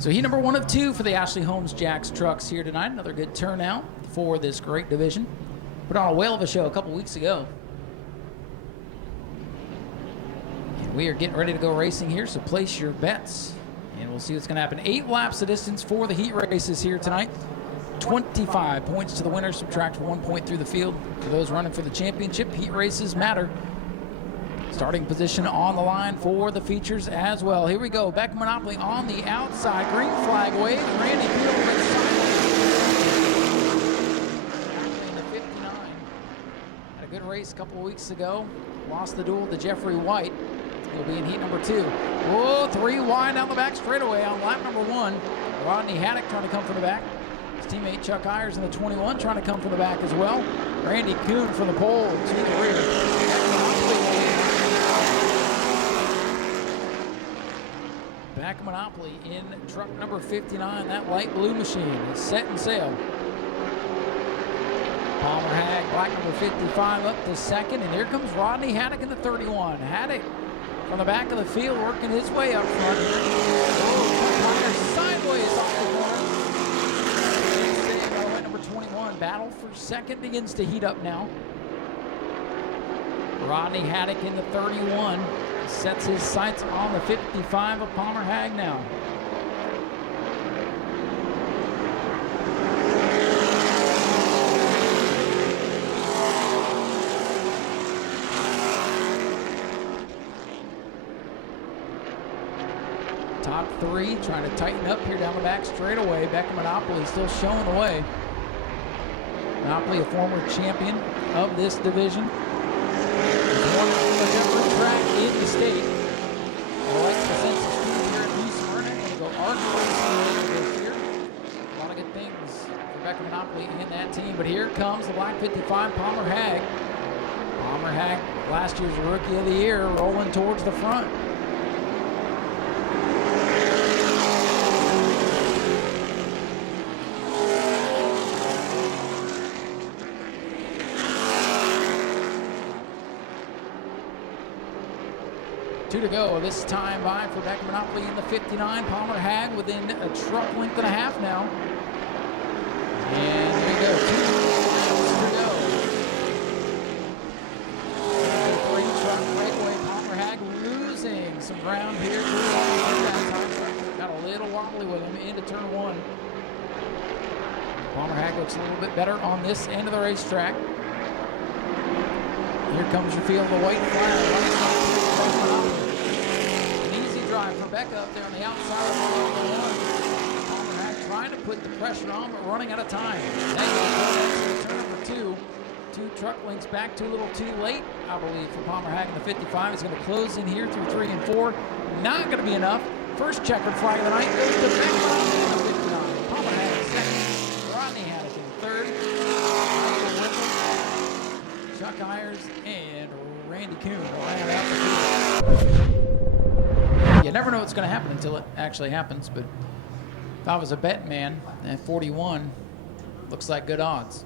So heat number 1 of 2 for the Ashley Holmes Jacks trucks here tonight. Another good turnout for this great division. Put on a whale of a show a couple weeks ago. And we are getting ready to go racing here, so place your bets. And we'll see what's going to happen. 8 laps of distance for the heat races here tonight. 25 points to the winner, subtract 1 point through the field. For those running for the championship, heat races matter. Starting position on the line for the features as well. Here we go. Beck Monopoly on the outside. Green flag wave. Randy Field in the 59. Had a good race a couple of weeks ago. Lost the duel to Jeffrey White. He'll be in heat number 2. Whoa, 3 wide down the back straightaway on lap number 1. Rodney Haddock trying to come from the back. His teammate Chuck Ayers in the 21 trying to come from the back as well. Randy Kuhn from the pole to the rear. Back Monopoly in truck number 59. That light blue machine is set and sail. Palmer Hag, black number 55, up to second. And here comes Rodney Haddock in the 31. Haddock from the back of the field working his way up front. Oh, sideways off the corner. Number 21. Battle for second begins to heat up now. Rodney Haddock in the 31. Sets his sights on the 55 of Palmer Hag now. Top 3 trying to tighten up here down the back straightaway. Beck Monopoly still showing the way. Monopoly, a former champion of this division. Track in the state. I like the sense of speed here at New Smyrna. Going to go arc racing here. A lot of good things for Beck Monopoly and that team. But here comes the black 55 Palmer Hag. Palmer Hag, last year's Rookie of the Year, rolling towards the front. Two to go. This time by for Beck Monopoly in the 59. Palmer Hag within a truck length and a half now. And there you go. 2 to go. Three truck breakaway. Palmer Hag losing some ground here. Got a little wobbly with him into turn 1. Palmer Hag looks a little bit better on this end of the racetrack. Here comes your field, the white flag. An easy drive from Beck up there on the outside of the 1. Palmer Hag trying to put the pressure on, but running out of time. Negative turn number 2. 2 truck links back, too little too late, I believe, for Palmer Hag in the 55. He's going to close in here through 3 and 4. Not going to be enough. First checkered flag of the night goes to Beck in the 59. Palmer Hag second. Rodney Haddock in third. Chuck Ayers and Randy Kuhn ran out the field. You never know what's going to happen until it actually happens, but if I was a bet man at 41, looks like good odds.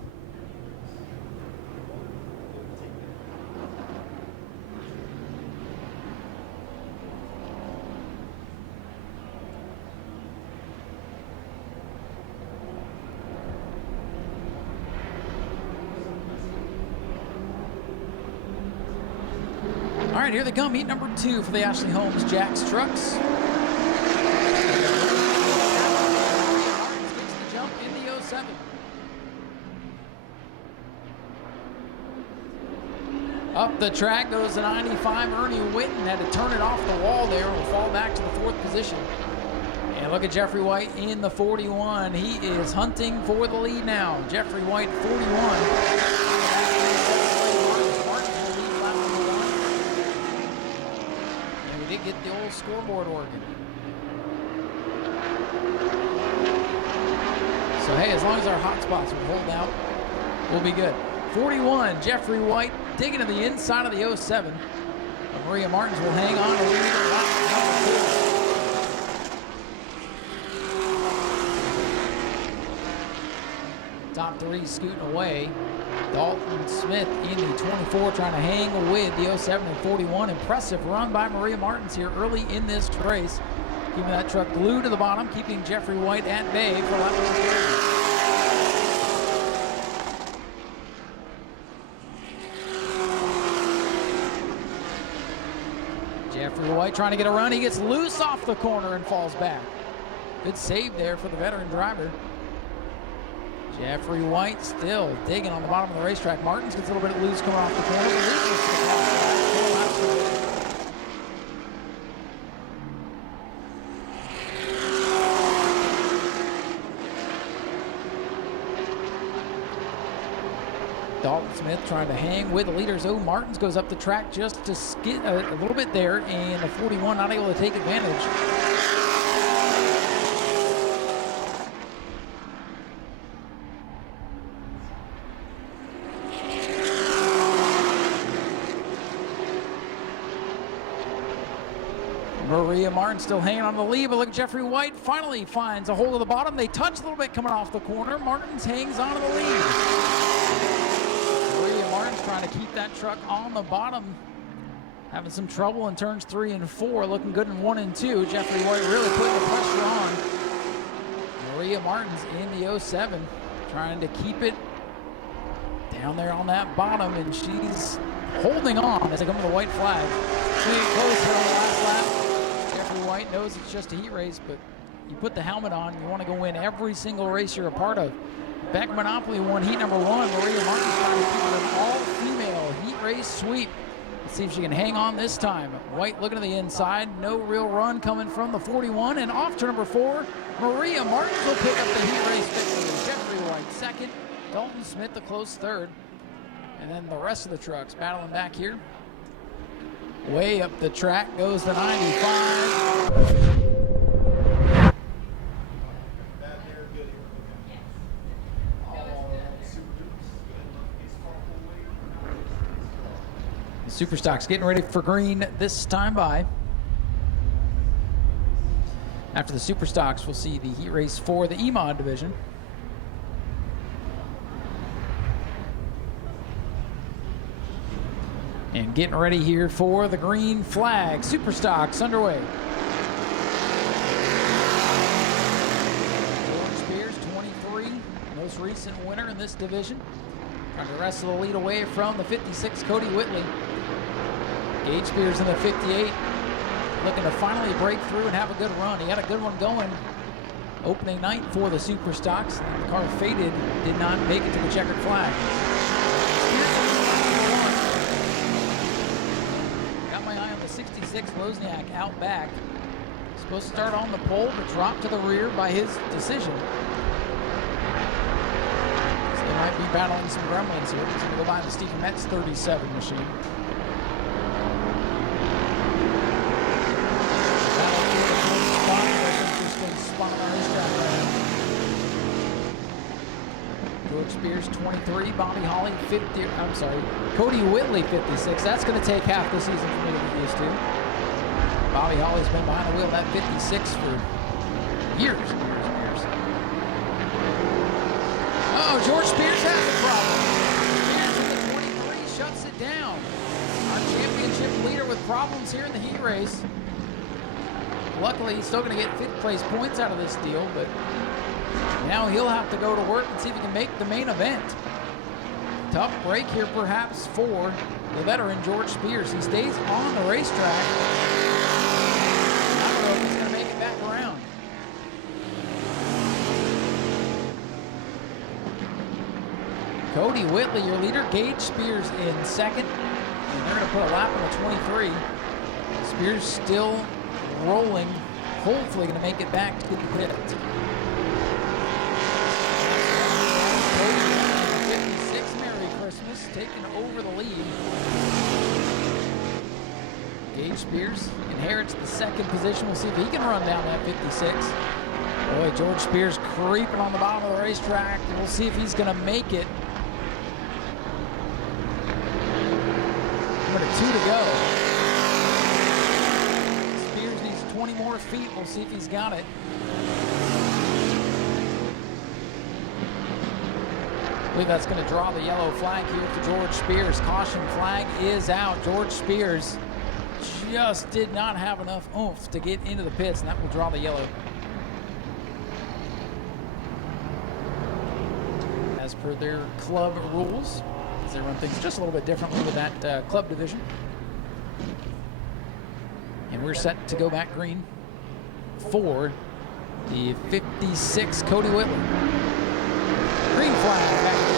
All right, here they come. Heat number 2 for the Ashley Holmes Jacks trucks. Gets the jump in the 07. Up the track goes the 95. Ernie Whitten had to turn it off the wall there and will fall back to the 4th position. And look at Jeffrey White in the 41. He is hunting for the lead now. Jeffrey White, 41. Get the old scoreboard working. So hey, as long as our hot spots will hold out, we'll be good. 41, Jeffrey White digging to the inside of the 07. Maria Martins will hang on to lead number 2. Top 3 scooting away. Dalton Smith in the 24 trying to hang with the 07 and 41. Impressive run by Maria Martins here early in this race. Keeping that truck glued to the bottom, keeping Jeffrey White at bay for lap number 3. Jeffrey White trying to get a run. He gets loose off the corner and falls back. Good save there for the veteran driver. Jeffrey White still digging on the bottom of the racetrack. Martins gets a little bit loose coming off the corner. Dalton Smith trying to hang with the leaders. Oh, Martins goes up the track just to skid a little bit there, and the 41 not able to take advantage. Maria Martin still hanging on the lead, but look, Jeffrey White finally finds a hold of the bottom. They touch a little bit coming off the corner. Martins hangs on to the lead. Maria Martin's trying to keep that truck on the bottom. Having some trouble in turns 3 and 4, looking good in 1 and 2. Jeffrey White really putting the pressure on. Maria Martin's in the 07, trying to keep it down there on that bottom, and she's holding on as they come to the white flag. She ain't close here on the last lap. White knows it's just a heat race, but you put the helmet on, you want to go win every single race you're a part of. Beck Monopoly won heat number 1. Maria Martin's trying to keep it an all-female heat race sweep. Let's see if she can hang on this time. White looking to the inside. No real run coming from the 41. And off to number 4, Maria Martin will pick up the heat race victory. Jeffrey White second. Dalton Smith a close third. And then the rest of the trucks battling back here. Way up the track goes the 95. The Super Stocks getting ready for green this time by. After the Super Stocks, we'll see the heat race for the E-Mod division. And getting ready here for the green flag. Super Stocks underway. George Spears, 23, most recent winner in this division. Trying to wrestle the lead away from the 56, Cody Whitley. Gage Spears in the 58, looking to finally break through and have a good run. He had a good one going opening night for the Super Stocks. The car faded, did not make it to the checkered flag. Wozniak out back. Supposed to start on the pole, but dropped to the rear by his decision. So they might be battling some gremlins here. He's going to go by the Stephen Metz 37 machine. George Spears 23, Bobby Holly 50. I'm sorry, Cody Whitley 56. That's going to take half the season for me to get used to. Bobby Holly's been behind the wheel of that 56 for years and years and years. Oh, George Spears has a problem. Spears in the 23 shuts it down. Our championship leader with problems here in the heat race. Luckily, he's still going to get 5th place points out of this deal, but now he'll have to go to work and see if he can make the main event. Tough break here perhaps for the veteran George Spears. He stays on the racetrack. I don't know if he's going to make it back around. Cody Whitley, your leader. Gage Spears in second. And they're going to put a lap on the 23. Spears still rolling. Hopefully going to make it back to the pit. 56, Merry Christmas, taking over the lead. Gage Spears inherits the second position. We'll see if he can run down that 56. Boy, George Spears creeping on the bottom of the racetrack. We'll see if he's going to make it. Number 2 to go. Spears needs 20 more feet. We'll see if he's got it. I believe that's going to draw the yellow flag here for George Spears. Caution flag is out. George Spears just did not have enough oomph to get into the pits, and that will draw the yellow. As per their club rules, as they run things just a little bit differently with that club division. And we're set to go back green for the 56 Cody Whitley. Green flag back.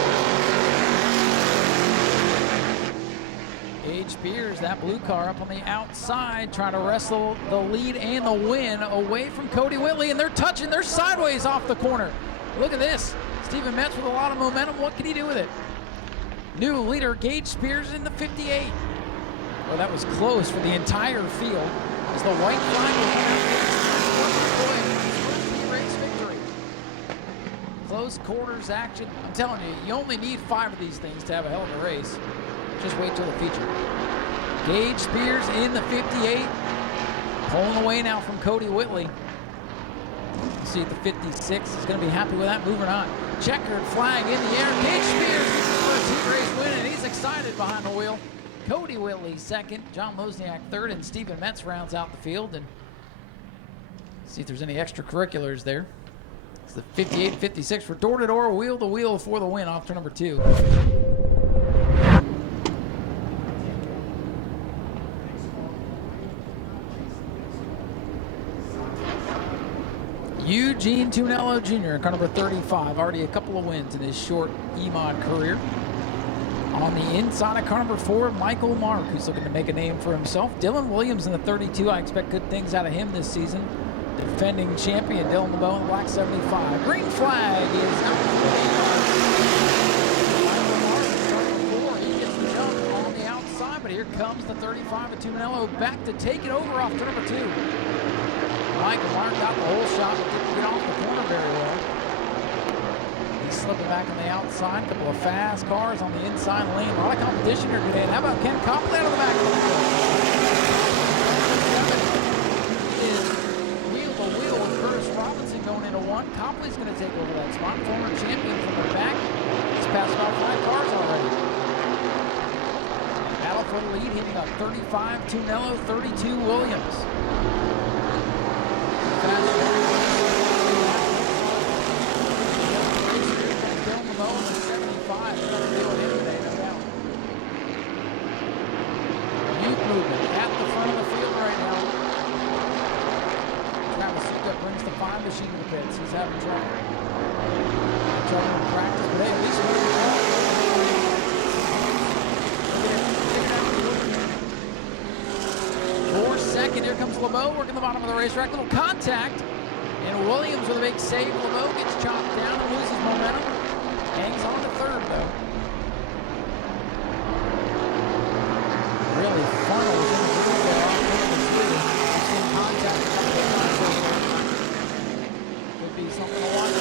Gage Spears, that blue car up on the outside, trying to wrestle the lead and the win away from Cody Whitley, and they're touching, they're sideways off the corner. Look at this. Stephen Metz with a lot of momentum. What can he do with it? New leader, Gage Spears in the 58. Well, that was close for the entire field as the white flag will race victory. Close quarters action. I'm telling you, you only need 5 of these things to have a hell of a race. Just wait till the feature. Gage Spears in the 58. Pulling away now from Cody Whitley. See if the 56 is going to be happy with that. Moving on. Checkered flag in the air. Gage Spears is the first heat race win, and he's excited behind the wheel. Cody Whitley second, John Lozniak third, and Stephen Metz rounds out the field. And see if there's any extracurriculars there. It's the 58 and 56 for door-to-door, wheel-to-wheel for the win off turn number 2. Eugene Tunello Jr., car number 35, already a couple of wins in his short E-Mod career. On the inside of car number 4, Michael Mark, who's looking to make a name for himself. Dylan Williams in the 32, I expect good things out of him this season. Defending champion Dylan LeBeau in the black 75. Green flag is out. Michael Mark is starting 4, he gets the jump on the outside, but here comes the 35 of Tunello back to take it over off turn number 2. Michael Mark got the whole shot, but didn't get off the corner very well. He's slipping back on the outside. A couple of fast cars on the inside lane. A lot of competition here today. And how about Ken Copley out of the back of the field? Is wheel-to-wheel with Curtis Robinson going into 1. Copley's going to take over that spot. Former champion from the back. He's passed about 5 cars already. Battle for the lead, hitting up 35 Tunello, 32 Williams. Youth movement at the front of the field right now. Travis Stoup brings the 5 machine to the pits. He's having trouble. Trouble in practice, but hey, at least for second, here comes LeBeau working the bottom of the racetrack. Little contact. And Williams with a big save. LeBeau gets chopped down and loses momentum. Hangs on to third, though. Really funnels in the groove there off the field. Just in contact a couple of times. Could be something to watch.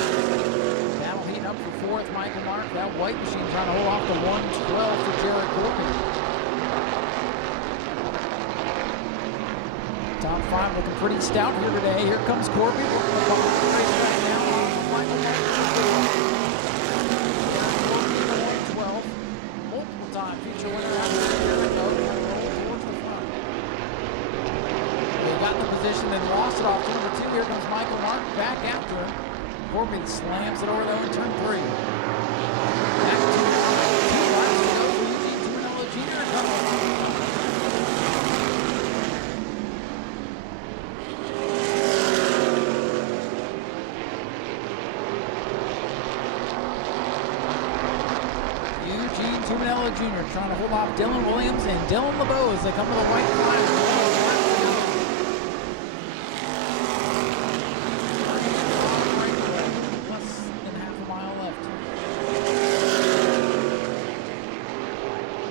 Battle heating up for 4th, Michael Mark. That white machine trying to hold off the 112 for Jared Courtney. Top 5 looking pretty stout here today. Here comes Corby. We're going to come off the race right now. Michael Mark for 112. Multiple time future winner after the year ago. Towards the front. They got the position and lost it off to number 2. Here comes Michael Mark back after him. Corby slams it over though in turn 3. Back to 2 laps to go for Eugene Tunello Jr. Tunello Jr. trying to hold off Dylan Williams and Dylan LeBeau as they come to the white flag. Less than half a mile left.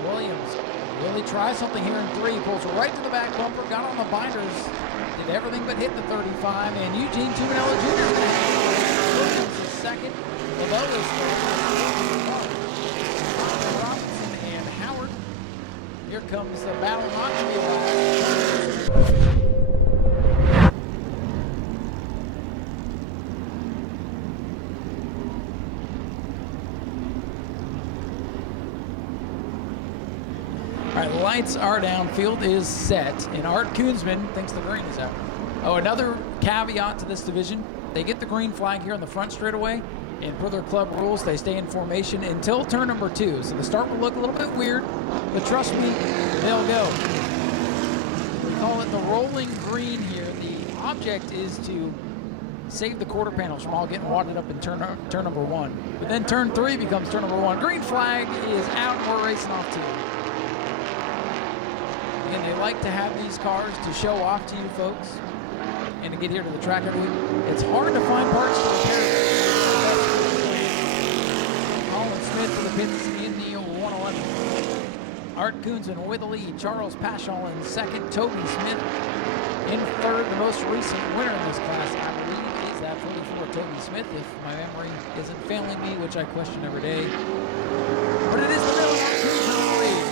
Williams really tries something here in 3. Pulls right to the back bumper, got on the binders, did everything but hit the 35, and Eugene Tunello Jr. Williams is second. LeBeau is third. Here comes the battle not to be allowed. All right, lights are down, field is set, and Art Koonsman thinks the green is out. Oh, another caveat to this division, they get the green flag here on the front straightaway, and per their club rules, they stay in formation until turn number 2. So the start will look a little bit weird, but trust me, they'll go. We call it the rolling green here. The object is to save the quarter panels from all getting wadded up in turn number 1. But then turn 3 becomes turn number 1. Green flag is out, and we're racing off 2. Again, they like to have these cars to show off to you folks and to get here to the track every week. It's hard to find parts to repair this. Colin Smith for the pits in the 111. Art Koonsman with the lead. Charles Paschal in second. Toby Smith in third. The most recent winner in this class, I believe, is that 44 Toby Smith, if my memory isn't failing me, which I question every day. But it is the middle. Art Koonsman in the lead.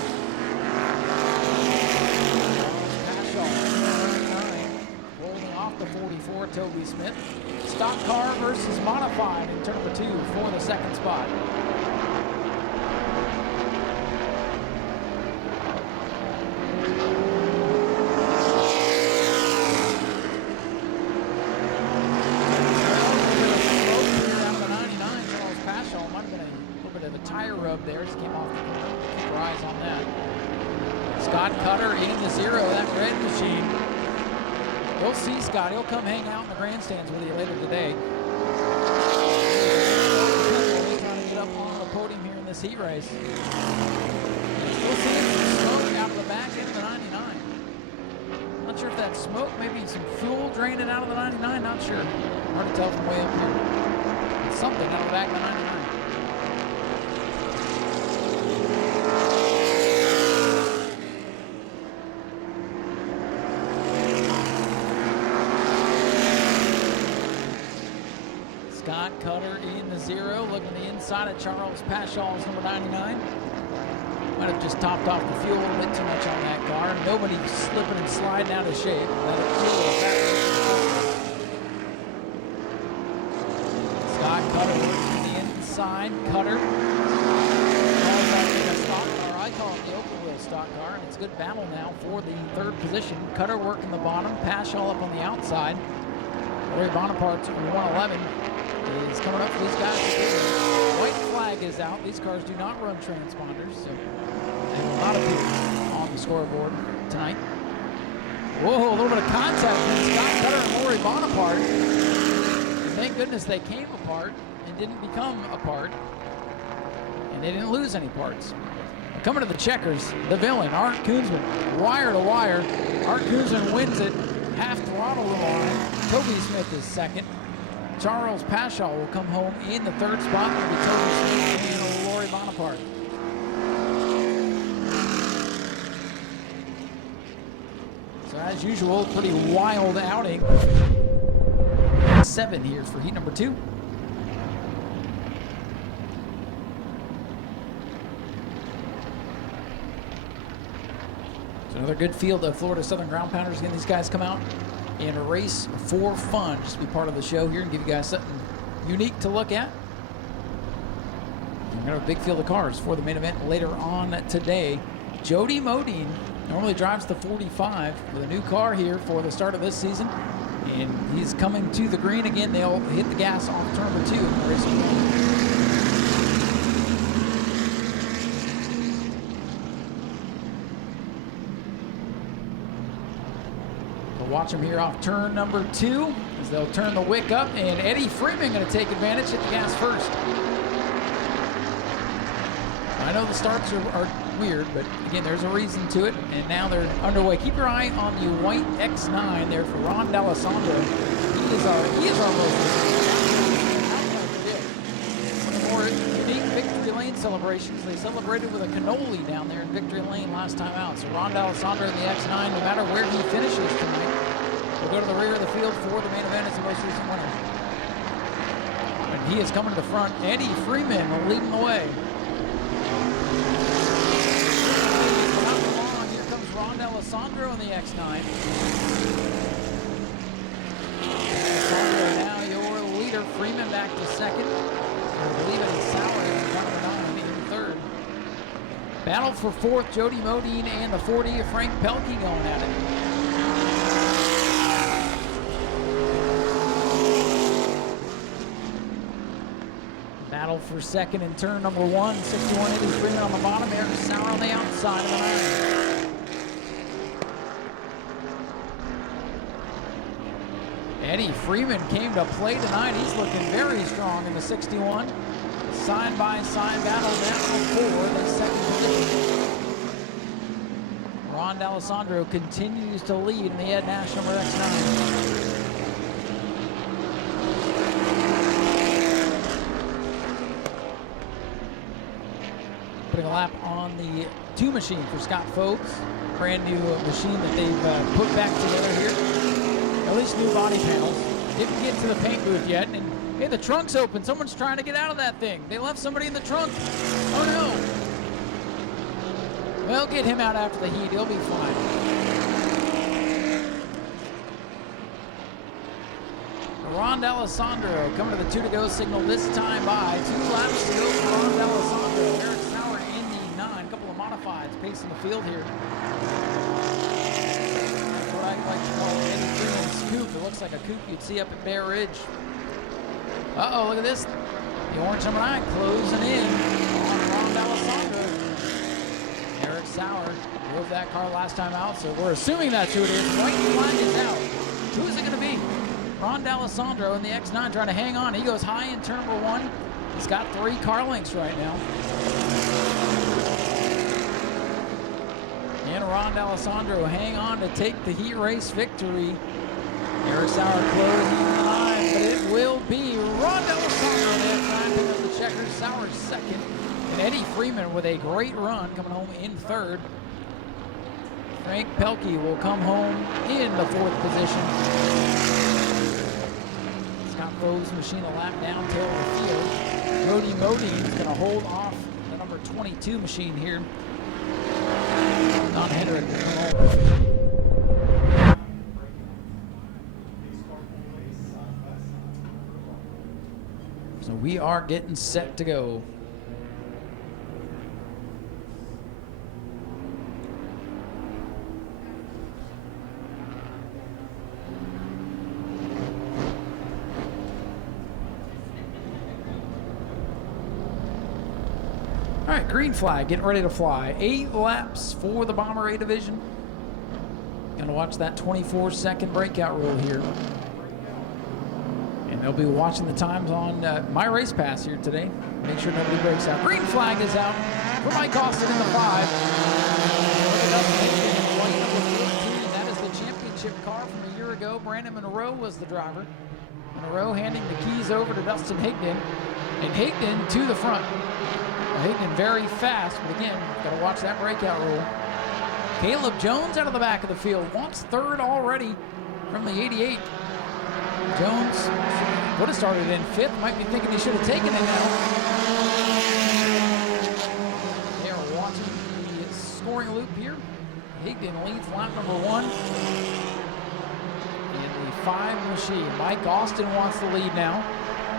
The 44 Toby Smith. Stock car versus modified in turn number 2 for the second spot. Down to 99, Charles Paschal might have been a little bit of a tire rub there. Just came off the corner. Keep your eyes on that. Scott Cutter in the 0, that red machine. You'll see Scott. He'll come hang out in the grandstands with you later today. He's trying to get up on the podium here in this heat race. We'll see some smoke out of the back end of the 99. Not sure if that's smoke, maybe some fuel draining out of the 99. Not sure. Hard to tell from way up here. It's something out of the back of the 99. Scott Cutter in the 0, looking the inside of Charles Paschal's number 99. Might have just topped off the fuel a little bit too much on that car. Nobody slipping and sliding out of shape. Scott Cutter working the inside. Cutter. I call it the open wheel stock car, and it's a good battle now for the third position. Cutter working the bottom, Paschal up on the outside. Larry Bonaparte's 111. Is coming up for these guys. White flag is out. These cars do not run transponders, so they will not appear on the scoreboard tonight. Whoa, a little bit of contact between Scott Cutter and Lori Bonaparte. And thank goodness they came apart and didn't become apart. And they didn't lose any parts. Coming to the checkers, the villain, Art Koonsman, wire to wire. Art Koonsman wins it, half throttle the line. Toby Smith is second. Charles Paschal will come home in the third spot. It'll be Toby Smith and Lori Bonaparte. So as usual, pretty wild outing. 7 here for heat number 2. So another good field of Florida Southern Ground Pounders. Again, these guys come out and race for fun, just to be part of the show here and give you guys something unique to look at. We're going to have a big field of cars for the main event later on today. Jody Modine normally drives the 45 with a new car here for the start of this season, and he's coming to the green again. They'll hit the gas on turn number 2 in the racing. Watch them here off turn number 2 as they'll turn the wick up, and Eddie Freeman going to take advantage, hit the gas first. I know the starts are weird, but again, there's a reason to it, and now they're underway. Keep your eye on the white X9 there for Ron D'Alessandro. He is our most one of the more unique Victory Lane celebrations. They celebrated with a cannoli down there in Victory Lane last time out. So Ron D'Alessandro in the X9, no matter where he finishes tonight, will go to the rear of the field for the main event as the most recent winner. And he is coming to the front. Eddie Freeman leading the way. Here comes Ron D'Alessandro in the X9. D'Alessandro now your leader. Freeman back to second. I believe it's Sauer in front of the 9 in third. Battle for fourth, Jody Modine and the 40 of Frank Pelkey going at it. Battle for second in turn number one, 61 Eddie Freeman on the bottom, Eric Sauer on the outside of the nine. Eddie Freeman came to play tonight. He's looking very strong in the 61. Side-by-side battle down for the second position. Ron D'Alessandro continues to lead in the Ed Nash number X9. Putting a lap on the 2 machine for Scott Phobes. Brand new machine that they've put back together here. At least new body panels. Didn't get to the paint booth yet. And hey, the trunk's open. Someone's trying to get out of that thing. They left somebody in the trunk. Oh no. Well, get him out after the heat. He'll be fine. Ron D'Alessandro coming to the 2 to go signal this time by 2 laps to go for Ron D'Alessandro. Eric Sauer in the 9. Couple of modifieds pacing the field here. That's what I like to call Eddie Freeman's coupe. It looks like a coupe you'd see up at Bear Ridge. Uh-oh, look at this. The orange number 9 closing in on Ron D'Alessandro. Eric Sauer drove that car last time out, so we're assuming that's who it is. White flag is out. Who is it going to be? Ron D'Alessandro in the X9 trying to hang on. He goes high in turn number 1. He's got 3 car lengths right now. And Ron D'Alessandro hang on to take the heat race victory. Eric Sauer closing the line, but it will be Ron D'Alessandro on the X9 picking up the checkers. Sauer second. And Eddie Freeman with a great run coming home in 3rd. Frank Pelkey will come home in the 4th position. Scott Phobes machine a lap down tail of the field. Jody Modine is going to hold off the number 22 machine here. Don Hendrick will come home. So we are getting set to go. All right, green flag, getting ready to fly. 8 laps for the Bomber A division. Gonna watch that 24-second breakout rule here. And they'll be watching the times on my race pass here today. Make sure nobody breaks out. Green flag is out for Mike Austin in the 5. That is the championship car from a year ago. Brandon Monroe was the driver. Monroe handing the keys over to Dustin Higdon. And Higdon to the front. Higdon very fast, but again, got to watch that breakout rule. Caleb Jones out of the back of the field. Wants 3rd already from the 88. Jones would have started in 5th. Might be thinking he should have taken it now. They are watching the scoring loop here. Higdon leads lap number 1 in the 5 machine. Mike Austin wants the lead now.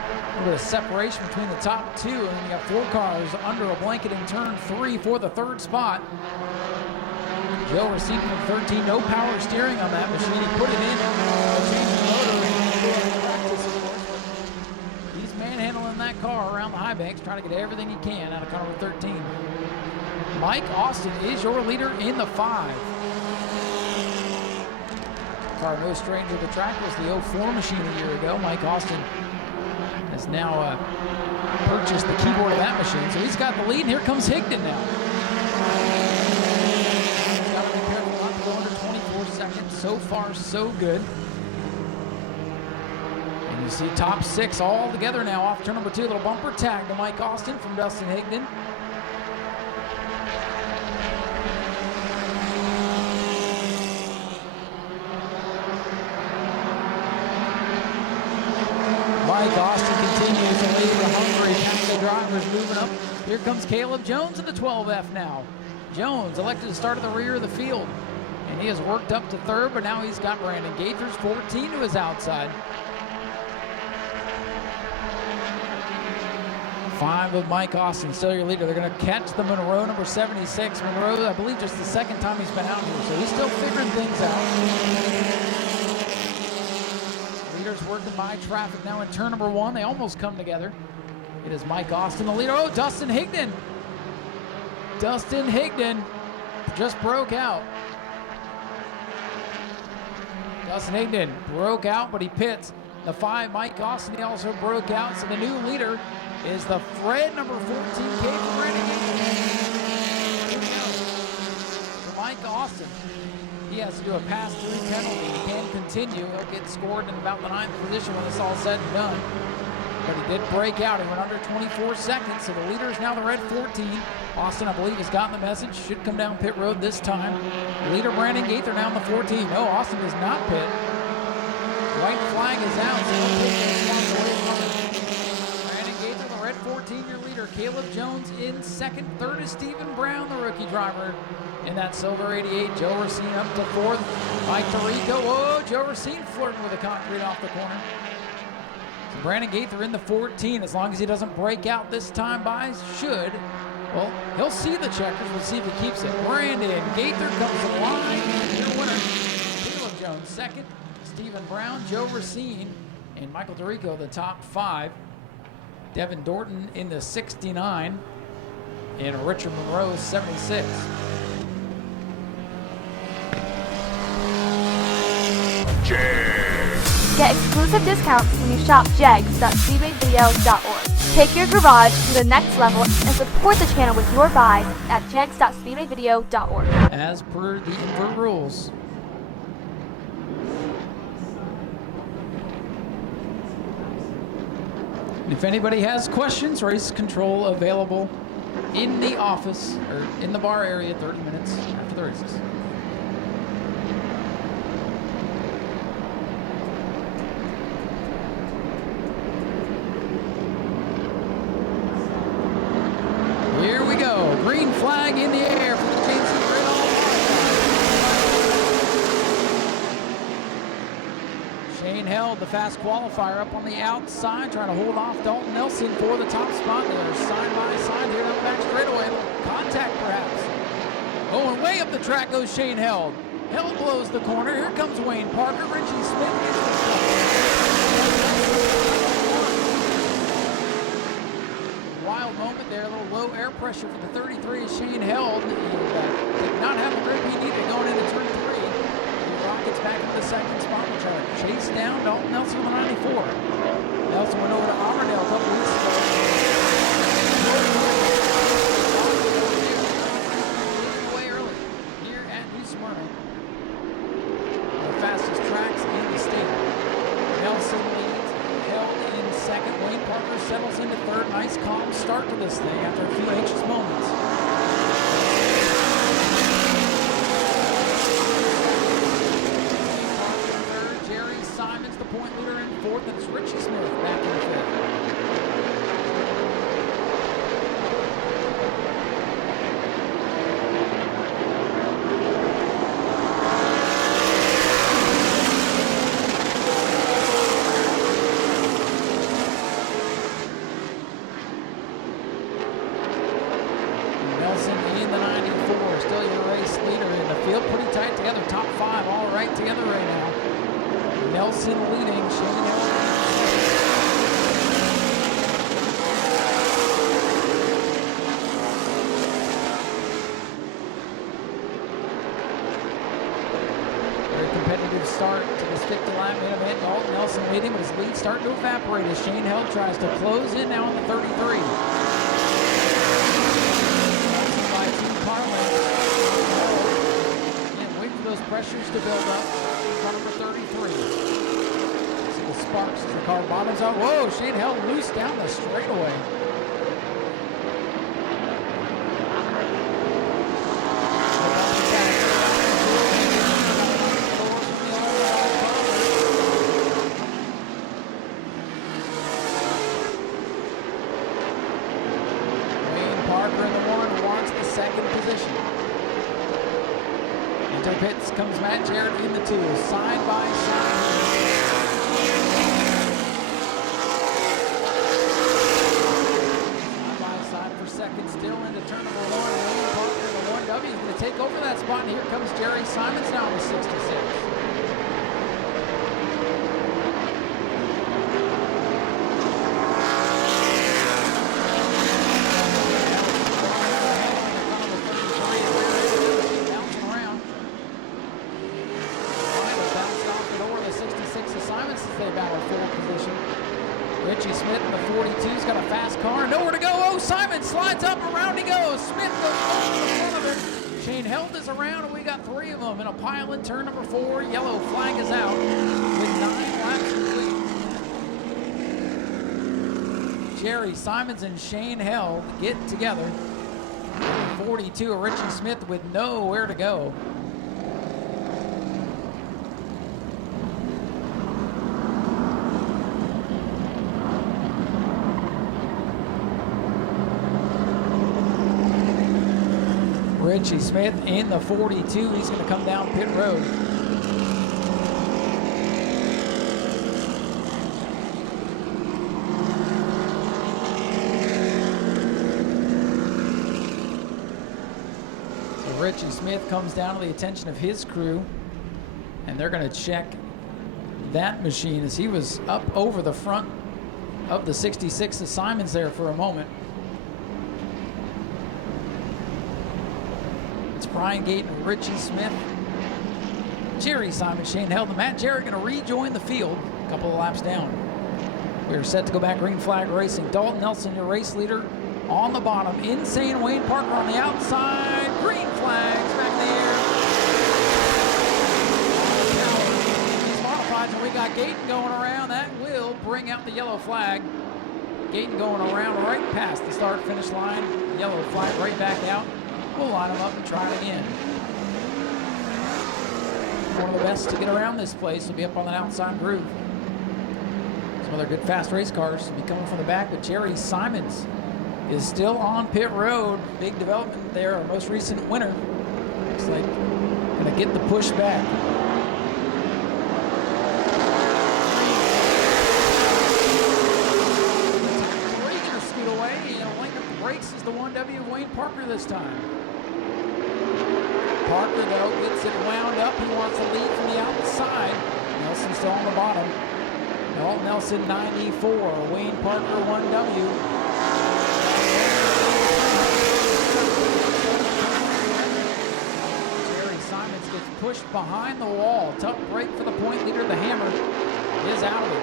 A little bit of separation between the top 2, and then you got 4 cars under a blanket in turn 3 for the 3rd spot. Joe receiving from 13, no power steering on that machine. He put it in, changed the motor, practice, of course. He's manhandling that car around the high banks, trying to get everything he can out of car number 13. Mike Austin is your leader in the 5. Car no stranger to the track, was the 04 machine a year ago. Mike Austin has now purchased the keyboard of that machine, so he's got the lead. And here comes Higdon now. He's got to be careful not to go under 24 seconds. So far, so good. And you see top 6 all together now off turn number 2. Little bumper tag to Mike Austin from Dustin Higdon. Mike Austin continues to lead the hungry Penske drivers moving up. Here comes Caleb Jones in the 12F now. Jones elected to start at the rear of the field. And he has worked up to 3rd, but now he's got Brandon Gaithers 14 to his outside. 5 of Mike Austin, still your leader. They're going to catch the Monroe, number 76. Monroe, I believe, just the second time he's been out here, so he's still figuring things out. Leaders working by traffic now in turn number 1. They almost come together. It is Mike Austin, the leader. Oh, Dustin Higdon. Dustin Higdon just broke out. Dustin Higdon broke out, but he pits. The 5, Mike Austin, he also broke out. So the new leader is the red number 14, Cade For Mike Austin, he has to do a pass-through penalty. He can continue. He'll get scored in about the 9th position when it's all said and done. But he did break out. He went under 24 seconds, so the leader is now the red 14. Austin, I believe, has gotten the message. Should come down pit road this time. Leader Brandon Gaither now in the 14. No, Austin does not pit. White flag is out, so he'll take those spots away from him. Brandon Gaither, the red 14, your leader. Caleb Jones in second. Third is Stephen Brown, the rookie driver. In that silver 88, Joe Racine up to 4th. Mike Tirico. Whoa, Joe Racine flirting with the concrete off the corner. So Brandon Gaither in the 14. As long as he doesn't break out this time by, should. Well, he'll see the checkers. We'll see if he keeps it. Brandon Gaither comes to the line. And your winner, Caleb Jones second. Stephen Brown, Joe Racine, and Michael Tirico, the top 5. Devin Dorton in the 69, and Richard Monroe, 76. Get exclusive discounts when you shop jegs.speedwayvideo.org. Take your garage to the next level and support the channel with your buys at jegs.speedwayvideo.org. As per the invert rules. If anybody has questions, race control available in the office or in the bar area 30 minutes after the races. Here we go. Green flag in the air for the Chancey Grid on Shane held the fast qualifier up on the outside, trying to hold off Dalton Nelson for the top spot. They're side by side here down the back straightaway. Contact perhaps. Oh, and way up the track goes Shane Held. Held blows the corner. Here comes Wayne Parker. Richie Smith gets the stop. Wild moment there. A little low air pressure for the 33 as Shane Held. He did not have the grip he needed going into turn 3. Gets back into the second spot. We'll try to chase down Dalton Nelson on the 94. Nelson went over to Auburndale a couple weeks ago. Away early here at New Smyrna. The fastest tracks in the state. Nelson leads, held in second. Wayne Parker settles into third. Nice calm start to this thing after a few anxious moments. The point leader in fourth, and it's Richie Smith back in fifth. Nelson in the 94, still your race leader in the field, pretty tight together, top 5 all right together right now. Nelson leading, Shane Held. Very competitive start to this 50-lap main event. Dalton Nelson leading, but his lead starting to evaporate as Shane Held tries to close in now on the 33. By 2 car lengths. And wait for those pressures to build up. Car number 33. Sparks as the car bottoms out. Whoa, Shane Held loose down the straightaway. Wayne Parker in the 1 wants the second position. Into pits comes Matt Jarrett in the 2, side by side. spot, and here comes Jerry Simons now with 66. Richie Smith in the 42's got a fast car. Nowhere to go. Oh, Simon slides up. Around he goes. Smith goes over the front of it. Shane Held is around, and we got 3 of them in a pile in turn number 4. Yellow flag is out with 9 laps complete. Jerry Simons and Shane Held get together. 42 of Richie Smith with nowhere to go. Richie Smith in the 42. He's going to come down pit road. So Richie Smith comes down to the attention of his crew, and they're going to check that machine as he was up over the front of the 66 of Simons there for a moment. Brian Gate and Richie Smith, Jerry Simon, Shane Held, and Matt Jarrett going to rejoin the field a couple of laps down. We're set to go back green flag racing. Dalton Nelson, your race leader, on the bottom. Insane Wayne Parker on the outside. Green flags back there. These modifieds, and we got Gayton going around. That will bring out the yellow flag. Gayton going around right past the start-finish line. Yellow flag right back out. We'll line them up and try it again. One of the best to get around this place will be up on that outside groove. Some other good fast race cars will be coming from the back, but Jerry Simons is still on pit road. Big development there, our most recent winner. Looks like gonna get the push back. Regan scoot away, and line up the brakes is the 1W of Wayne Parker this time. Parker, though, gets it wound up. He wants to lead from the outside. Nelson still on the bottom. Dalton Nelson, 94. Wayne Parker, 1W. Jerry Simons gets pushed behind the wall. Tough break for the point leader. The hammer is out of it.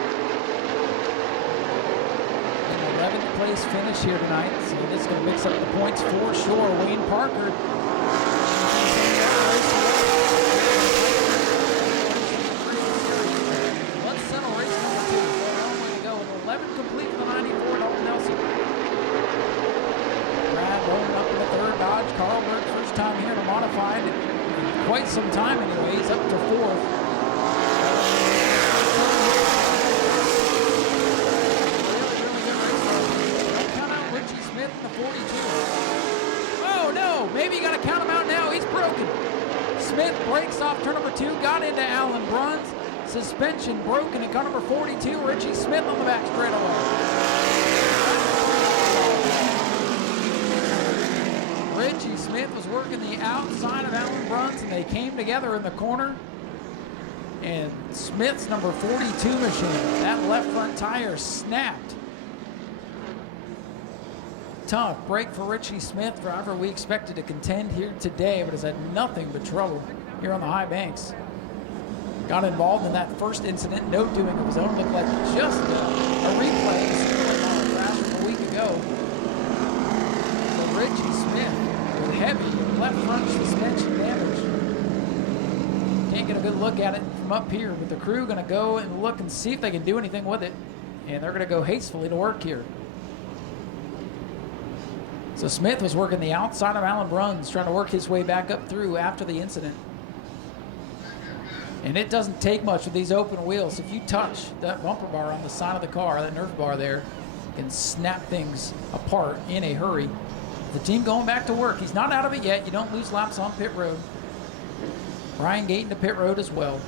An 11th place finish here tonight. So this is going to mix up the points for sure. Wayne Parker. Let's settle race number 2. Long way to go with 11 complete for the 94 Dalton Nelson. Brad rolling up in the 3rd Dodge. Carlberg, first time here in a modified. Quite some time anyway. He's up to 4th. Really good race. Don't count out Richie Smith in the 42. Oh no, maybe you got to count him out now. He's broken. Smith breaks off turn number 2, got into Alan Bruns. Suspension broken at car number 42. Richie Smith on the back straightaway. Richie Smith was working the outside of Alan Bruns, and they came together in the corner. And Smith's number 42 machine, that left front tire snapped. Tough break for Richie Smith, driver we expected to contend here today, but has had nothing but trouble here on the high banks. Got involved in that first incident, no doing of his own, looked like just a replay of the Superman crash from a week ago. So Richie Smith with heavy left front suspension damage. Can't get a good look at it from up here, but the crew gonna go and look and see if they can do anything with it, and they're gonna go hastily to work here. So Smith was working the outside of Alan Bruns, trying to work his way back up through after the incident. And it doesn't take much with these open wheels. If you touch that bumper bar on the side of the car, that nerf bar there, can snap things apart in a hurry. The team going back to work. He's not out of it yet. You don't lose laps on pit road. Brian Gate into pit road as well.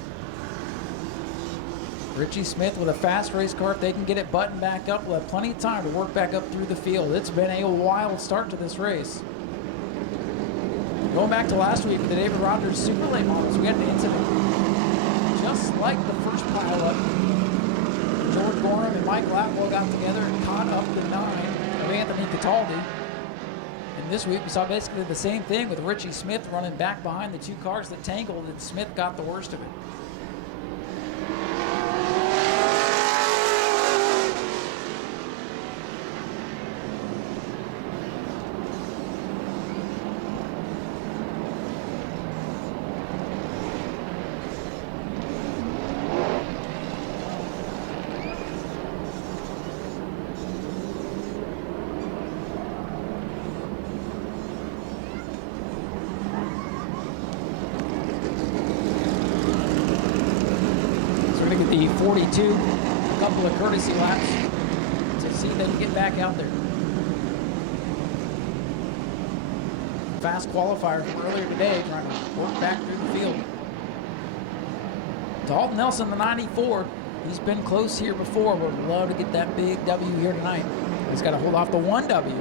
Richie Smith with a fast race car. If they can get it buttoned back up, we'll have plenty of time to work back up through the field. It's been a wild start to this race. Going back to last week with the David Rogers Super Late models, we had an incident. Just like the first pileup, George Gorham and Mike Latwell got together and caught up the 9 of Anthony Cataldi. And this week we saw basically the same thing with Richie Smith running back behind the 2 cars that tangled, and Smith got the worst of it. The 42, a couple of courtesy laps to see if they can get back out there. Fast qualifier from earlier today, trying to work back through the field. Dalton Nelson, the 94, he's been close here before. Would love to get that big W here tonight. He's got to hold off the 1 W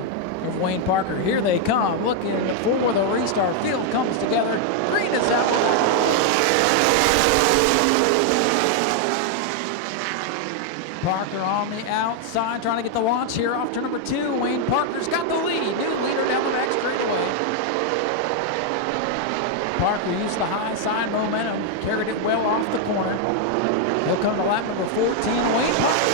of Wayne Parker. Here they come, looking for the restart. Field comes together. Green is out. Parker on the outside, trying to get the launch here off turn number 2. Wayne Parker's got the lead. New leader down the back straightaway. Parker used the high side momentum, carried it well off the corner. He'll come to lap number 14. Wayne Parker.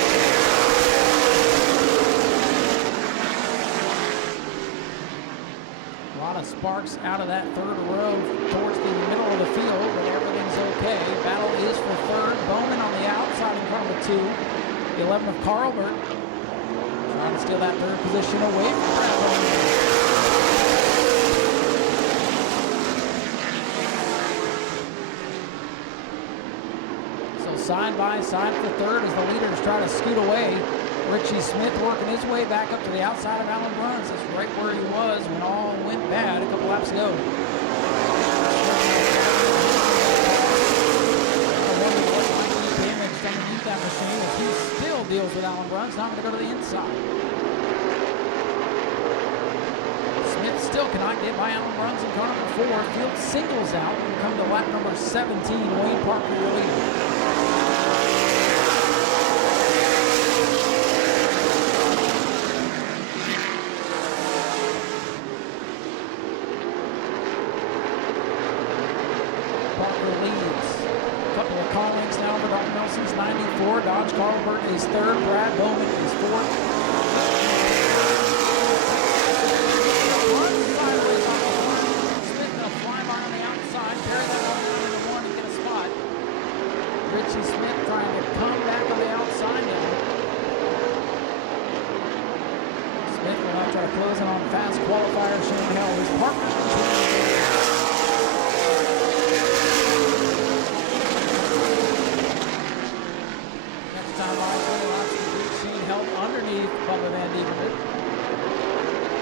A lot of sparks out of that 3rd row towards the middle of the field, but everything's okay. Battle is for 3rd. Bowman on the outside in front of the 2. The 11 of Carlbert trying to steal that 3rd position away from Brad Bowman. So side by side for 3rd as the leaders try to scoot away. Richie Smith working his way back up to the outside of Alan Bruns. That's right where he was when all went bad a couple laps ago. Underneath that machine as he still deals with Alan Bruns. Now I'm going to go to the inside. Smith still cannot get by Alan Bruns in car number 4. Field singles out and come to lap number 17. Wayne Parker, your leader. Nelson's 94, Dodge Carlbert is 3rd, Brad Bowman is 4th. Runs sideways on the 1. Smith gonna fly by on the outside, carry that one down into 1 and get a spot. Richie Smith trying to come back on the outside now. Smith will now try to close in on fast qualifier Shane Hell. His partner continues. Underneath Bubba Van Dievener.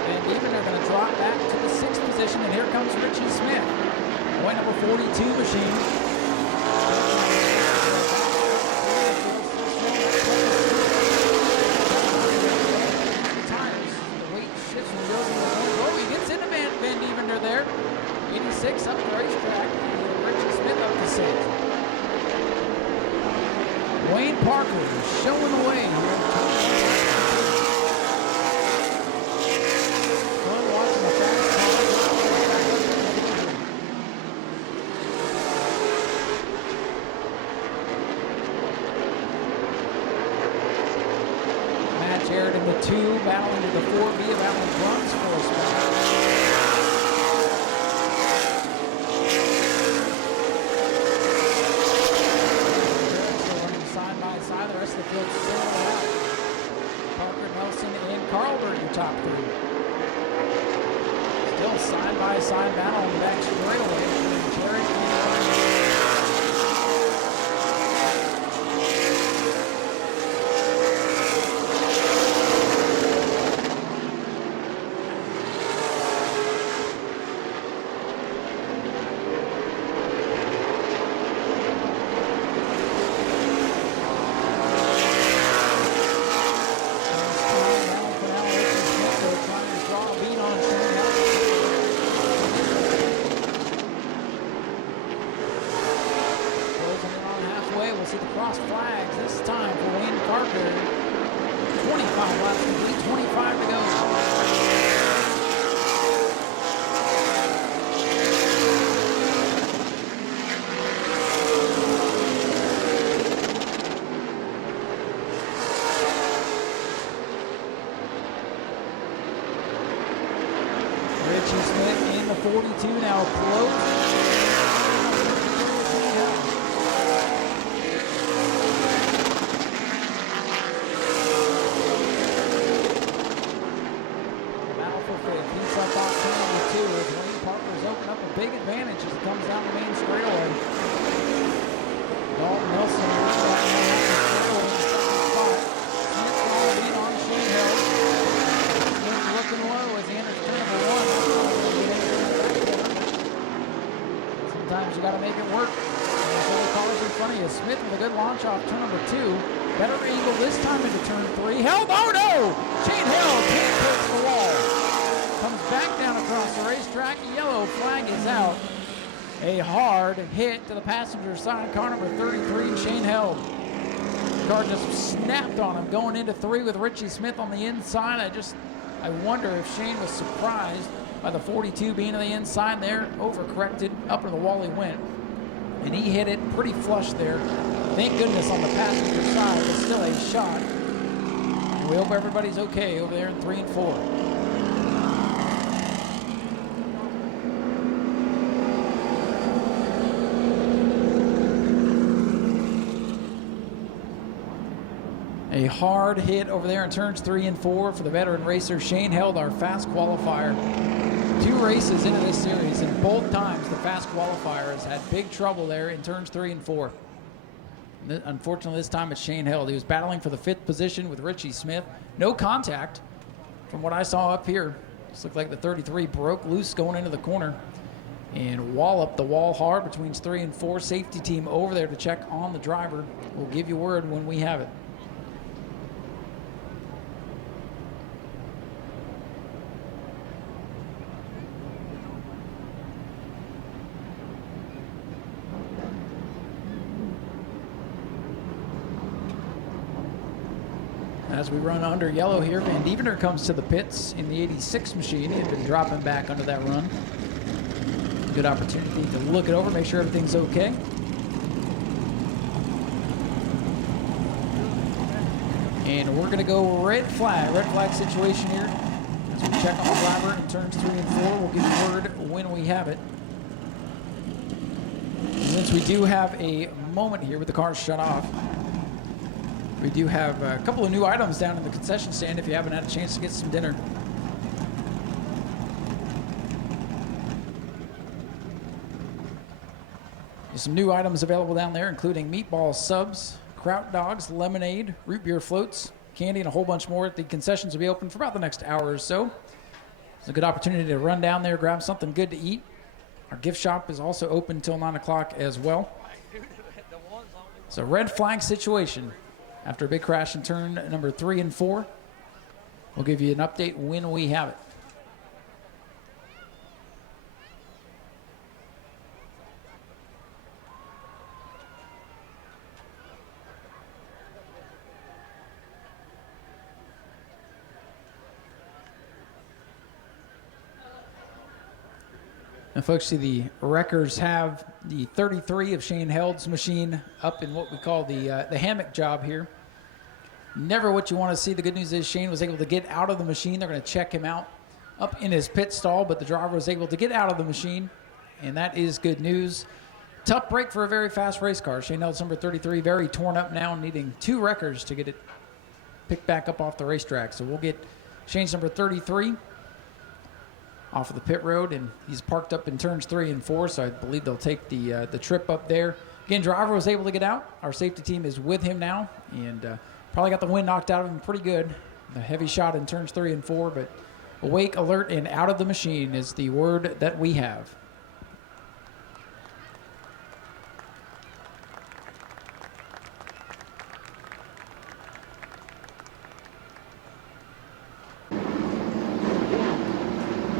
Van Dievener going to drop back to the 6th position, and here comes Richie Smith. Point number 42 machine. Tires. The weight shifts from wheels in the corner. Oh, he gets into Van Dievener there. 86 up the racetrack. Richie Smith up to 6th. Wayne Parker showing the way here. Matt Jarrett in the 2, battling with the 4B of Alan Bruns for a spot. The rest of the field still out. Parker, Nelson, and Carlbert, your top 3. Still side-by-side battle on the back straightaway between Jerry and lost flags this time for Wayne Parker. 25 laps complete, 25 to go. Richie Smith in the 42 now close. Battle for fifth. He's up off turn number 2 as Wayne Parker's opened up a big advantage as he comes down the main straightaway. Dalton Nelson looks like he'll have to struggle in the second spot. Smith on the lead on Shane Hill. Smith looking low as he enters turn number 1. Sometimes you got to make it work. And so the cars in front of you. Smith with a good launch off turn number 2. Better angle this time into turn 3. Held, oh no! Shane Hill can't touch the wall. Comes back down across the racetrack. Yellow flag is out. A hard hit to the passenger side. Car number 33, Shane Hill. The car just snapped on him going into 3 with Richie Smith on the inside. I wonder if Shane was surprised by the 42 being on the inside there. Overcorrected, up to the wall he went. And he hit it pretty flush there. Thank goodness on the passenger side, but still a shot. And we hope everybody's okay over there in 3 and 4. A hard hit over there in turns 3 and 4 for the veteran racer Shane Held, our fast qualifier. 2 races into this series, and both times the fast qualifier has had big trouble there in turns 3 and 4. Unfortunately, this time it's Shane Held. He was battling for the 5th position with Richie Smith. No contact from what I saw up here. Just looked like the 33 broke loose going into the corner and walloped the wall hard between 3 and 4. Safety team over there to check on the driver. We'll give you word when we have it. As we run under yellow here, Van Dievener comes to the pits in the 86 machine. He had been dropping back under that run. Good opportunity to look it over, make sure everything's okay. And we're going to go red flag situation here. As we check on the driver in turns 3 and 4, we'll give you word when we have it. And since we do have a moment here with the cars shut off, we do have a couple of new items down in the concession stand if you haven't had a chance to get some dinner. There's some new items available down there, including meatball subs, kraut dogs, lemonade, root beer floats, candy, and a whole bunch more. The concessions will be open for about the next hour or so. It's a good opportunity to run down there, grab something good to eat. Our gift shop is also open until 9 o'clock as well. It's a red flag situation. After a big crash in turn number 3 and 4, we'll give you an update when we have it. Now, folks, see the wreckers have the 33 of Shane Held's machine up in what we call the hammock job here. Never what you want to see. The good news is Shane was able to get out of the machine. They're going to check him out up in his pit stall, but the driver was able to get out of the machine, and that is good news. Tough break for a very fast race car. Shane Held's number 33, very torn up now, needing 2 wreckers to get it picked back up off the racetrack. So we'll get Shane's number 33 off of the pit road, and he's parked up in turns 3 and 4, so I believe they'll take the trip up there. Again, driver was able to get out. Our safety team is with him now, and probably got the wind knocked out of him pretty good. A heavy shot in turns 3 and 4, but awake, alert, and out of the machine is the word that we have.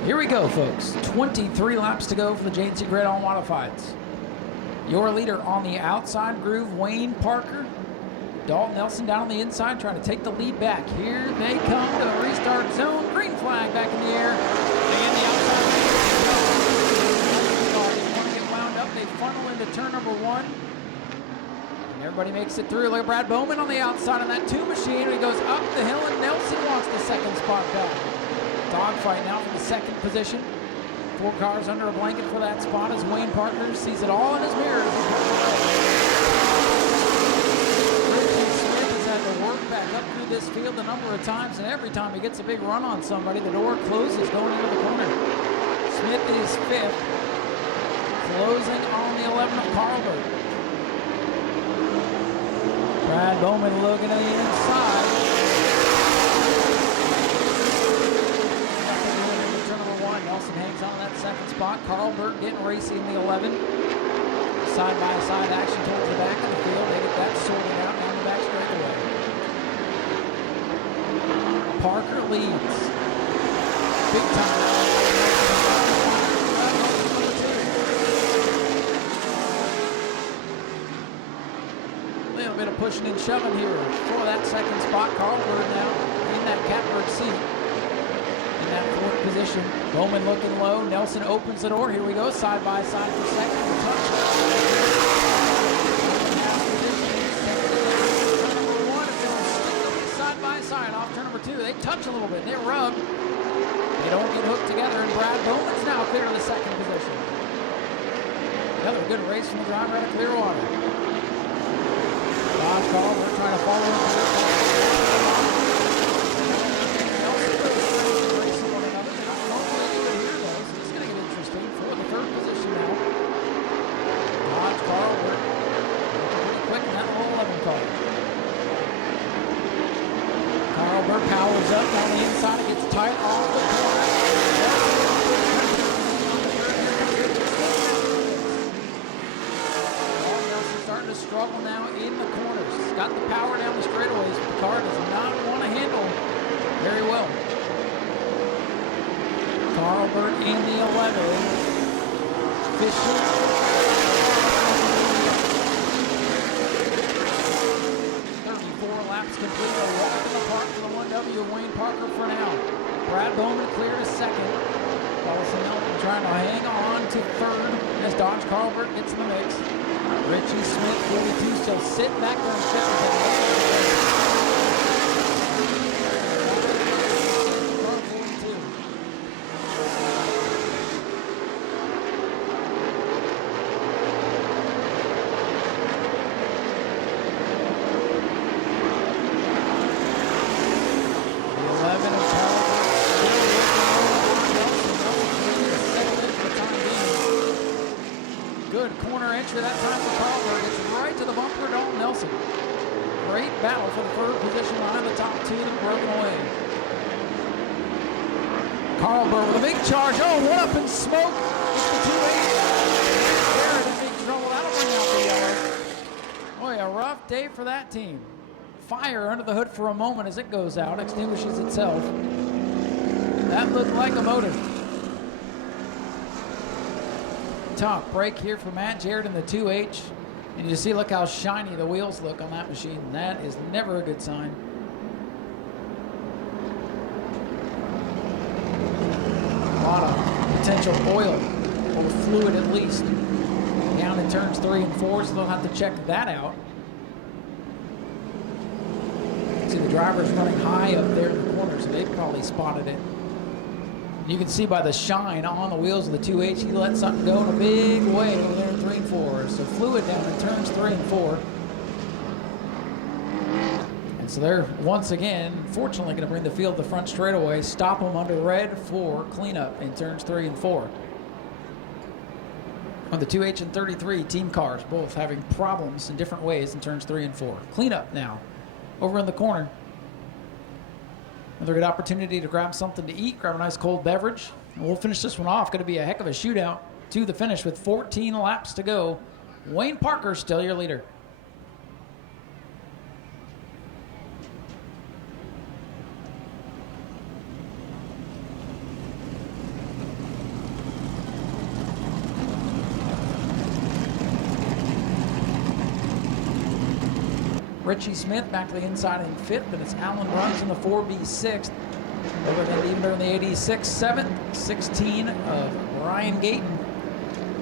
Here we go, folks. 23 laps to go for the JNC Grid All Modifieds. Your leader on the outside groove, Wayne Parker. Dalton Nelson down on the inside trying to take the lead back. Here they come to the restart zone. Green flag back in the air. And the outside. They want to get wound up. They funnel into turn number 1. And everybody makes it through. Look at Brad Bowman on the outside on that 2 machine. He goes up the hill, and Nelson wants the second spot back. Dogfight now for the second position. 4 cars under a blanket for that spot as Wayne Parker sees it all in his mirror. Richie Smith has had to work back up through this field a number of times, and every time he gets a big run on somebody, the door closes going into the corner. Smith is 5th, closing on the 11 of Carlberg. Brad Bowman looking at the inside. Nelson hangs on that second spot. Carl Burke getting racy in the 11. Side-by-side action towards the back of the field. They get that sorted out down the back straightaway. Parker leads. Big time. A little bit of pushing and shoving here for that second spot. Carl Burke now in that catbird seat. In that 4th position. Bowman looking low. Nelson opens the door. Here we go. Side by side for second. Touch. Turn number 1 is going to stick them side by side off turn number 2. They touch a little bit. They rub. They don't get hooked together. And Brad Bowman's now clear to the second position. Another good race from the driver out of Clearwater. Dodge call. We're trying to follow him. Powers up on the inside. It gets tight off the corner. Nelson's starting to struggle now in the corners. He's got the power down the straightaways, but the car does not want to handle very well. Carlbert in the 11. Fisher. 34 laps complete. A walk in the park for the 1W. Wayne Parker for now. Brad Bowman clear to second. Dawson Melton trying to hang on to 3rd as Dodge Carlbert gets in the mix. Richie Smith, 42, still sitting back there in 5th. That time for Carlberg. It's right to the bumper of Dalton Nelson. Great battle for the 3rd position behind the top 2 that have broken away. Carlberg with a big charge. Oh, one up in smoke. It's the 2-8. Barrett in big trouble. That'll bring out the yellow. Boy, a rough day for that team. Fire under the hood for a moment as it goes out, extinguishes itself. That looked like a motor. Top break here for Matt Jarrett in the 2H. And you see, look how shiny the wheels look on that machine. That is never a good sign. A lot of potential oil or fluid at least. Down in turns 3 and 4, so they'll have to check that out. See, the driver's running high up there in the corner, so they've probably spotted it. You can see by the shine on the wheels of the 2H, he let something go in a big way over there in 3 and 4. So fluid down in turns 3 and 4. And so they're once again, fortunately, going to bring the field to the front straightaway, stop them under red for cleanup in turns 3 and 4. On the 2H and 33 team cars, both having problems in different ways in turns 3 and 4. Cleanup now over in the corner. Another good opportunity to grab something to eat, grab a nice cold beverage. And we'll finish this one off. Going to be a heck of a shootout to the finish with 14 laps to go. Wayne Parker still your leader. Richie Smith back to the inside in 5th, and it's Alan Bruns in the 4B 6th. Over then even there in the 86 7th, 16 of Brian Gayton.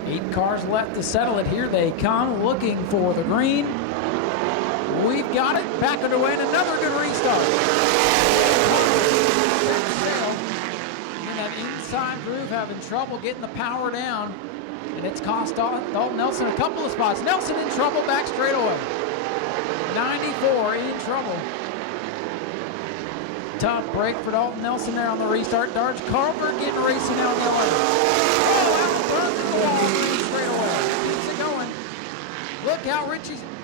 8 cars left to settle it. Here they come, looking for the green. We've got it, back underway, and another good restart. In that inside groove, having trouble getting the power down, and it's cost Dalton Nelson a couple of spots. Nelson in trouble back straightaway. 94 in trouble. Tough break for Dalton Nelson there on the restart. Darge Carlberg getting racing out on the 11. Oh, Alan Burns in the wall straightaway. Keeps it going. Look how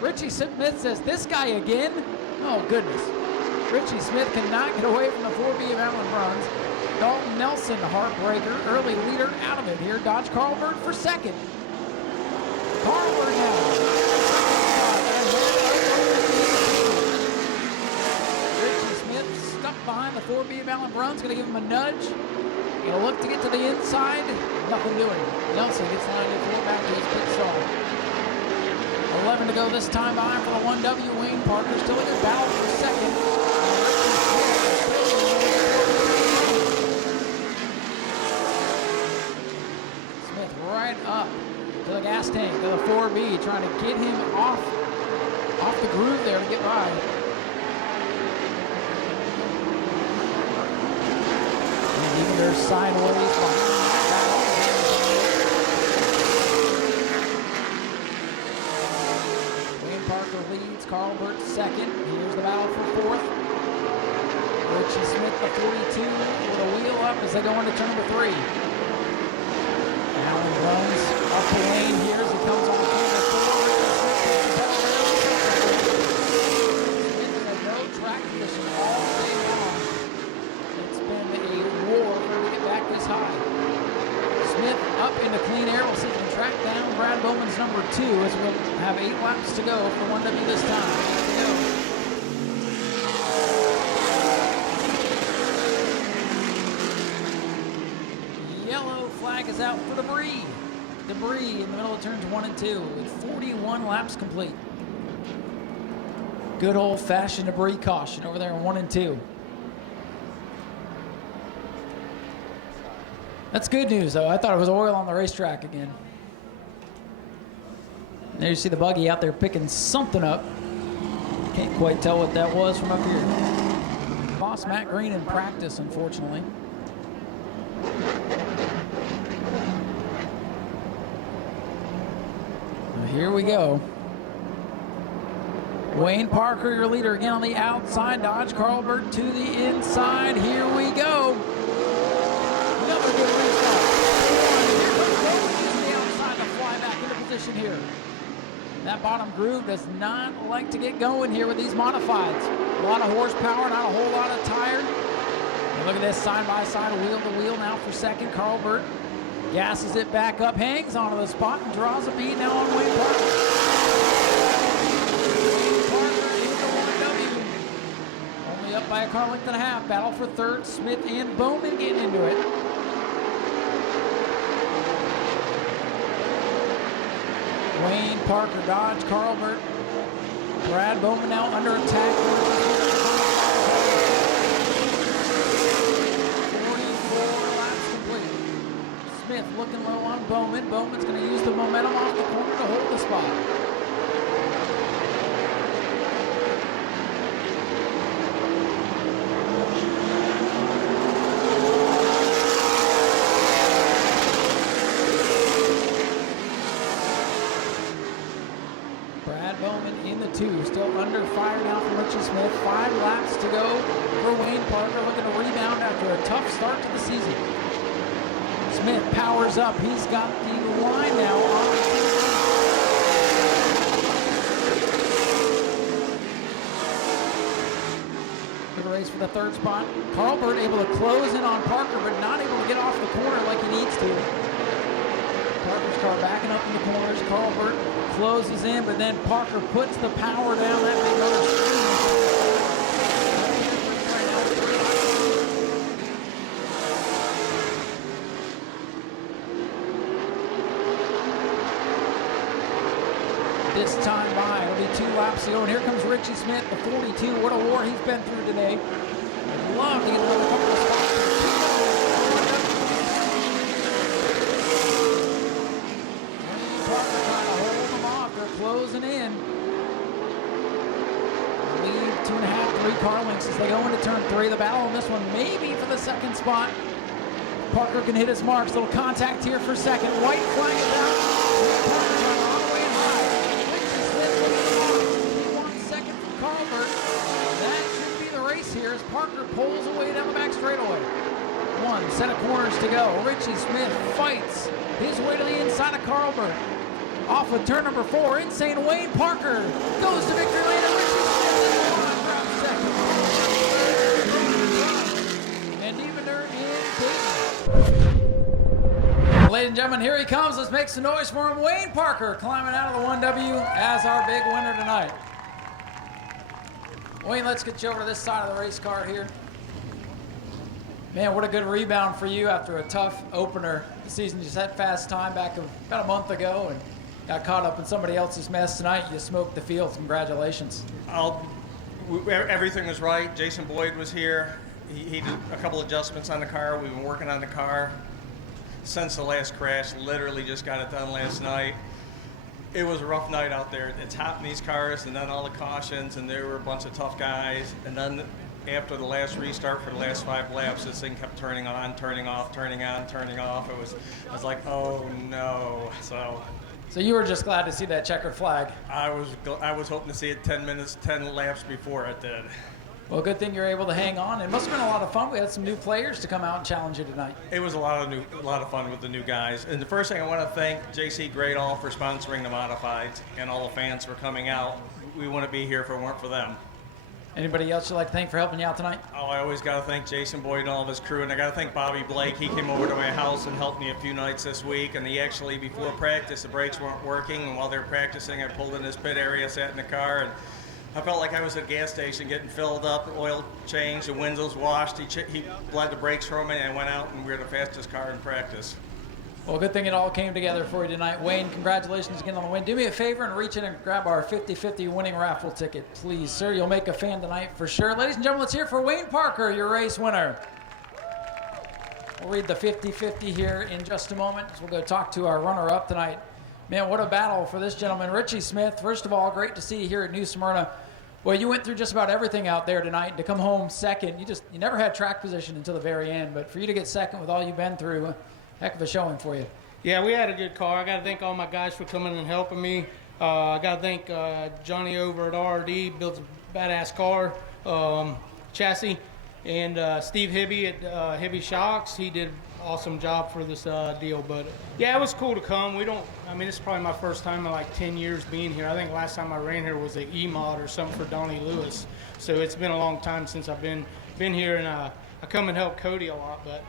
Richie Smith says, this guy again? Oh, goodness. Richie Smith cannot get away from the 4B of Alan Bruns. Dalton Nelson, heartbreaker, early leader out of it here. Dodge Carlberg for second. Carlberg now. Richie Smith stuck behind the 4B of Alan Bruns, going to give him a nudge. Going to look to get to the inside. Nothing doing. Nelson gets lined in for back to his pit stall. 11 to go this time by for the 1W. Wayne Parker still in his battle for second. Smith right up to the gas tank, to the 4B, trying to get him off the groove there to get by. And even they're sideways behind. Leads, Carlberg second. Here's the battle for fourth. Richie Smith, the 42, with a wheel up as they go into turn number 3. Alan runs up the lane here as he comes on turn number 4. Smith had no track position all day long. It's been a war for him to get back this high. Smith up into clean air. We'll see if he can track down Brad Bowman's number 2 as we'll have 8 laps to go for 1W this time. Yellow flag is out for debris. Debris in the middle of turns 1 and 2 with 41 laps complete. Good old-fashioned debris caution over there in 1 and 2. That's good news, though. I thought it was oil on the racetrack again. There you see the buggy out there picking something up. Can't quite tell what that was from up here. Lost Matt Green in practice, unfortunately. Well, here we go. Wayne Parker, your leader, again on the outside. Dodge Carlberg to the inside. Here we go. Another good restart. Here comes Bowman to the outside to fly back into position here. That bottom groove does not like to get going here with these modifieds. A lot of horsepower, not a whole lot of tire. And look at this side-by-side, wheel-to-wheel now for second. Carlberg gasses it back up, hangs onto the spot, and draws a bead now on Wayne Parker. Wayne Parker into 1W. Only up by a car length and a half. Battle for third. Smith and Bowman getting into it. Wayne Parker, Dodge, Carlberg, Brad Bowman now under attack. 44 laps complete. Smith looking low on Bowman. Bowman's going to use the momentum off the corner to hold the spot. Still under fire now from Richie Smith. 5 laps to go for Wayne Parker, looking to rebound after a tough start to the season. Smith powers up. He's got the line now on. Good race for the third spot. Carlberg able to close in on Parker, but not able to get off the corner like he needs to. Parker's car backing up in the corners. Carlberg closes in, but then Parker puts the power down that big motor screen. this time by. It'll be 2 laps to go, and here comes Richie Smith, the 42. What a war he's been through today. I'd love to get another couple of spots. Parker trying to hold them off. They're closing in. Lead 2.5, 3 car lengths as they go into turn 3. The battle on this one maybe for the second spot. Parker can hit his marks. Little contact here for second. White flag is out. Parker all the way in high. Richie Smith looking on. He won second from Carlbert. That should be the race here as Parker pulls away down the back straightaway. 1 set of corners to go. Richie Smith fights his way to the inside of Carlbert. Off with turn number 4. Insane Wayne Parker goes to victory lane, and Richie Smith grabs second. And Evander in Dayton. Ladies and gentlemen, here he comes. Let's make some noise for him. Wayne Parker climbing out of the 1W as our big winner tonight. Wayne, let's get you over to this side of the race car here. Man, what a good rebound for you after a tough opener. The season just had fast time back about a month ago and got caught up in somebody else's mess tonight. You smoked the field. Congratulations. Everything was right. Jason Boyd was here. He did a couple adjustments on the car. We've been working on the car since the last crash. Literally just got it done last night. It was a rough night out there. It's hot in these cars, and then all the cautions, and there were a bunch of tough guys. And then after the last restart for the last 5 laps, this thing kept turning on, turning off, turning on, turning off. I was like, oh no. So you were just glad to see that checkered flag. I was hoping to see it 10 laps before it did. Well, good thing you're able to hang on. It must have been a lot of fun. We had some new players to come out and challenge you tonight. It was a lot of fun with the new guys. And the first thing I want to thank JC Gradall for sponsoring the Modifieds and all the fans for coming out. We wouldn't be here if it weren't for them. Anybody else you'd like to thank for helping you out tonight? Oh, I always got to thank Jason Boyd and all of his crew, and I got to thank Bobby Blake. He came over to my house and helped me a few nights this week, and he actually, before practice, the brakes weren't working, and while they were practicing, I pulled in this pit area, sat in the car, and I felt like I was at a gas station getting filled up, oil changed, the windows washed. He bled the brakes for me, and I went out, and we were the fastest car in practice. Well, good thing it all came together for you tonight. Wayne, congratulations again on the win. Do me a favor and reach in and grab our 50-50 winning raffle ticket, please, sir. You'll make a fan tonight for sure. Ladies and gentlemen, let's hear for Wayne Parker, your race winner. We'll read the 50-50 here in just a moment. So we'll go talk to our runner-up tonight. Man, what a battle for this gentleman. Richie Smith, first of all, great to see you here at New Smyrna. Well, you went through just about everything out there tonight. To come home second, you never had track position until the very end, but for you to get second with all you've been through, heck of a showing for you. Yeah, we had a good car. I got to thank all my guys for coming and helping me. I got to thank Johnny over at RD, builds a badass car, chassis, and Steve Hibby at Hibby Shocks. He did an awesome job for this deal. But yeah, it was cool to come. This is probably my first time in like 10 years being here. I think last time I ran here was an E-Mod or something for Donnie Lewis. So it's been a long time since I've been here, and I come and help Cody a lot, but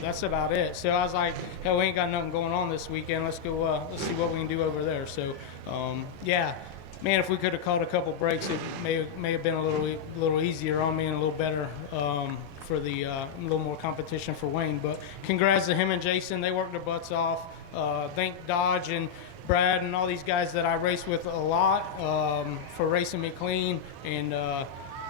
that's about it. So I was like, hell, we ain't got nothing going on this weekend. Let's go, let's see what we can do over there. So, yeah, man, if we could have caught a couple breaks, it may have been a little easier on me and a little better for the a little more competition for Wayne. But congrats to him and Jason. They worked their butts off. Thank Dodge and Brad and all these guys that I race with a lot for racing me clean. And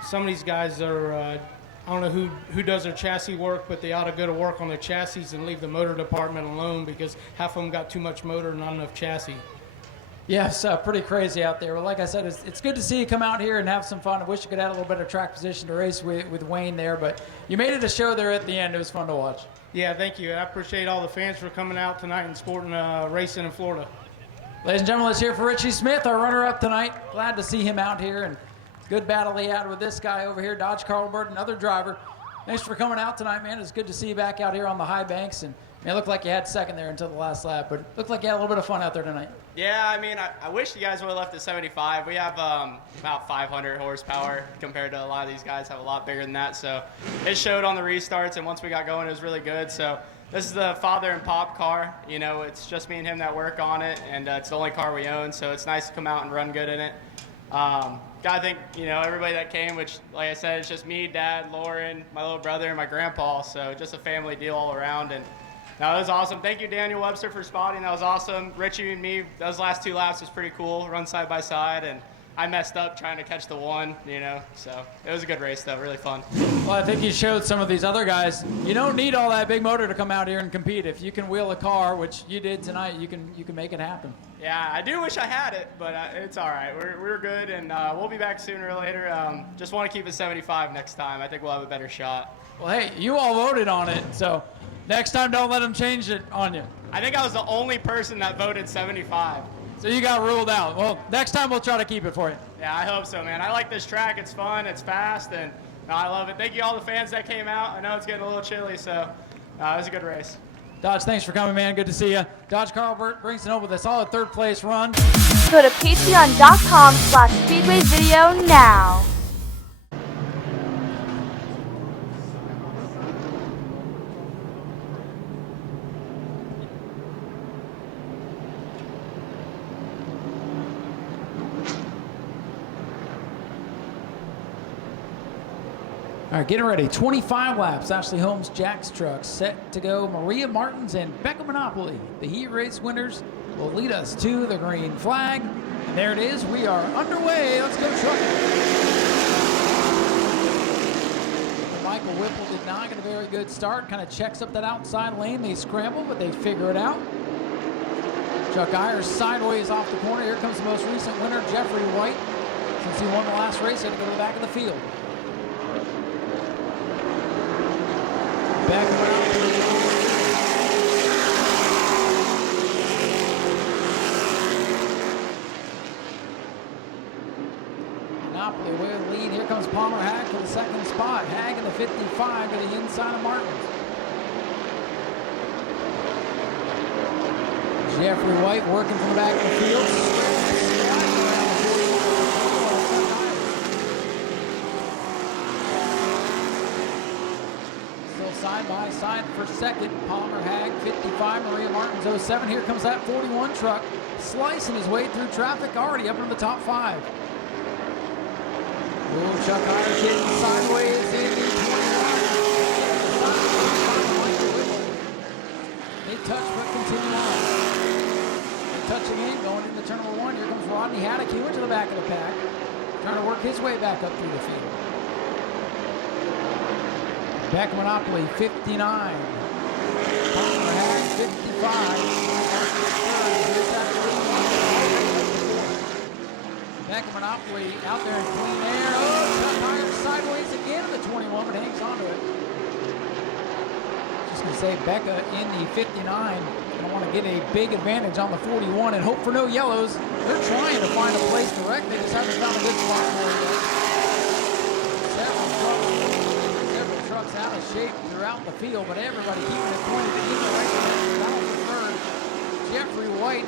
some of these guys are I don't know who does their chassis work, but they ought to go to work on their chassis and leave the motor department alone, because half of them got too much motor and not enough chassis. Yeah, it's pretty crazy out there. Well, like I said, it's good to see you come out here and have some fun. I wish you could add a little better track position to race with Wayne there, but you made it a show there at the end. It was fun to watch. Yeah, thank you. I appreciate all the fans for coming out tonight and supporting racing in Florida. Ladies and gentlemen, let's hear for Richie Smith, our runner-up tonight. Glad to see him out here, and good battle he had with this guy over here, Dodge Carlbert, another driver. Thanks for coming out tonight, man. It's good to see you back out here on the high banks. And man, it looked like you had second there until the last lap, but it looked like you had a little bit of fun out there tonight. Yeah, I wish you guys would have left at 75. We have about 500 horsepower compared to a lot of these guys have a lot bigger than that. So it showed on the restarts, and once we got going, it was really good. So this is the father and pop car. It's just me and him that work on it, and it's the only car we own, so it's nice to come out and run good in it. Gotta thank, everybody that came, which, like I said, it's just me, Dad, Lauren, my little brother, and my grandpa, so just a family deal all around. And That was awesome. Thank you, Daniel Webster, for spotting. That was awesome. Richie and me, those last 2 laps was pretty cool. Run side by side, and I messed up trying to catch the one, you know. So it was a good race, though. Really fun. Well, I think you showed some of these other guys. You don't need all that big motor to come out here and compete. If you can wheel a car, which you did tonight, you can make it happen. Yeah, I do wish I had it, but it's all right. We're good, and we'll be back sooner or later. Just want to keep it 75 next time. I think we'll have a better shot. Well, hey, you all voted on it, so next time don't let them change it on you. I think I was the only person that voted 75. So you got ruled out. Well, next time we'll try to keep it for you. Yeah, I hope so, man. I like this track. It's fun. It's fast, and I love it. Thank you all the fans that came out. I know it's getting a little chilly, so it was a good race. Dodge, thanks for coming, man. Good to see you. Dodge Carlbert brings it home with a solid 3rd place run. Go to patreon.com/speedwayvideo now. All right, getting ready. 25 laps. Ashley Holmes, Jack's truck, set to go. Maria Martins and Becca Monopoly, the heat race winners, will lead us to the green flag. And there it is. We are underway. Let's go trucking. Michael Whipple did not get a very good start. Kind of checks up that outside lane. They scramble, but they figure it out. Chuck Ayers sideways off the corner. Here comes the most recent winner, Jeffrey White. Since he won the last race, he had to go to the back of the field. Back around. Monopoly way of the lead. Here comes Palmer Hag for the 2nd spot. Hag in the 55 to the inside of Martin. Jeffrey White working from the back of the field. Side by side for 2nd. Palmer Hag, 55. Maria Martins, 07. Here comes that 41 truck, slicing his way through traffic, already up in the top 5. Ooh, Chuck Ayers getting sideways in the 21. They touch but continue on. They touch again, going into turn number 1. Here comes Rodney Haddock. He went to the back of the pack, trying to work his way back up through the field. Beck Monopoly, 59. Palmer Hag, 55. Beck Monopoly out there in clean air. Oh, Chuck Ayers sideways again in the 21, but hangs onto it. Just going to say Becca in the 59. Going to want to get a big advantage on the 41 and hope for no yellows. They're trying to find a place to wreck. They just haven't found a good spot for it yet. Several trucks out of shape throughout the field, but everybody keeping it pointed in the right direction. Down to 3rd. Jeffrey White,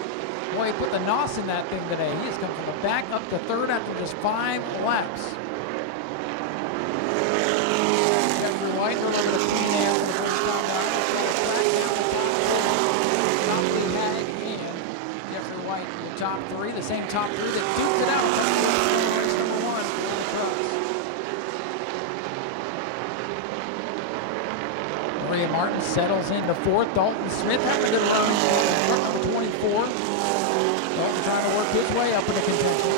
boy, he put the nos in that thing today. He has come from the back up to 3rd after just 5 laps. Jeffrey White, they're over the clean air for the first time down. Dominic Hag and Jeffrey White, your top 3, the same top 3 that duked it out. Race number 1 for the trucks. Maria Martin settles into 4th. Dalton Smith having a good run in truck number 24. Dalton trying to work his way up into contention.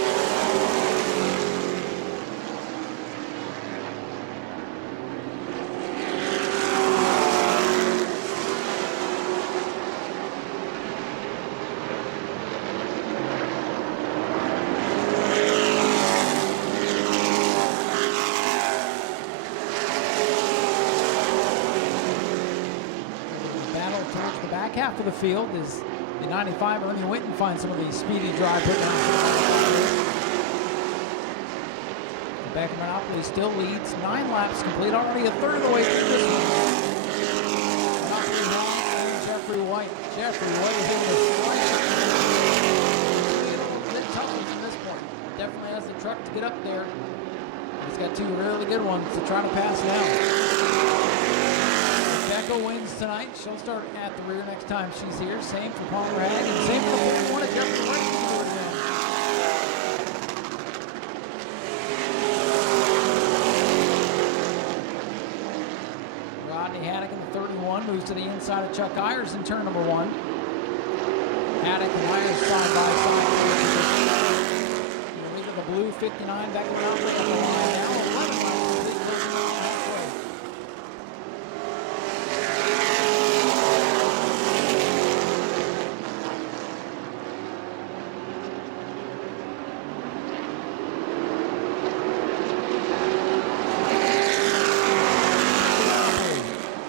Half of the field is the 95. Ernie Winton finds some of the speedy drive put down. Beck Monopoly still leads. 9 laps complete, already a 3rd of the way through this one. Monopoly Long and Jeffrey White. Jeffrey White is able to slice it. It's a little bit tougher from this point. Definitely has the truck to get up there. He's got 2 really good ones to try to pass down. Becca wins tonight. She'll start at the rear next time she's here. Same for Palmer Hag and same for the 41 at Jeffrey White. Rodney Haddock in the 31 moves to the inside of Chuck Ayers in turn number 1. Haddock and Ayers side by side. The leader, the blue 59 back around with the line now. 11 laps complete, closing on halfway.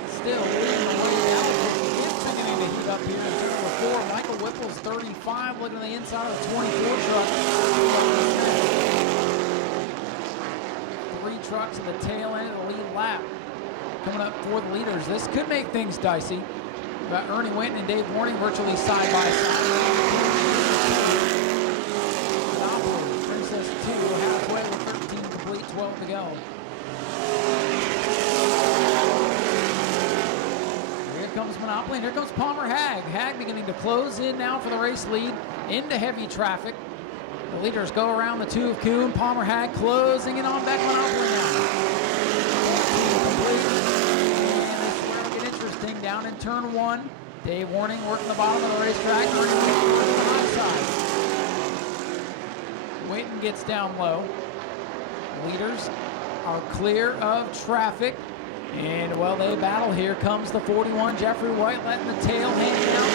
Still leading the way down. It's beginning to heat up here in turn number 4. Michael Whipple's 35, looking to the inside of the 24 truck. 3 trucks at the tail end of the lead lap. Coming up for the leaders. This could make things dicey. Got Ernie Winton and Dave Warning virtually side by side. Monopoly brings us to halfway with 13 complete, 12 to go. Here comes Monopoly, and here comes Palmer Hag. Hag beginning to close in now for the race lead into heavy traffic. The leaders go around the 2 of Kuhn. Palmer Hag closing in on Beck Monopoly now. Complete. And this is where it'll get interesting. Down in turn 1. Dave Warning working the bottom of the racetrack. Outside. Winton gets down low. Leaders are clear of traffic. And, well, they battle. Here comes the 41, Jeffrey White, letting the tail hang down.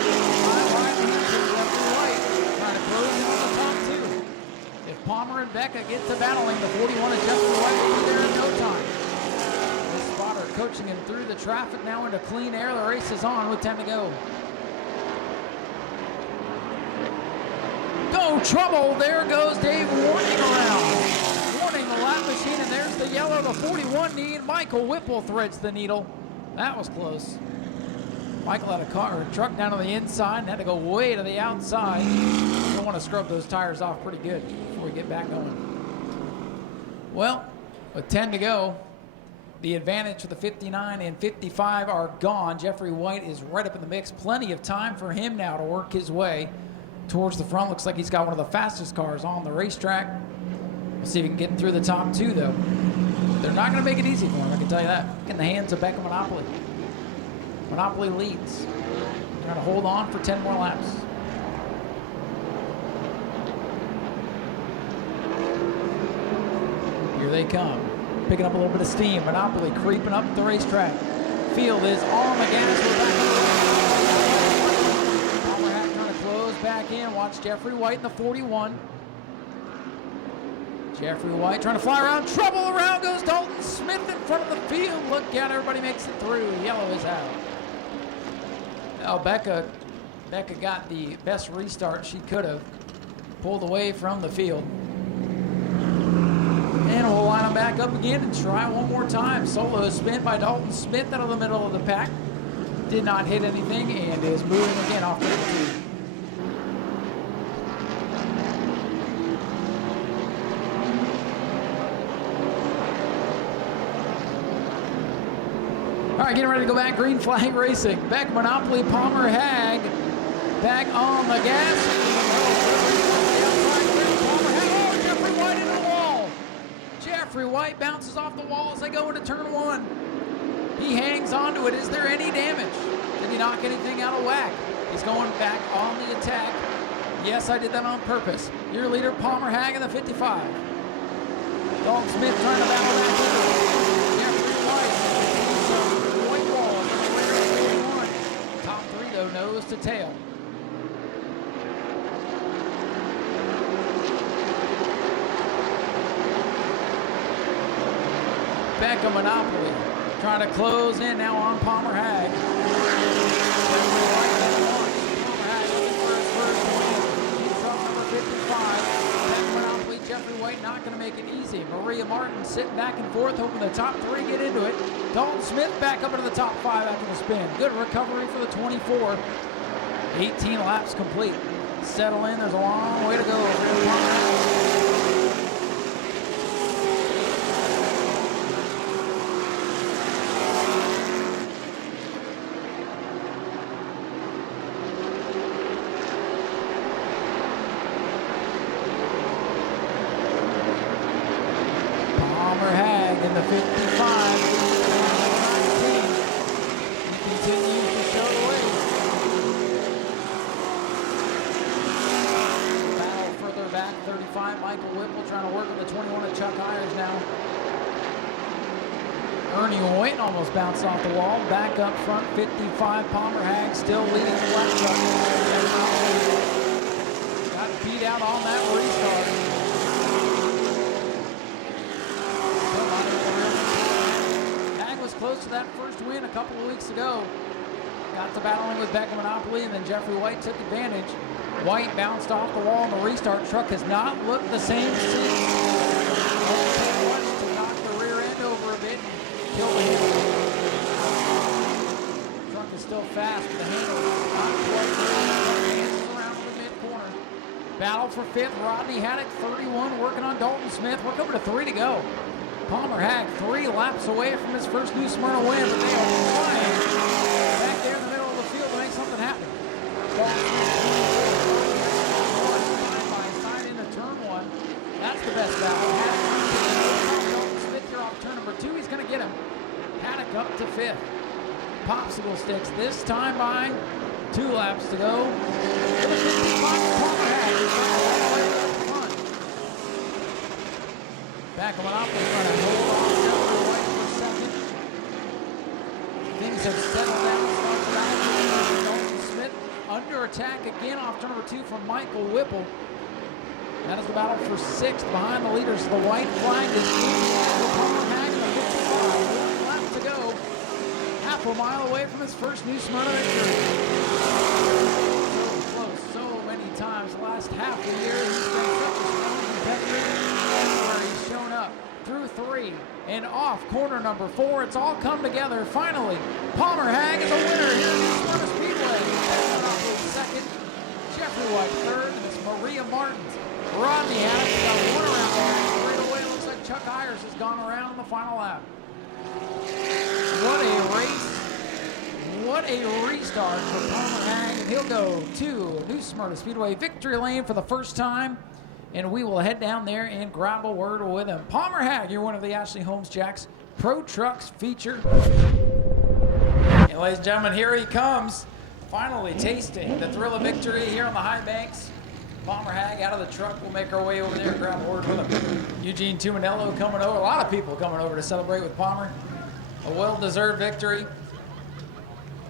Right here, Jeffrey White trying to close in on the top 2. If Palmer and Becca get to battling, the 41 of Jeffrey White will be there in no time. This spotter coaching him through the traffic now into clean air. The race is on with 10 to go. No trouble. There goes Dave Warning around. Warning the lap machine, and there's the yellow, the 41 need. Michael Whipple threads the needle. That was close. Michael had a car or a truck down on the inside and had to go way to the outside. You don't want to scrub those tires off pretty good before we get back going. Well, with 10 to go, the advantage for the 59 and 55 are gone. Jeffrey White is right up in the mix. Plenty of time for him now to work his way towards the front. Looks like he's got one of the fastest cars on the racetrack. We'll see if he can get through the top 2, though. They're not going to make it easy for him, I can tell you that. In the hands of Becca Monopoly. Monopoly leads. Trying to hold on for 10 more laps. Here they come. Picking up a little bit of steam. Monopoly creeping up the racetrack. Field is on the gas. We're back on the race. Trying to close back in. Watch Jeffrey White in the 41. Jeffrey White trying to fly around. Trouble around goes Dalton Smith in front of the field. Look out, everybody makes it through. Yellow is out. Now Becca got the best restart she could have. Pulled away from the field. And we'll line them back up again and try one more time. Solo spin by Dalton Smith out of the middle of the pack. Did not hit anything and is moving again off the 2. All right, getting ready to go back. Green flag racing. Beck, Monopoly, Palmer, Hag. Back on the gas. Palmer, Hag. Oh, Jeffrey White into the wall. Jeffrey White bounces off the wall as they go into turn 1. He hangs onto it. Is there any damage? Did he knock anything out of whack? He's going back on the attack. Yes, I did that on purpose. Your leader, Palmer, Hag in the 55. Dalton Smith trying to battle back in. Jeffrey White. Top 3 though, nose to tail. Becca Monopoly trying to close in now on Palmer Hag. Palmer Hag looking for his first win. Truck number 55. Becca Monopoly, Jeffrey White not going to make it easy. Maria Martin sitting back and forth, hoping the top 3 get into it. Dalton Smith back up into the top 5 after the spin. Good recovery for the 24. 18 laps complete. Settle in. There's a long way to go. Palmer Hag in the 55. 19. continues to show the way. Battle further back, 35. Michael Whipple trying to work with the 21 of Chuck Ayers now. Ernie Hoyt almost bounced off the wall. Back up front, 55. Palmer Hag still leading the left truck. Got beat out on that restart. Hag was close to that first win a couple of weeks ago. Got to battling with Beckham Monopoly, and then Jeffrey White took advantage. White bounced off the wall in the restart. Truck has not looked the same since. To knock the rear end over a bit. Kill the handle. Truck is still fast, but the handle is not quite dances around to the mid-corner. Battle for fifth. Rodney Haddock, 31, working on Dalton Smith. We're coming to 3 to go. Palmer Hag, 3 laps away from his first New Smyrna win, but they are flying back there in the middle of the field to make something happen. Dalton Smith, side by side into turn 1. That's the best battle. Turn number 2, he's going to get him. Haddock up to 5th. Popsicle sticks this time by 2 laps to go. Number 55, Palmer Hag is all the way up front. Back of Monopoly trying to hold on Jeffrey White for second. Things have settled down. Dalton Smith under attack again off turn number 2 from Michael Whipple. That is the battle for 6th behind the leaders. The white flag is Palmer Hag in the 55. 1 lap to go. Half a mile away from his first New Smyrna victory. So close so many times. The last half of the year, he's been such a strong competitor. Where he's shown up through 3 and off corner number 4. It's all come together. Finally, Palmer Hag is a winner here at Smyrna Speedway. Second, Jeffrey White third, and it's Maria Martins. Rodney Haddock got 1 around there. Right away, it looks like Chuck Ayers has gone around in the final lap. What a race. What a restart for Palmer Hag. And he'll go to New Smyrna Speedway victory lane for the first time. And we will head down there and grab a word with him. Palmer Hag, you're one of the Ashley Holmes Jacks Pro Trucks feature. And ladies and gentlemen, here he comes. Finally tasting the thrill of victory here on the high banks. Palmer Hag out of the truck. We'll make our way over there and grab a word with him. Eugene Tumanello coming over. A lot of people coming over to celebrate with Palmer. A well-deserved victory.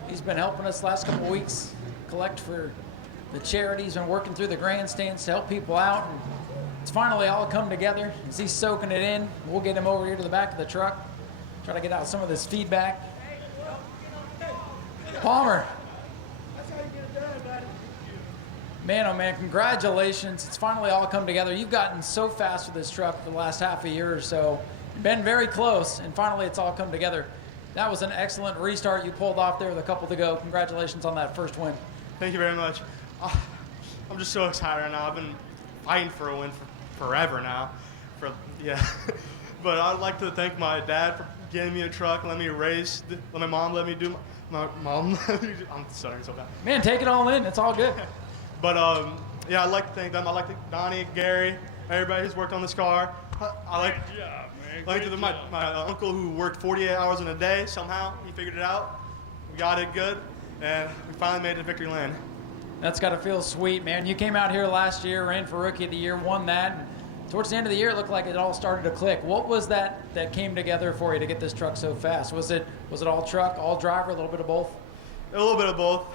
He's been helping us last couple weeks collect for the charity. He's been working through the grandstands to help people out. And it's finally all come together. As he's soaking it in, we'll get him over here to the back of the truck. Try to get out some of this feedback. Palmer. Man, oh man, congratulations. It's finally all come together. You've gotten so fast with this truck for the last half a year or so. You've been very close, and finally it's all come together. That was an excellent restart you pulled off there with a couple to go. Congratulations on that first win. Thank you very much. I'm just so excited right now. I've been fighting for a win for forever now. But I'd like to thank my dad for getting me a truck, letting me race, let my mom let me do my mom. I'm stuttering so bad. Man, take it all in. It's all good. But yeah, I'd like to thank them. I'd like to Donnie, Gary, everybody who's worked on this car. I like my uncle who worked 48 hours in a day. Somehow he figured it out. We got it good, and we finally made it to victory lane. That's got to feel sweet, man. You came out here last year, ran for Rookie of the Year, won that. And towards the end of the year, it looked like it all started to click. What was that came together for you to get this truck so fast? Was it all truck, all driver, a little bit of both? A little bit of both.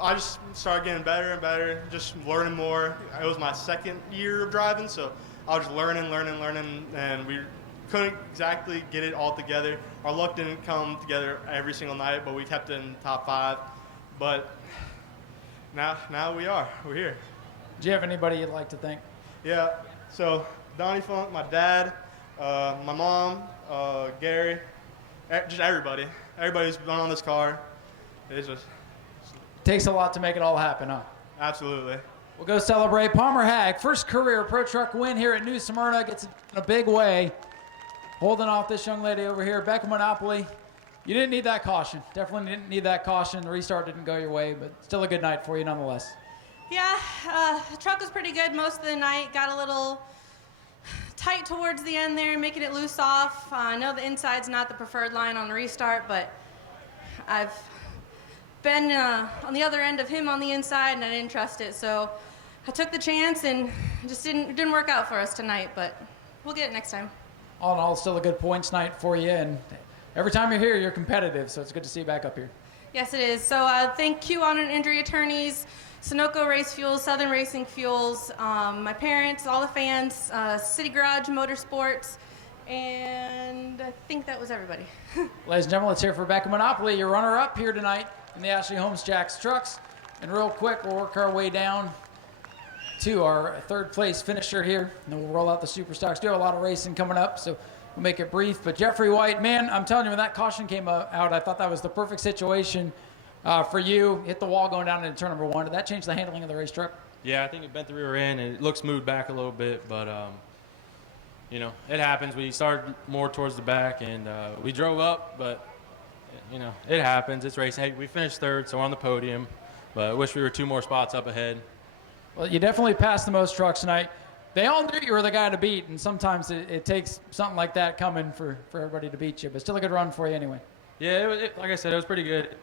I just started getting better and better, just learning more. It was my second year of driving, so I was just learning, and we couldn't exactly get it all together. Our luck didn't come together every single night, but we kept it in the top 5. But now we're here. Do you have anybody you'd like to thank? Yeah, so Donnie Funk, my dad, my mom, Gary, just everybody who's been on this car. It's just... Takes a lot to make it all happen, huh? Absolutely. We'll go celebrate Palmer Hag. First career Pro Truck win here at New Smyrna. Gets it in a big way. Holding off this young lady over here, Beckham Monopoly. You didn't need that caution. Definitely didn't need that caution. The restart didn't go your way, but still a good night for you nonetheless. Yeah, the truck was pretty good most of the night. Got a little tight towards the end there, making it loose off. I know the inside's not the preferred line on the restart, but I've been on the other end of him on the inside, and I didn't trust it. So I took the chance, and it just didn't work out for us tonight, but we'll get it next time. All in all, still a good points night for you, and every time you're here, you're competitive, so it's good to see you back up here. Yes, it is. So thank you, Honor and Injury Attorneys, Sunoco Race Fuels, Southern Racing Fuels, my parents, all the fans, City Garage Motorsports, and I think that was everybody. Ladies and gentlemen, let's hear for Rebecca Monopoly, your runner-up here tonight in the Ashley Holmes Jacks trucks. And real quick, we'll work our way down to our third place finisher here, and then we'll roll out the super stocks. Do have a lot of racing coming up, so we'll make it brief. But Jeffrey White, man, I'm telling you, when that caution came out, I thought that was the perfect situation for you. Hit the wall going down into turn number 1. Did that change the handling of the race truck? Yeah, I think it bent the rear end, and it looks moved back a little bit, but you know, it happens. We started more towards the back, and we drove up, but you know, it happens. It's racing. Hey, we finished third, so we're on the podium, but I wish we were 2 more spots up ahead. Well, you definitely passed the most trucks tonight. They all knew you were the guy to beat, and sometimes it takes something like that coming for everybody to beat you, but still a good run for you anyway. Yeah, like I said, it was pretty good.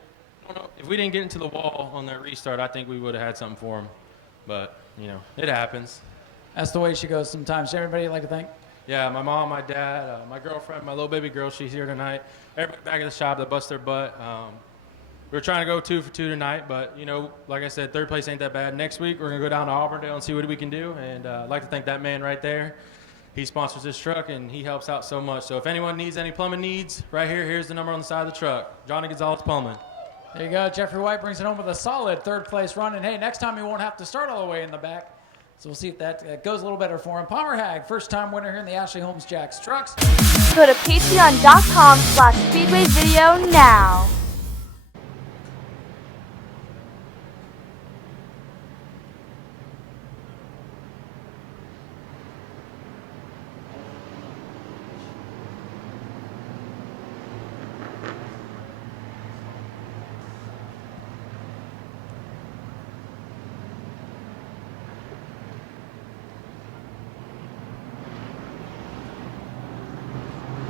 I don't know, if we didn't get into the wall on that restart, I think we would have had something for him, but you know, it happens. That's the way she goes sometimes. Everybody you'd like to thank? Yeah, my mom, my dad, my girlfriend, my little baby girl, she's here tonight. Everybody back at the shop that bust their butt. We were trying to go 2 for 2 tonight, but, you know, like I said, third place ain't that bad. Next week, we're going to go down to Auburndale and see what we can do, and I'd like to thank that man right there. He sponsors this truck, and he helps out so much. So if anyone needs any plumbing needs, right here, here's the number on the side of the truck. Johnny Gonzalez Plumbing. There you go. Jeffrey White brings it home with a solid third place run, and hey, next time he won't have to start all the way in the back. So we'll see if that goes a little better for him. Palmer Hag, first-time winner here in the Ashley Holmes Jacks trucks. Go to patreon.com/Speedway Video now.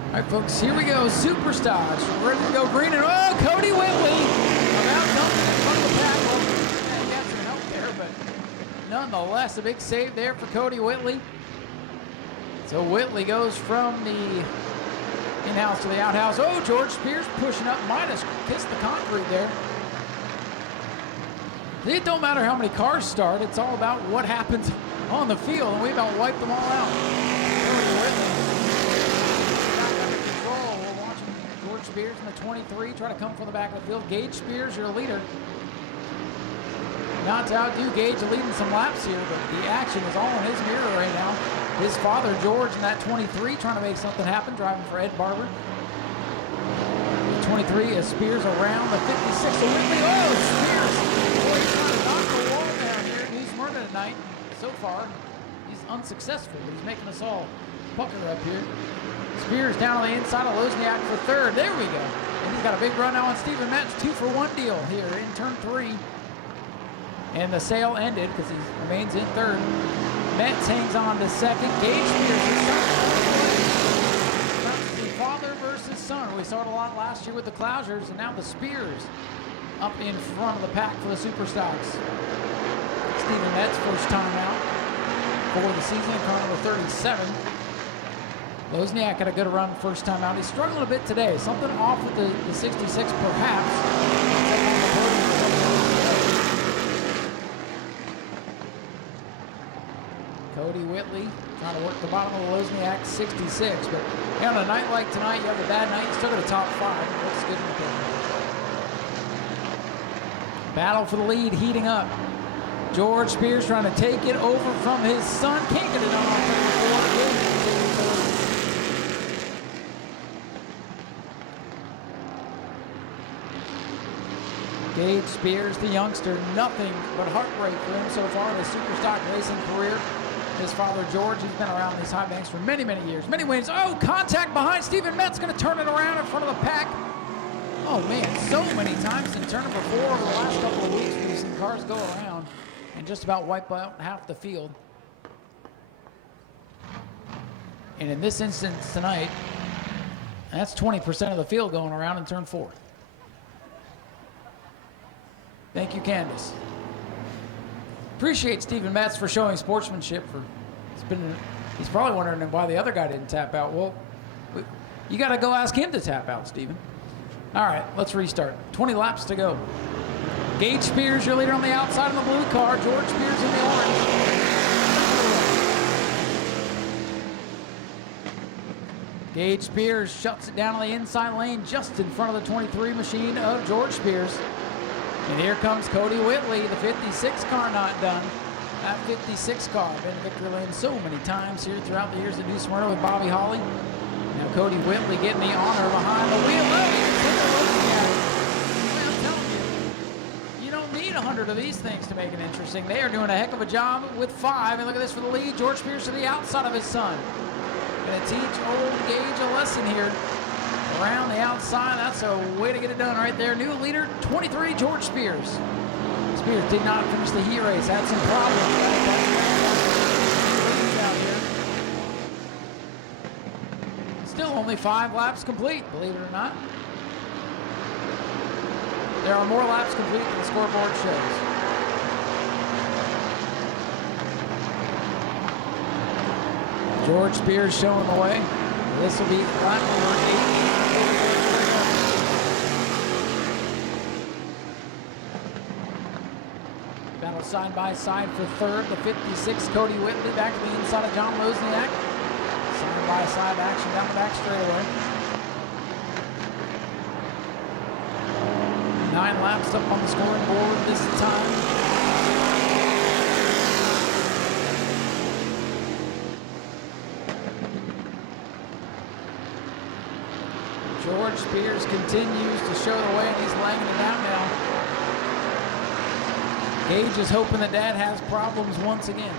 All right, folks, here we go. Superstars. We're ready to go green. And oh, Cody Whitley about jumping in front of the pack. Well, he got some help there, but nonetheless, a big save there for Cody Whitley. So Whitley goes from the in-house to the outhouse. Oh, George Spears pushing up. Might have kissed the concrete there. It don't matter how many cars start. It's all about what happens on the field, and we about wiped them all out. Cody Whitley. Spears in the 23, try to come from the back of the field. Gage Spears, your leader. Not to outdo Gage, leading some laps here, but the action is all in his mirror right now. His father, George, in that 23, trying to make something happen, driving for Ed Barber. The 23 is Spears around the 56. So Whitley, oh, Spears! Boy, he's trying to knock the wall down here in New Smyrna tonight. So far, he's unsuccessful, but he's making us all pucker up here. Spears down on the inside of Lozniak for third. There we go. And he's got a big run now on Stephen Metz. 2-for-1 deal here in turn 3. And the sale ended because he remains in third. Metz hangs on to second. Gage Spears, the father versus son. We saw it a lot last year with the Clousers, and now the Spears up in front of the pack for the Superstocks. Stephen Metz, first time out for the season, car number 37. Lozniak had a good run first time out. He's struggling a bit today. Something off with the 66 perhaps. Cody Whitley trying to work the bottom of the Lozniak 66. But hey, on a night like tonight, you have a bad night, you still got a top 5. It looks good in the picture. Battle for the lead heating up. George Spears trying to take it over from his son. Can't get it on. Gage Spears, the youngster, nothing but heartbreak for him so far in his Superstock racing career. His father, George, he's been around these high banks for many, many years. Many wins. Oh, contact behind Stephen Metz, going to turn it around in front of the pack. Oh, man, so many times in turn number 4 over the last couple of weeks we've seen cars go around and just about wipe out half the field. And in this instance tonight, that's 20% of the field going around in turn 4. Thank you, Candace. Appreciate Stephen Metz for showing sportsmanship. He's probably wondering why the other guy didn't tap out. Well, you got to go ask him to tap out, Stephen. All right, let's restart. 20 laps to go. Gage Spears, your leader on the outside of the blue car. George Spears in the orange. Gage Spears shuts it down on the inside lane just in front of the 23 machine of George Spears. And here comes Cody Whitley, the 56 car not done. That 56 car, been victory lane so many times here throughout the years at New Smyrna with Bobby Holly. Now Cody Whitley getting the honor behind the wheel. I'm telling you, you don't need 100 of these things to make it interesting. They are doing a heck of a job with 5. And look at this for the lead. George Spears to the outside of his son. Gonna teach old Gage a lesson here. Around the outside, that's a way to get it done right there. New leader, 23, George Spears. Spears did not finish the heat race, had some problems. Out here. Still only 5 laps complete, believe it or not. There are more laps complete than the scoreboard shows. George Spears showing the way. This will be lap number 8. Battle side by side for third. The 56, Cody Whitley, back to the inside of John Lozniak. Side by side action down the back straightaway. 9 laps up on the scoring board this time. George Spears continues to show the way, and he's laying it out now. Gage is hoping that Dad has problems once again.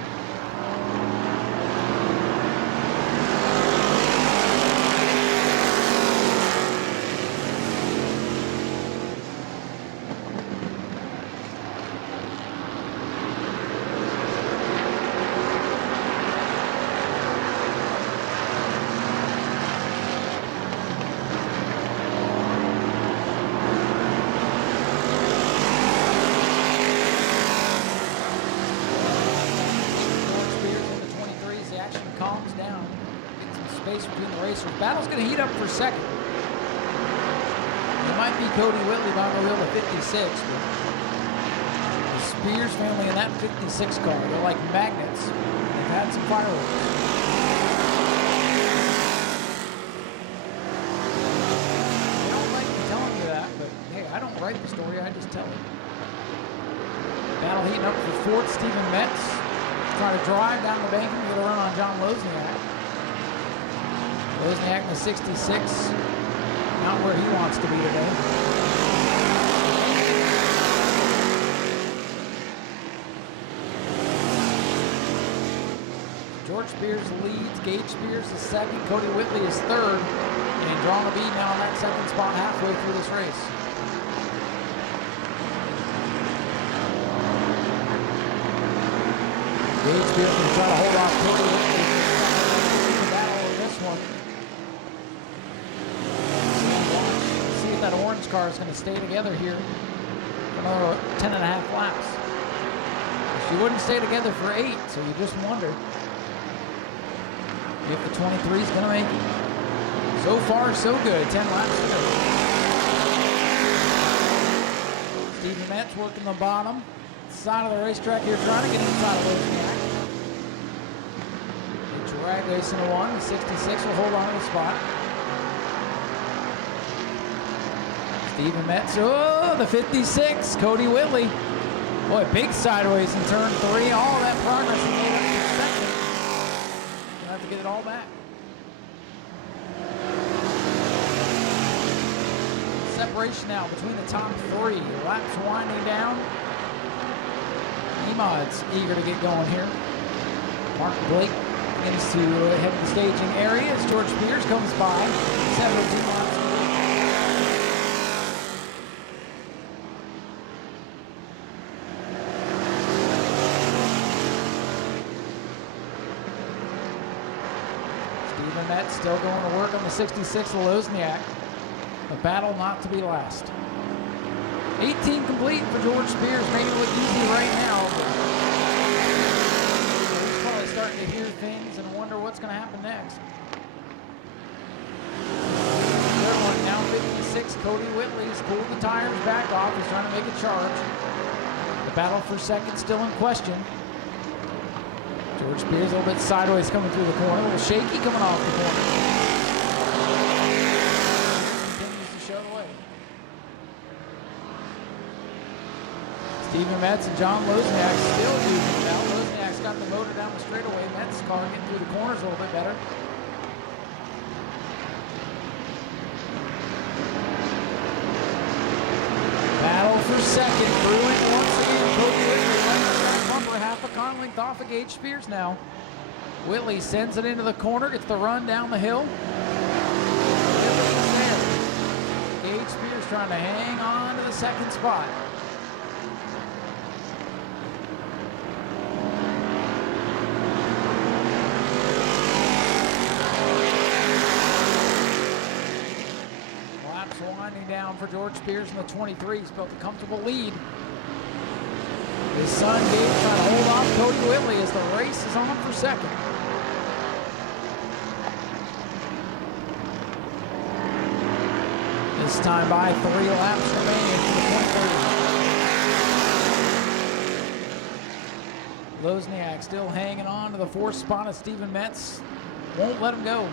Battle's going to heat up for second. It might be Cody Whitley behind the wheel of 56, but the Spears family in that 56 car, they're like magnets. They've had some fireworks. They don't like me telling you that, but hey, I don't write the story, I just tell it. Battle heating up for fourth, Stephen Metz. Trying to drive down the bank and get a run on John Lozniak. Lozniak in the 66, not where he wants to be today. George Spears leads, Gage Spears is second, Cody Whitley is third, and drawing a bead now on that second spot halfway through this race. Gage Spears going to try to hold off Cody Whitley. Battle over this one. See if that orange car is going to stay together here for another 10.5 laps. She wouldn't stay together for 8, so you just wonder if the 23 is going to make it. So far, so good. 10 laps to go. Stephen Metz working the bottom side of the racetrack here, trying to get inside of Lozniak. Drag racing to 1. The 66 will hold on to the spot. Stephen Metz. Oh, the 56. Cody Whitley. Boy, big sideways in turn 3. All that progress he made up to second. Gonna have to get it all back. Separation now between the top 3. Laps winding down. Emod's eager to get going here. Mark Blake begins to head to the staging area as George Spears comes by. 17 laps. Stephen Metz still going to work on the 66 Lozniak. A battle not to be last. 18 complete for George Spears, making it look easy right now. He's probably starting to hear things and wonder what's going to happen next. Third one, now 56. Cody Whitley's pulled the tires back off. He's trying to make a charge. The battle for second still in question. George Spears a little bit sideways coming through the corner. A little shaky coming off the corner. Continues to show the way. Steven Metz and John Lozniak still using it now. Lozniak's got the motor down the straightaway. Metz car getting through the corners a little bit better. Battle for second. Brewing once again. Cody Whitley running the track bumper half a car length off of Gage Spears now. Whitley sends it into the corner. Gets the run down the hill. Gage Spears trying to hang on to the second spot. Winding down for George Spears in the 23. He's built a comfortable lead. His son Gabe trying to hold off Cody Whitley as the race is on for second. This time by 3 laps remaining for the 23. Lozniak still hanging on to the 4th spot of Steven Metz. Won't let him go.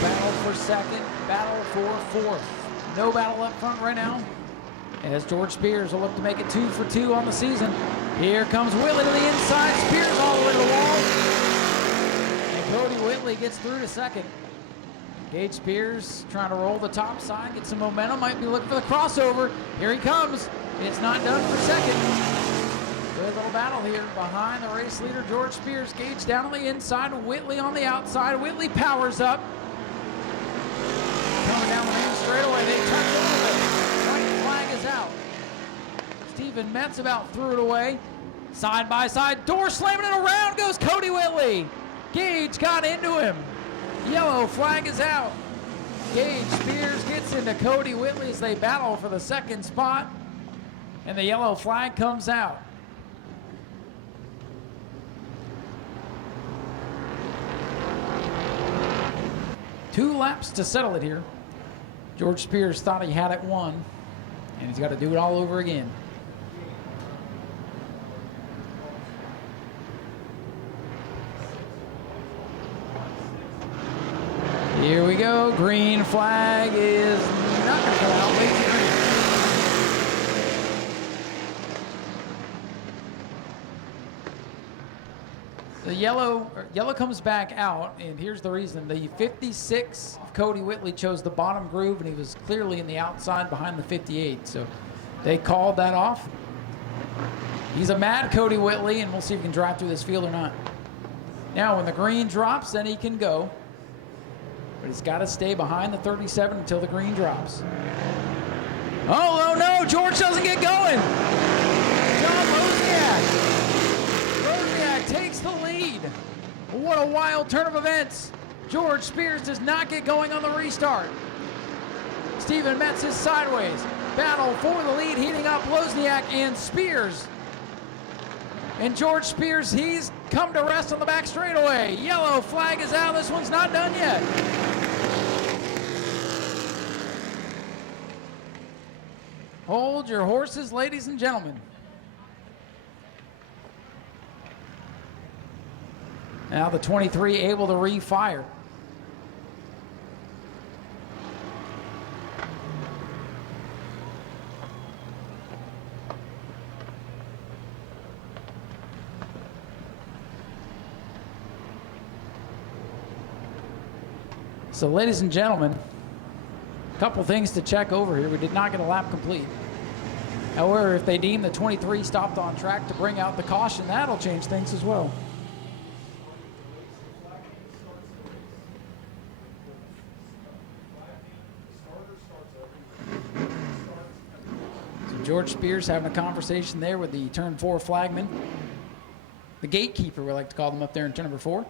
Battle for second, battle for 4th. No battle up front right now, as George Spears will look to make it 2 for 2 on the season. Here comes Whitley to the inside, Spears all the way to the wall. And Cody Whitley gets through to second. Gage Spears trying to roll the top side, get some momentum, might be looking for the crossover. Here he comes. It's not done for second. Good little battle here behind the race leader, George Spears. Gage down on the inside, Whitley on the outside. Whitley powers up. Coming down the main straightaway, they touch a little bit. White flag is out. Steven Metz about threw it away. Side by side, door slamming it around goes Cody Whitley. Gage got into him. Yellow flag is out. Gage Spears gets into Cody Whitley as they battle for the second spot. And the yellow flag comes out. Two laps to settle it here. George Spears thought he had it won, and he's got to do it all over again. Here we go. Green flag is not going to come out. Late green. The yellow comes back out, and here's the reason. The 56 of Cody Whitley chose the bottom groove, and he was clearly in the outside behind the 58. So they called that off. He's a mad Cody Whitley, and we'll see if he can drive through this field or not. Now, when the green drops, then he can go. But he's got to stay behind the 37 until the green drops. Oh no, George doesn't get going. John Lozniak takes the lead. What a wild turn of events. George Spears does not get going on the restart. Steven Metz is sideways. Battle for the lead heating up. Lozniak and Spears. And George Spears, he's come to rest on the back straightaway. Yellow flag is out. This one's not done yet. Hold your horses, ladies and gentlemen. Now the 23 able to refire. So ladies and gentlemen, a couple things to check over here. We did not get a lap complete. However, if they deem the 23 stopped on track to bring out the caution, that'll change things as well. George Spears having a conversation there with the turn 4 flagman. The gatekeeper, we like to call them up there in turn number 4.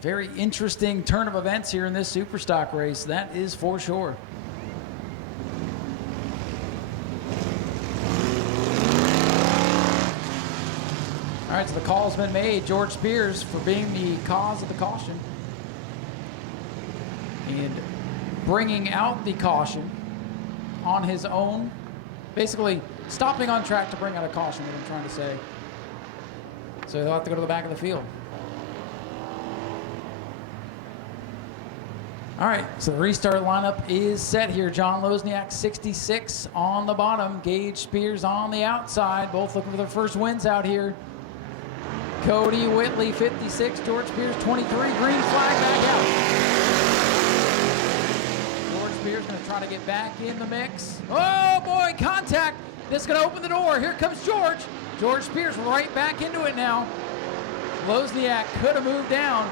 Very interesting turn of events here in this super stock race, that is for sure. All right, so the call's been made. George Spears for being the cause of the caution. And bringing out the caution on his own. Basically, stopping on track to bring out a caution, what I'm trying to say. So he'll have to go to the back of the field. All right, so the restart lineup is set here. John Lozniak, 66 on the bottom. Gage Spears on the outside. Both looking for their first wins out here. Cody Whitley, 56. George Spears, 23. Green flag back out. George Spears going to try to get back in the mix. Oh, boy, contact. This is going to open the door. Here comes George. George Spears right back into it now. Lozniak could have moved down.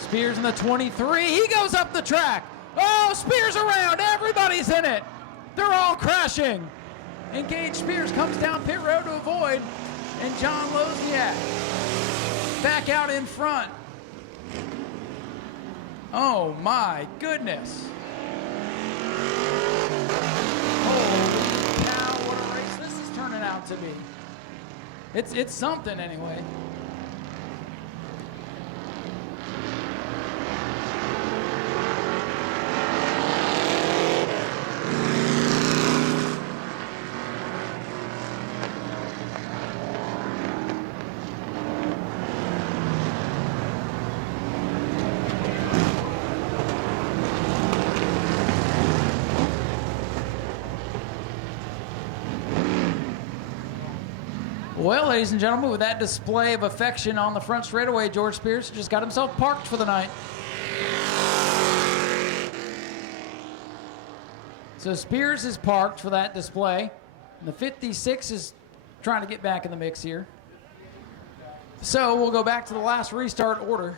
Spears in the 23. He goes up the track. Oh, Spears around. Everybody's in it. They're all crashing. And Gage Spears comes down pit road to avoid. And John Lozniak back out in front. Oh, my goodness. Holy cow, what a race this is turning out to be. It's something anyway. Well, ladies and gentlemen, with that display of affection on the front straightaway, George Spears just got himself parked for the night. So Spears is parked for that display. And the 56 is trying to get back in the mix here. So we'll go back to the last restart order.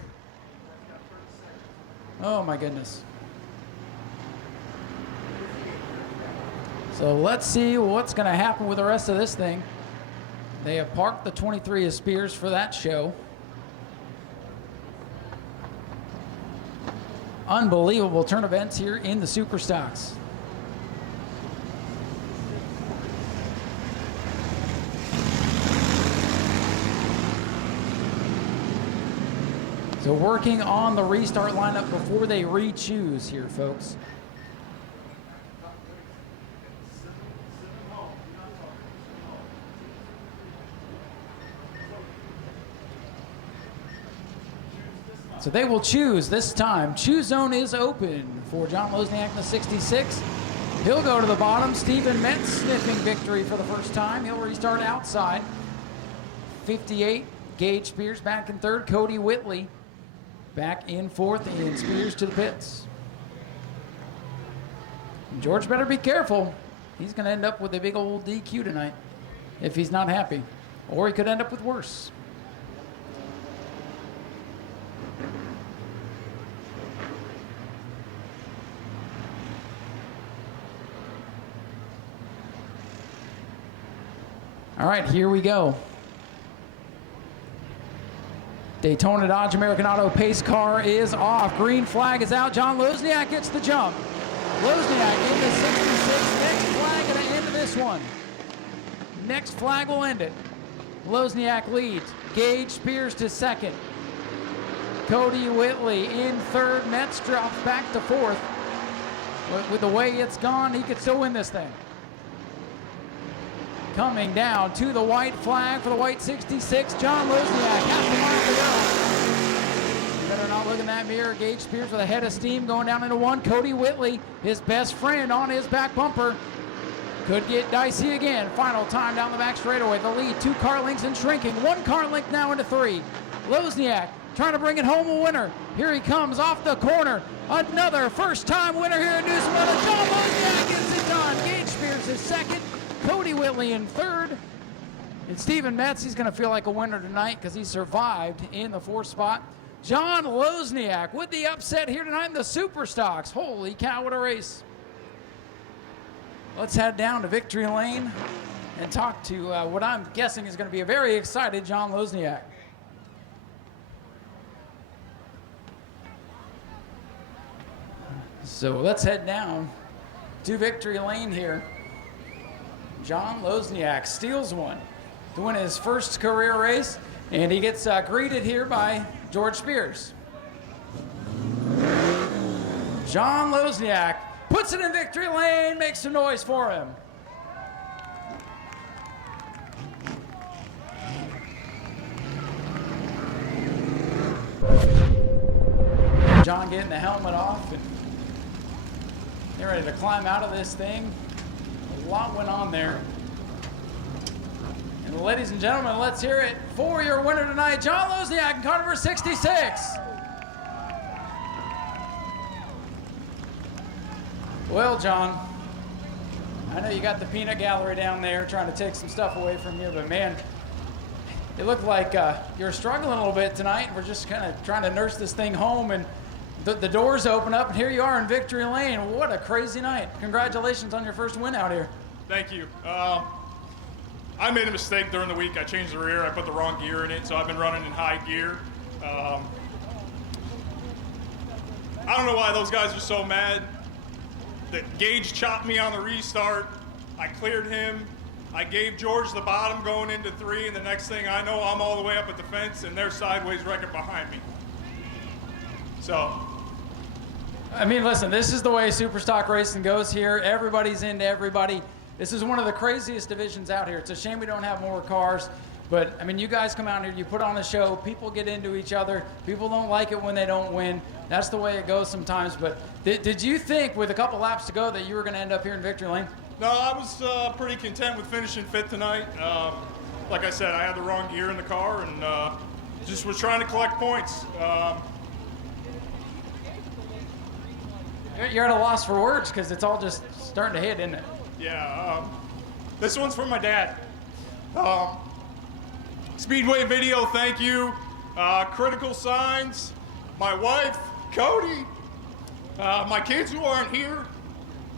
Oh, my goodness. So let's see what's going to happen with the rest of this thing. They have parked the 23 of Spears for that show. Unbelievable turn events here in the Super Stocks. So working on the restart lineup before they re-choose here, folks. So they will choose this time. Choose zone is open for John Lozniak in the 66. He'll go to the bottom. Stephen Metz sniffing victory for the first time. He'll restart outside. 58, Gage Spears back in third. Cody Whitley back in fourth, and Spears to the pits. And George better be careful. He's going to end up with a big old DQ tonight if he's not happy. Or he could end up with worse. All right, here we go. Daytona Dodge American Auto pace car is off. Green flag is out. John Lozniak gets the jump. Lozniak in the 66. Next flag at the end of this one. Next flag will end it. Lozniak leads. Gage Spears to second. Cody Whitley in third. Metz drops back to fourth. With the way it's gone, he could still win this thing. Coming down to the white flag for the white 66, John Lozniak, half a mile to go. You better not look in that mirror. Gage Spears with a head of steam going down into one. Cody Whitley, his best friend on his back bumper. Could get dicey again. Final time down the back straightaway. The lead, 2 car lengths and shrinking. 1 car length now into 3. Lozniak trying to bring it home a winner. Here he comes off the corner. Another first-time winner here in New Smyrna. John Lozniak gets it done. Gage Spears is second. Cody Whitley in third. And Stephen Metz, he's going to feel like a winner tonight because he survived in the 4th spot. John Lozniak with the upset here tonight in the Super Stocks. Holy cow, what a race. Let's head down to victory lane and talk to what I'm guessing is going to be a very excited John Lozniak. So let's head down to victory lane here. John Lozniak steals one to win his first career race, and he gets greeted here by George Spears. John Lozniak puts it in victory lane, makes some noise for him. John getting the helmet off and getting ready to climb out of this thing. A lot went on there. And ladies and gentlemen, let's hear it for your winner tonight, John Lozniak in car number 66. Well, John, I know you got the peanut gallery down there trying to take some stuff away from you, but man, it looked like you're struggling a little bit tonight. We're just kind of trying to nurse this thing home, and the doors open up, and here you are in victory lane. What a crazy night. Congratulations on your first win out here. Thank you. I made a mistake during the week. I changed the rear. I put the wrong gear in it, so I've been running in high gear. I don't know why those guys are so mad. That Gage chopped me on the restart. I cleared him. I gave George the bottom going into 3, and the next thing I know, I'm all the way up at the fence, and they're sideways wrecking behind me. So. I mean, listen, this is the way Superstock racing goes here. Everybody's into everybody. This is one of the craziest divisions out here. It's a shame we don't have more cars. But, I mean, you guys come out here, you put on a show, people get into each other, people don't like it when they don't win. That's the way it goes sometimes. But did you think with a couple laps to go that you were going to end up here in victory lane? No, I was pretty content with finishing 5th tonight. Like I said, I had the wrong gear in the car and just was trying to collect points. You're at a loss for words because it's all just starting to hit, isn't it? Yeah, this one's from my dad. Speedway video, thank you. Critical Signs, my wife, Cody, my kids who aren't here,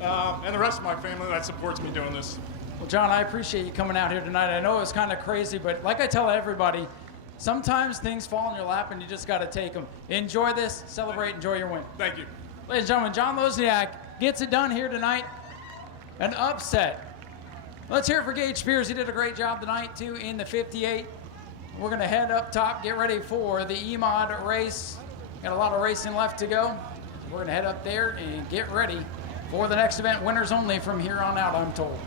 and the rest of my family that supports me doing this. Well, John, I appreciate you coming out here tonight. I know it was kind of crazy, but like I tell everybody, sometimes things fall in your lap and you just got to take them. Enjoy this, celebrate, enjoy your win. Thank you. Ladies and gentlemen, John Lozniak gets it done here tonight. An upset. Let's hear it for Gage Spears. He did a great job tonight, too, in the 58. We're going to head up top, get ready for the E-Mod race. Got a lot of racing left to go. We're going to head up there and get ready for the next event. Winners only from here on out, I'm told.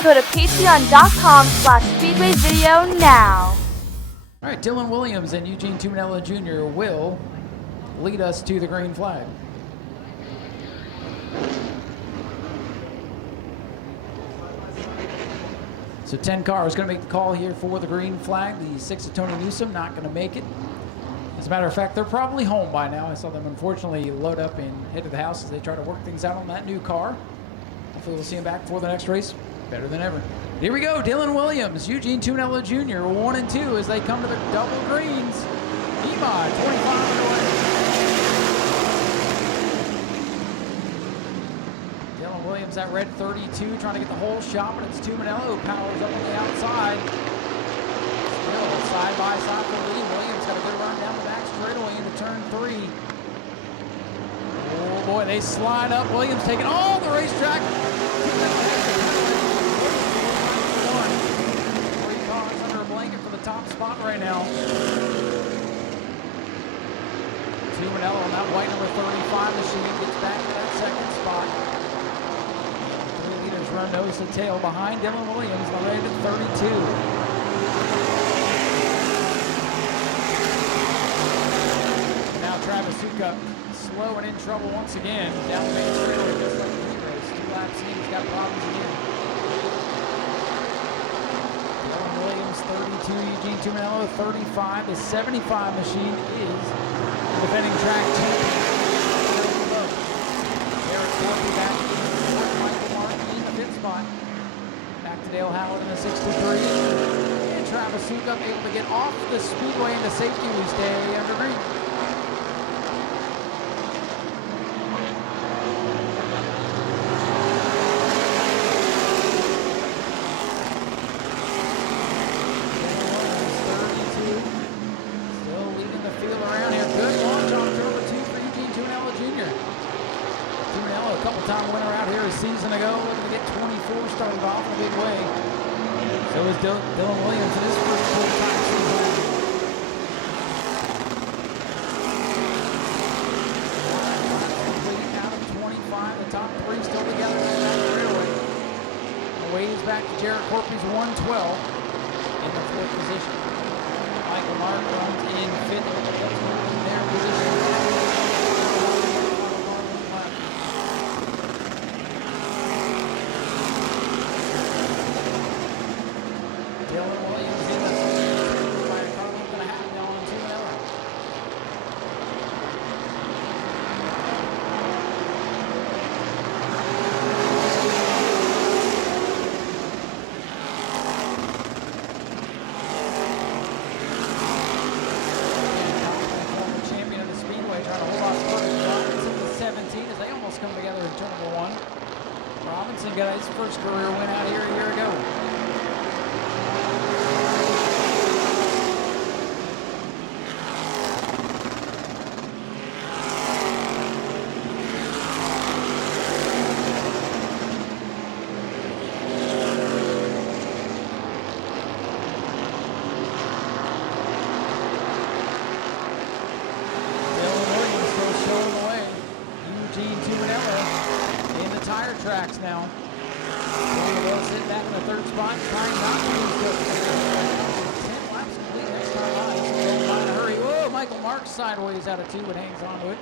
Go to patreon.com/speedwayvideo now. All right, Dylan Williams and Eugene Tumanello Jr. will lead us to the green flag. So 10 cars going to make the call here for the green flag. The 6 of Tony Newsom not going to make it. As a matter of fact, they're probably home by now. I saw them unfortunately load up and head to the house as they try to work things out on that new car. Hopefully we'll see them back for the next race. Better than ever. Here we go, Dylan Williams, Eugene Tumanello Jr., 1 and 2 as they come to the double greens. E-Mod, 25 away. Dylan Williams at red 32, trying to get the whole shot, but it's Tumanello, powers up on the outside. Still side by side for Lee. Williams got a good run down the back straightaway into turn 3. Oh boy, they slide up. Williams taking all the racetrack. Top spot right now. Tumanello on that white number 35 machine gets back to that second spot. 3 leaders run nose to tail behind Dylan Williams, already at 32. slow and in trouble once again. Down the main straightaway, just like the heat race. 2 laps in, he's got problems again. Dylan Williams, 32. Eugene Tuminello, 35. The 75 machine is the defending track champion. Eric Corky back in fourth. Michael Martin in the 5th spot. Back to Dale Howard in the 63. And Travis Sukup able to get off the speedway into safety. We stay under green. Season ago, looking to get 24, started off in a big way. So is Dylan Williams in his first full-time season. Out of 25, the top 3 still together in that straightaway. Ways back to Jared Corpy's 112 in the 4th position. Michael Mark runs in 5th in their position. Got his first career win out here a year ago. Dylan Williams still showing the way. Eugene Tuminello in the tire tracks now. Sitting back in the 3rd spot, trying not to lose good. 10 laps complete next time on. He's going in a hurry. Whoa, Michael Marks sideways out of 2 but hangs on to it.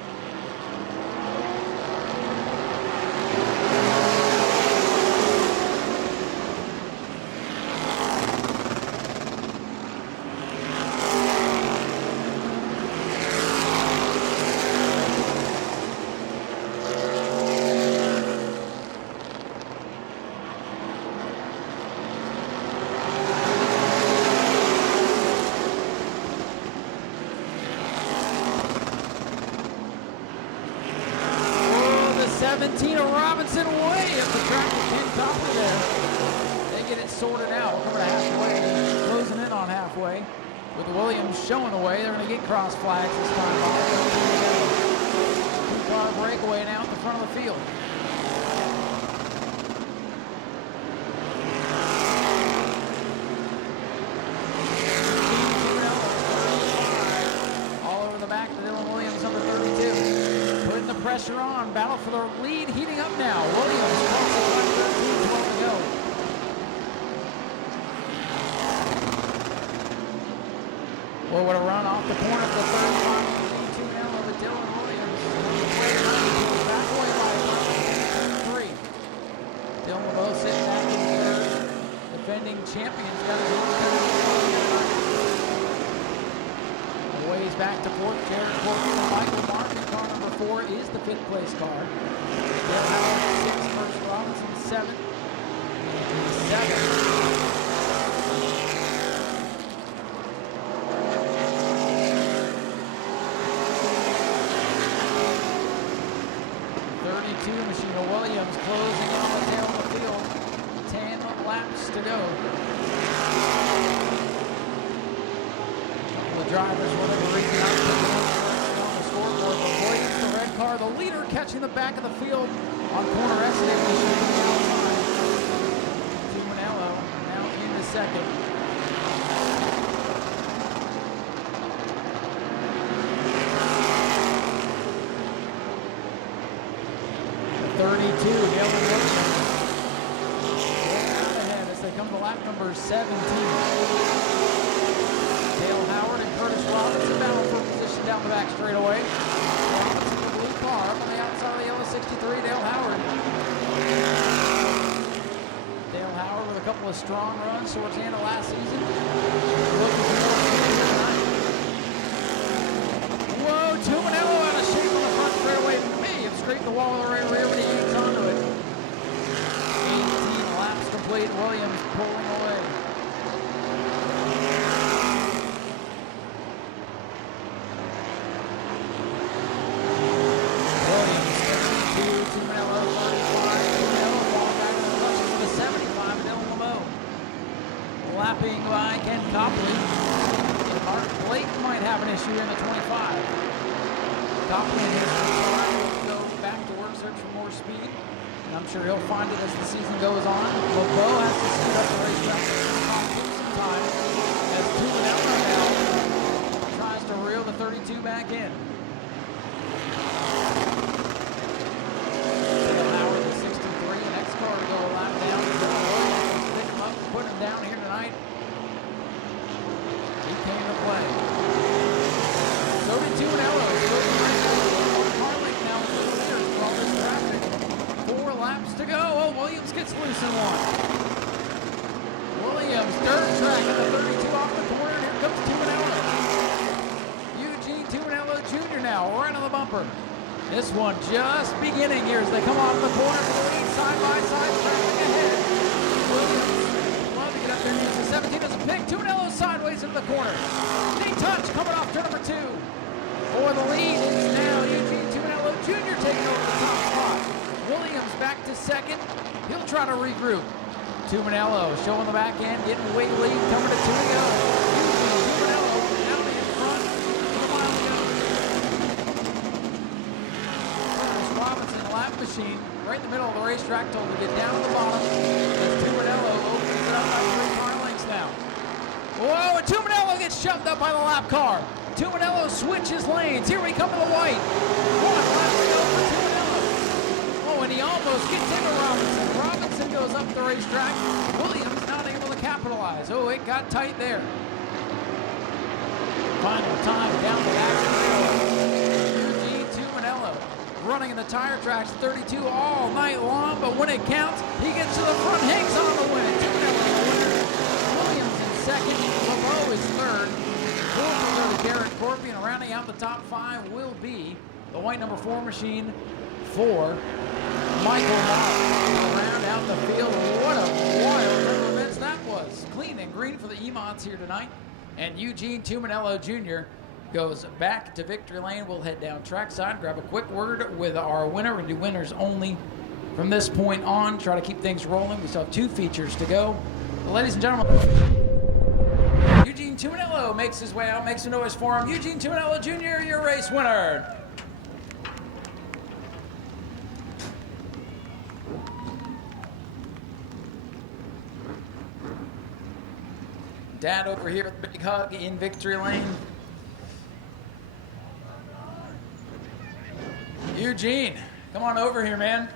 Robinson way up the track with Ken Copley there. They get it sorted out. We're coming to halfway, closing in on halfway. With Williams showing the way, they're going to get cross flags this time. 2-car breakaway now at the front of the field. All over the back to Dylan Williams, number 32. Putting the pressure on. Battle for the lead heating up now. Williams crosses line 13, 12 to go. Well, what a run off the corner of the 3rd spot. 2 now over Dylan Williams. Back away by 3. Dylan LeBeau sitting back in 3rd. Defending champions got his own 3rd. Ways back to 4th. Jared Corky and Michael Martin. Car number 4 is the 5th place car. Dale Howard 6th. First Robinson 7th. 7th. 32, Machina Williams closing on the tail of the field. 10 laps to go. The drivers, for whatever reason, not on the scoreboard, but Williams, the red car, the leader, catching the back of the field on corner exit. Tuminello now into 2nd. 32, Dylan Williams. Out ahead as they come to lap number 17. Dale Howard and Curtis Robinson battle for position down the back straightaway. Robinson, the blue car, car. Up on the outside of the yellow 63, Dale Howard. Dale Howard with a couple of strong runs towards the end of last season. Looking for more speed tonight. Whoa, Tumanello out of shape on the front straightaway. May have scraped the wall of the right rear when he eats onto it. 18 laps complete. Williams pulling away. Williams 32, Tumanello 35. Tumanello falling back in the clutches with a 75 at Dylan Lameau. Lapping by Ken Copley. And Mark Blake might have an issue in the 25. Copley and his car will go back to work, search for more speed. And I'm sure he'll find it as the season goes on. LeBeau has to speed up the racetrack some time as Tumanello now tries to reel the 32 back in. Dale Howard, the 63, the next car to go a lap down. Pick him up, put him down here tonight. He came to play. So did Tumanello. Carlink now in the leaders for all this traffic. 4 laps to go. Oh, Williams gets loose in one. Williams, dirt track at the 32 off the corner. Here comes Tumanello. Eugene Tumanello Jr. now, right on the bumper. This one just beginning here as they come off the corner to the lead, side by side, traffic ahead. Williams, love to get up there. The 17 doesn't pick. Tumanello sideways into the corner. Knee touch coming off turn number 2. For the lead is now Eugene Tumanello Jr. taking over the top spot. Williams back to second. He'll try to regroup. Tumanello showing the back end, getting weight lead, coming to 2 to go. Tumanello down in front with a mile to go. Curtis Robinson, lap machine, right in the middle of the racetrack, told to get down to the bottom. As Tumanello opens it up by 3 car lengths now. Whoa, and Tumanello gets shoved up by the lap car. Tumanello switches lanes. Here we come to the white. 1 lap to go for Tumanello. Oh, and he almost gets into Robinson. Robinson goes up the racetrack. Williams not able to capitalize. Oh, it got tight there. Final time down the back rail. Eugene Tumanello running in the tire tracks 32 all night long, but when it counts, he gets to the front, hangs on the win. Tumanello the winner. Williams in second. LeBeau is third. Fourth will go to Garrett Corpy, and rounding out the top 5 will be the white number 4 machine for Michael Mott. Round out the field. What a wild run of events that was. Clean and green for the Emots here tonight. And Eugene Tumanello Jr. goes back to victory lane. We'll head down trackside, grab a quick word with our winner, and do winners only from this point on. Try to keep things rolling. We still have 2 features to go. Ladies and gentlemen, Eugene Tumanello makes his way out, makes some noise for him. Eugene Tumanello Jr., your race winner. Dad over here with a big hug in victory lane. Eugene, come on over here, man.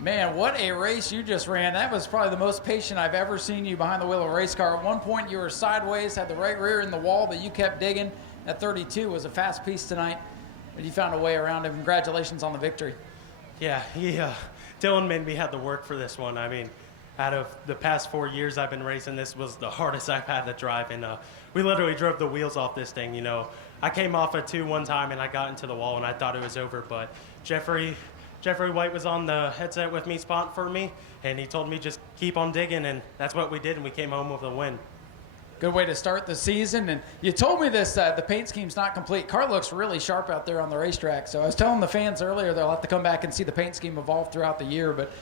Man, what a race you just ran. That was probably the most patient I've ever seen you behind the wheel of a race car. At one point, you were sideways, had the right rear in the wall, but you kept digging. That 32 was a fast piece tonight, but you found a way around it. Congratulations on the victory. Yeah, Dylan made me have to work for this one. I mean, out of the past 4 years I've been racing, this was the hardest I've had to drive, and we literally drove the wheels off this thing. You know, I came off a 2 one time, and I got into the wall, and I thought it was over, but Jeffrey White was on the headset with me, spot for me, and he told me just keep on digging, and that's what we did, and we came home with a win. Good way to start the season. And you told me this, the paint scheme's not complete. Car looks really sharp out there on the racetrack. So I was telling the fans earlier they'll have to come back and see the paint scheme evolve throughout the year. But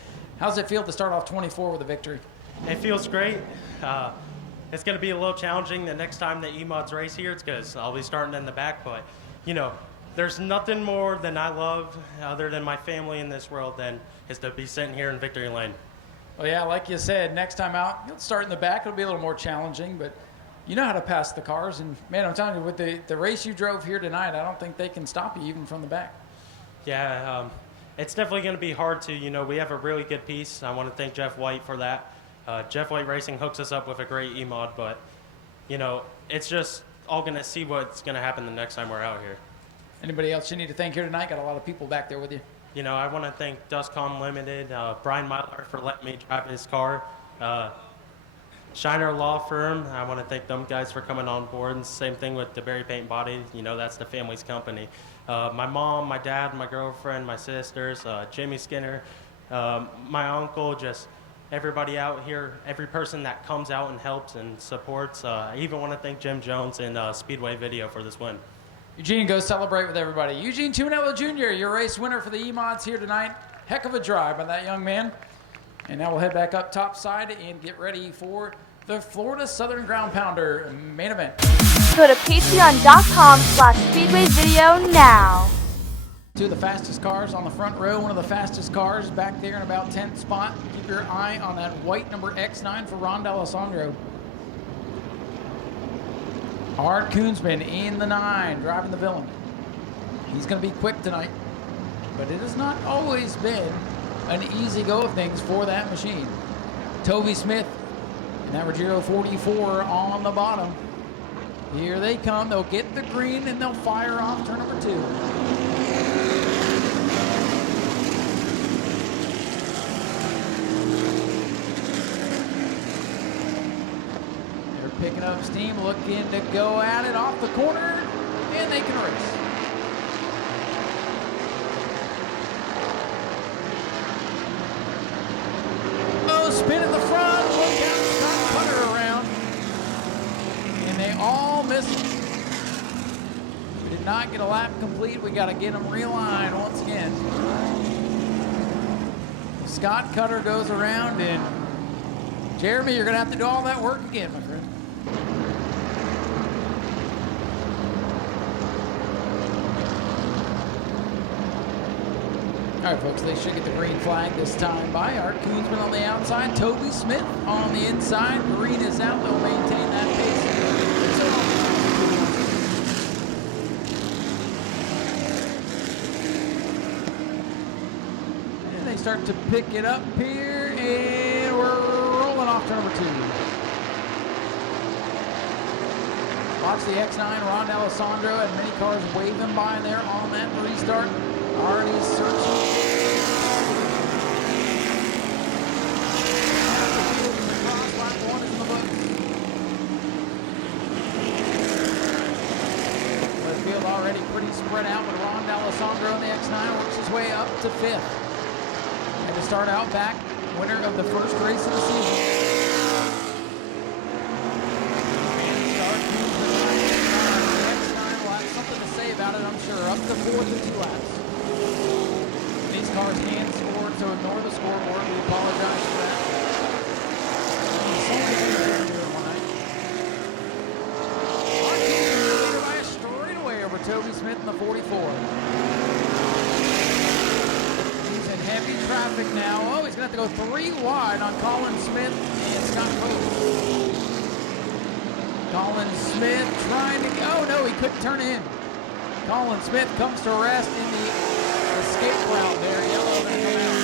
how's it feel to start off 24 with a victory? It feels great. It's going to be a little challenging the next time the E-Mods race here. It's because I'll be starting in the back. But, you know, there's nothing more than I love other than my family in this world than is to be sitting here in victory lane. Well, yeah, like you said, next time out, you'll start in the back. It'll be a little more challenging, but you know how to pass the cars. And, man, I'm telling you, with the race you drove here tonight, I don't think they can stop you even from the back. Yeah, it's definitely going to be hard to, you know, we have a really good piece. I want to thank Jeff White for that. Jeff White Racing hooks us up with a great E-Mod, but, you know, it's just all going to see what's going to happen the next time we're out here. Anybody else you need to thank here tonight? Got a lot of people back there with you. You know, I want to thank Dustcom Limited, Brian Myler for letting me drive his car. Shiner Law Firm, I want to thank them guys for coming on board. And same thing with the Berry Paint Body. You know, that's the family's company. My mom, my dad, my girlfriend, my sisters, Jimmy Skinner, my uncle, just everybody out here, every person that comes out and helps and supports. I even want to thank Jim Jones and Speedway Video for this win. Eugene, go celebrate with everybody. Eugene Tuminello Jr., your race winner for the E-Mods here tonight. Heck of a drive by that young man. And now we'll head back up top side and get ready for the Florida Southern Ground Pounder main event. Go to patreon.com/speedwayvideo now. Two of the fastest cars on the front row, one of the fastest cars back there in about 10th spot. Keep your eye on that white number X9 for Ron D'Alessandro. Art Koonsman in the 9, driving the villain. He's going to be quick tonight, but it has not always been an easy go of things for that machine. Toby Smith and that Ruggiero 44 on the bottom. Here they come. They'll get the green and they'll fire off turn number 2. Picking up steam, looking to go at it off the corner, and they can race. Oh, spin in the front, look out, Scott Cutter around. And they all miss it. We did not get a lap complete. We got to get them realigned once again. Scott Cutter goes around, and Jeremy, you're going to have to do all that work again, my friend. All right, folks, they should get the green flag this time by Art Koonsman on the outside, Toby Smith on the inside. Green is out. They'll maintain that pace. And they start to pick it up here, and we're rolling off to number 2. Watch the X9, Ron D'Alessandro, and many cars waving by there on that restart. Already searching. The field already pretty spread out, but Ron D'Alessandro in the X9 works his way up to 5th. And to start out back, winner of the first race of the season. About it, I'm sure. Up to 4th in 2 laps. These cars can score, so ignore the scoreboard. We apologize for that. Leader by a straightaway over Toby Smith in the 44. He's in heavy traffic now. Oh, he's going to have to go 3 wide on Colin Smith and Scott Pope. Colin Smith trying to go. Oh, no, he couldn't turn in. Colin Smith comes to rest in the escape route there. Yellow going to come out.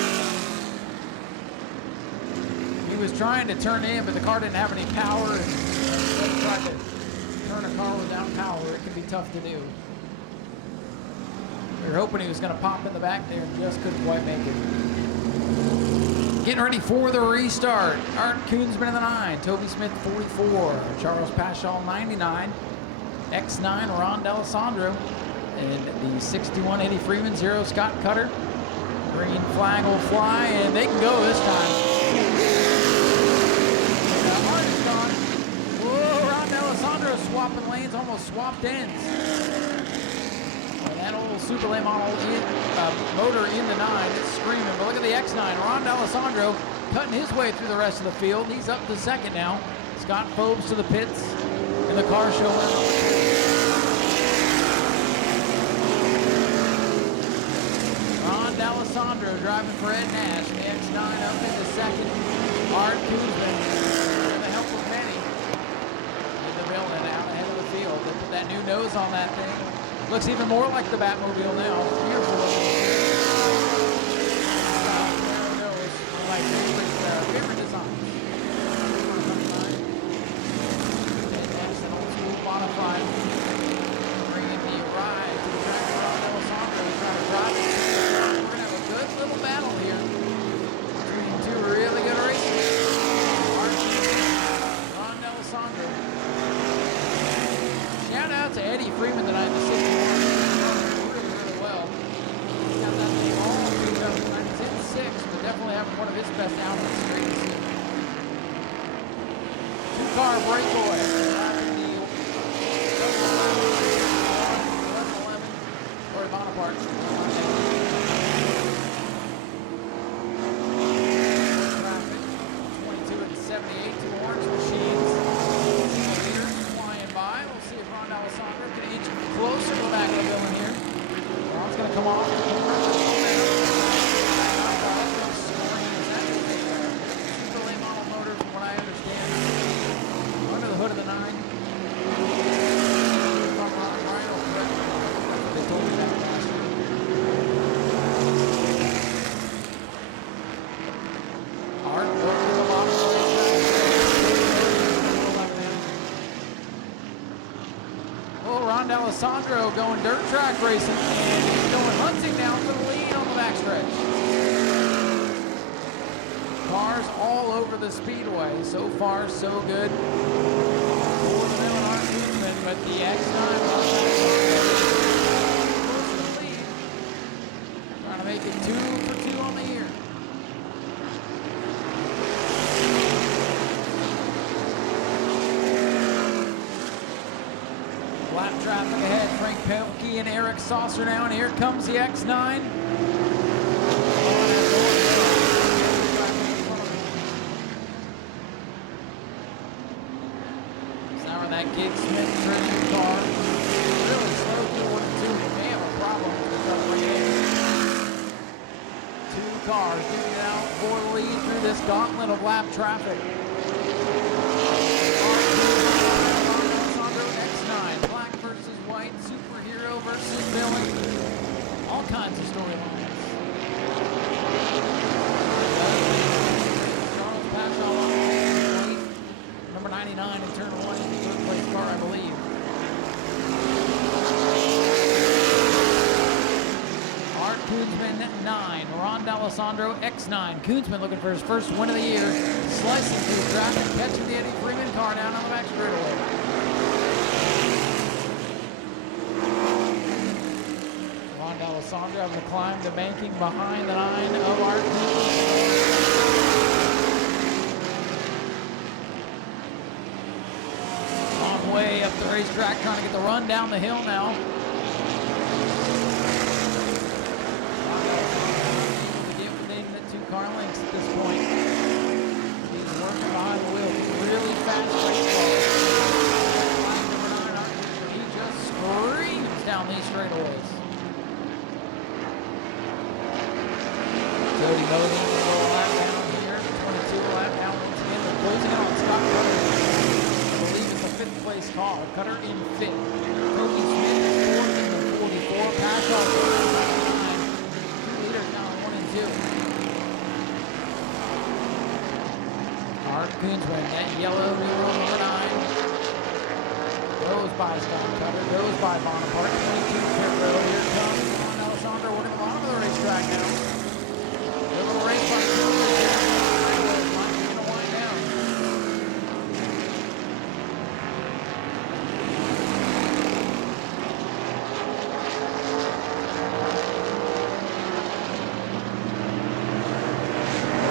He was trying to turn in, but the car didn't have any power. And tried to turn a car without power. It can be tough to do. We were hoping he was going to pop in the back there and just couldn't quite make it. Getting ready for the restart. Art Koonsman in the 9. Toby Smith 44. Charles Paschal 99. X9 Ron D'Alessandro. And the 61 Eddie Freeman 0 Scott Cutter. Green flag will fly, and they can go this time. The Art is gone. Whoa, Ron D'Alessandro swapping lanes, almost swapped ends. And that old Super Late model motor in the 9 is screaming. But look at the X9. Ron D'Alessandro cutting his way through the rest of the field. He's up to 2nd now. Scott Phobes to the pits, and the car show winner. D'Alessandro driving for Ed Nash. The X9 up into 2nd. Art Koonsman, with the help of many, in the building out ahead of the field. They put that new nose on that thing. Looks even more like the Batmobile now. Beautiful looking. Nose, like favorite design. Ed Nash, an old school modified, bringing the ride to the track. car breakaway. Corey Bonaparte. 22 and 78, two orange machines. Leaders flying by. We'll see if Ron Alessandro can inch closer to the back of the building here. Ron's going to come off the camera. Super late model motor from what I understand. Under the hood of the 9. They told me that last year. Art working a lot of Oh, Ron D'Alessandro going dirt track racing, and he's going hunting down for the lead on the backstretch. Cars all over the speedway. So far, so good. For the middle Art Guzman, but the X9 lead. Trying to make it 2 for 2 on the year. Lap traffic ahead. Frank Pelkey and Eric Saucer now, and here comes the X9. Sour that Gig Smith trim car. Really slow through 1 and 2. They may have a problem with the double A. 2 cars duking it out for the lead through this gauntlet of lap traffic. White, superhero versus villain. All kinds of storylines. Charles Pascal, number 99 in turn 1, third place car, I believe. Art Koonsman 9, Ron D'Alessandro X9. Koonsman looking for his first win of the year, slicing through the traffic, catching the Eddie Freeman car down on the back straightaway. Alessandro having to climb the banking behind the 9 of Art. Long way up the racetrack, trying to get the run down the hill now. Get within the 2 car lengths at this point. He's working behind the wheel. Really fast race car. He just screams down these straightaways. Cody Moden, a little lap down here, 22 lap down once again. They're closing out on Scott Cutter. I believe it's a 5th place car. Cutter in 5th. Toby Smith is 4th in the 44. Pascal 9. 2 leaders now in 1 and 2. Art Koonsman, that yellow number 9. Goes by Scott Cutter, goes by Bonaparte. 22 pit row. Here comes Ron Alessandro working the bottom of the racetrack now. Race on the wind down.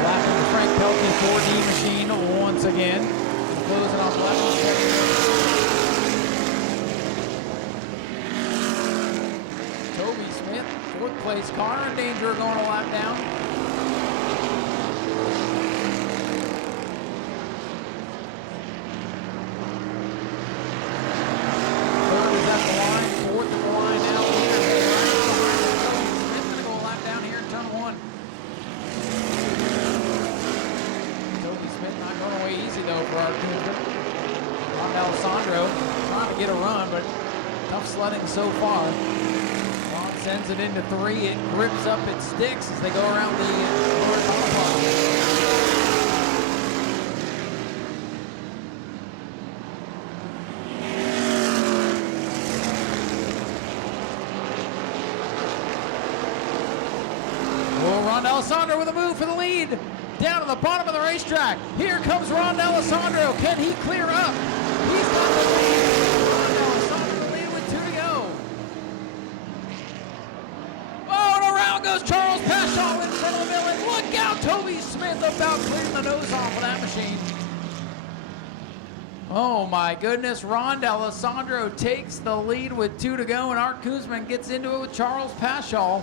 Lapping the Frank Pelkey 4D machine once again. Closing off lap. Toby Smith, 4th place car in danger of going a lap down. So far, Ron sends it into 3. It grips up its sticks as they go around the lower monopod. Well, Ron D'Alessandro with a move for the lead. Down to the bottom of the racetrack. Here comes Ron D'Alessandro. Can he clear up? He's got the lead. Goes Charles Pascal in front of the villain. Look out, Toby Smith about clearing the nose off of that machine. Oh my goodness, Ron D'Alessandro takes the lead with 2 to go, and Art Koosman gets into it with Charles Paschal.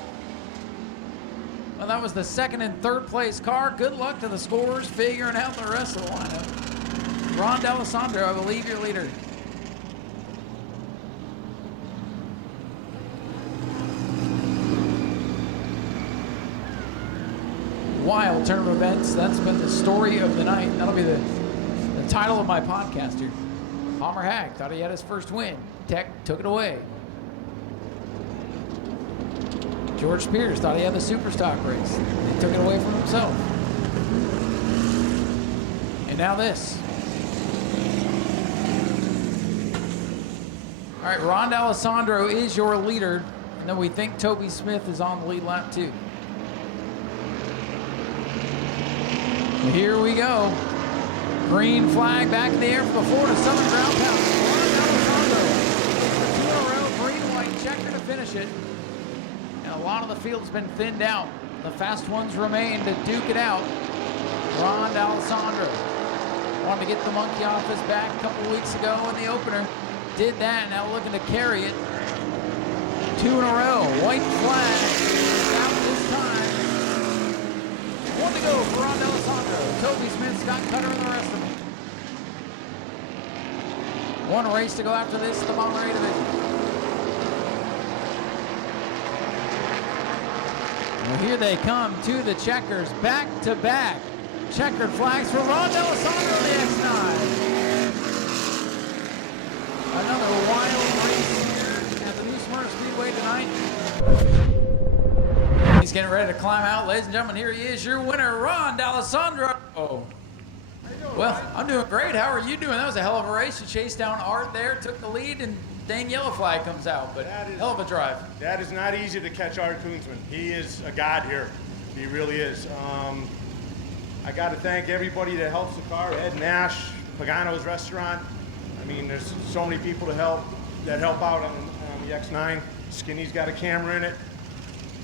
Well, that was the second and third place car. Good luck to the scorers figuring out the rest of the lineup. Ron D'Alessandro, I believe, your leader. Wild turn of events. That's been the story of the night. That'll be the title of my podcast here. Palmer Hag thought he had his first win. Tech took it away. George Spears thought he had the Superstock race. He took it away from himself. And now this. All right, Ron D'Alessandro is your leader. And then we think Toby Smith is on the lead lap too. Here we go. Green flag back in the air for the Florida Southern Ground Pound. Ron D'Alessandro. 2 in a row, green, white checker to finish it. And a lot of the field's been thinned out. The fast ones remain to duke it out. Ron D'Alessandro wanted to get the monkey off his back a couple weeks ago in the opener. Did that, now looking to carry it. 2 in a row, white flag. Out this time. 1 to go for Ron D'Alessandro. Toby Smith, Scott Cutter, and the rest of them. 1 race to go after this, the Bomber A division. Well, here they come to the checkers, back to back. Checkered flags for Ron D'Alessandro in the X9. Another wild race here at the new Smyrna Speedway tonight. He's getting ready to climb out. Ladies and gentlemen, here he is, your winner, Ron D'Alessandro. Oh. Well, I'm doing great. How are you doing? That was a hell of a race. You chased down Art there, took the lead, and dang yellow flag comes out. But hell of a drive. That is not easy to catch Art Koosman. He is a god here. He really is. I got to thank everybody that helps the car. Ed Nash, Pagano's Restaurant. I mean, there's so many people that help out on the X9. Skinny's got a camera in it.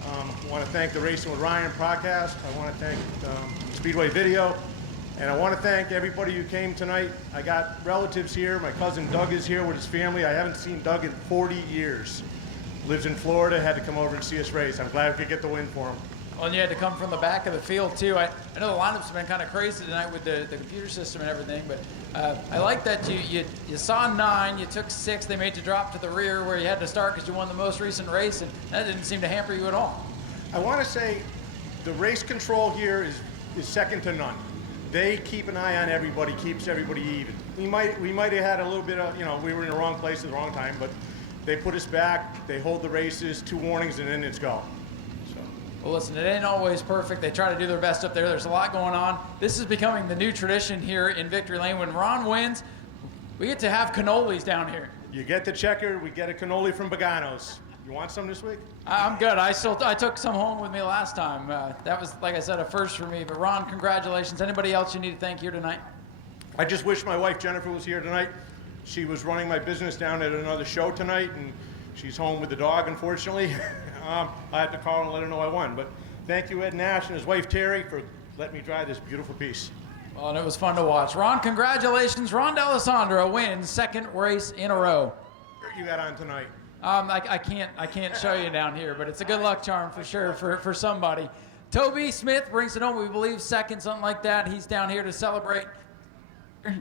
I want to thank the Racing with Ryan podcast. I want to thank Speedway Video. And I want to thank everybody who came tonight. I got relatives here. My cousin Doug is here with his family. I haven't seen Doug in 40 years. Lives in Florida, had to come over and see us race. I'm glad we could get the win for him. Well, and you had to come from the back of the field, too. I know the lineup's been kind of crazy tonight with the computer system and everything, but I like that you saw 9, you took 6, they made you drop to the rear where you had to start because you won the most recent race, and that didn't seem to hamper you at all. I want to say the race control here is second to none. They keep an eye on everybody, keeps everybody even. We might have had a little bit of, we were in the wrong place at the wrong time, but they put us back, they hold the races, 2 warnings, and then it's go. Well, listen, it ain't always perfect. They try to do their best up there. There's a lot going on. This is becoming the new tradition here in Victory Lane. When Ron wins, we get to have cannolis down here. You get the checker, we get a cannoli from Pagano's. You want some this week? I'm good. I took some home with me last time. That was, like I said, a first for me. But Ron, congratulations. Anybody else you need to thank here tonight? I just wish my wife Jennifer was here tonight. She was running my business down at another show tonight, and she's home with the dog, unfortunately. I had to call and let her know I won. But thank you, Ed Nash and his wife Terry, for letting me drive this beautiful piece. Well, and it was fun to watch. Ron, congratulations. Ron D'Alessandro wins 2nd race in a row. What you got on tonight? I can't show you down here, but it's a good luck charm for sure for somebody. Toby Smith brings it home, we believe 2nd, something like that. He's down here to celebrate.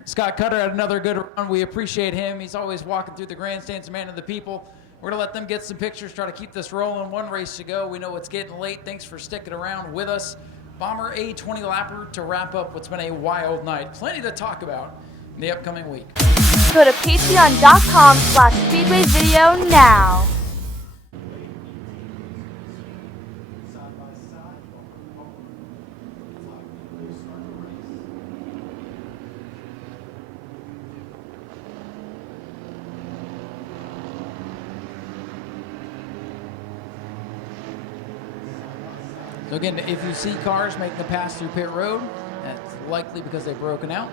Scott Cutter had another good run. We appreciate him. He's always walking through the grandstands, a man of the people. We're going to let them get some pictures, try to keep this rolling. 1 race to go. We know it's getting late. Thanks for sticking around with us. Bomber A 20-lapper to wrap up what's been a wild night. Plenty to talk about in the upcoming week. Go to patreon.com/speedwayvideo now. So again, if you see cars making the pass through pit road, that's likely because they've broken out.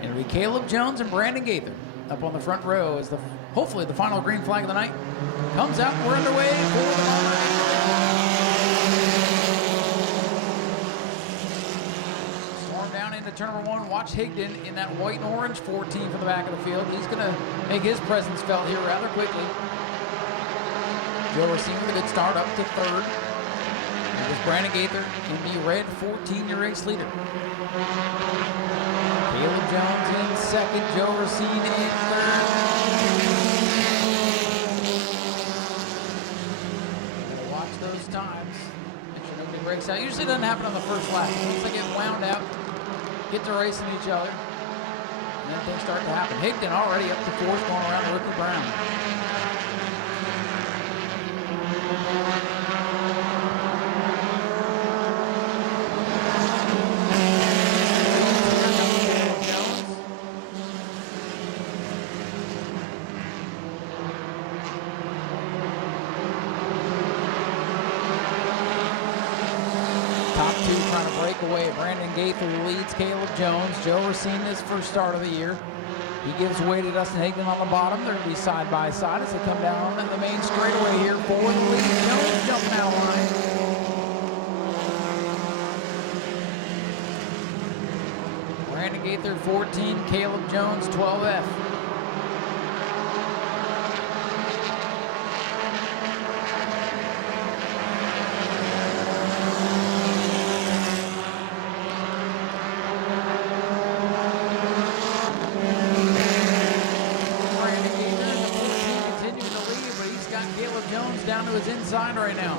And it'll be Caleb Jones and Brandon Gaither up on the front row as hopefully the final green flag of the night comes out. We're underway for the Bomber. Swarm down into into turn number 1. Watch Higdon in that white and orange 14 from the back of the field. He's going to make his presence felt here rather quickly. Joe Racine with a good start up to 3rd. With Brandon Gaither in the red 14-year race leader. Caleb Jones in 2nd. Joe Racine in 3rd. Watch those times. Make sure nobody breaks out. Usually doesn't happen on the first lap. Once they get wound out, get to racing each other, and then things start to happen. Higdon already up to 4th, going around the rookie Brown. Away. Brandon Gaither leads Caleb Jones. Joe Racine, his first start of the year. He gives way to Dustin Higdon on the bottom. They're going to be side by side as they come down the main straightaway here for the lead. Jones jumping out line. Brandon Gaither 14, Caleb Jones 12F. Inside right now.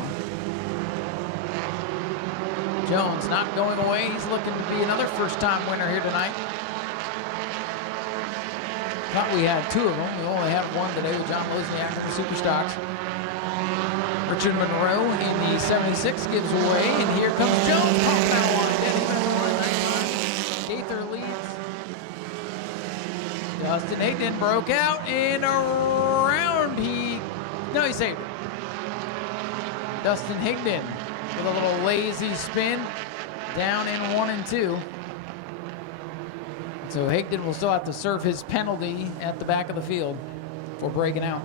Jones not going away. He's looking to be another first-time winner here tonight. Thought we had 2 of them. We only had 1 today with John Lozniak in the Super Stocks. Richard Monroe in the 76 gives away, and here comes Jones. Popping out line. Gaither leads. Dustin Higdon broke out, and around he saved it. Dustin Higdon with a little lazy spin down in 1 and 2. So Higdon will still have to serve his penalty at the back of the field for breaking out.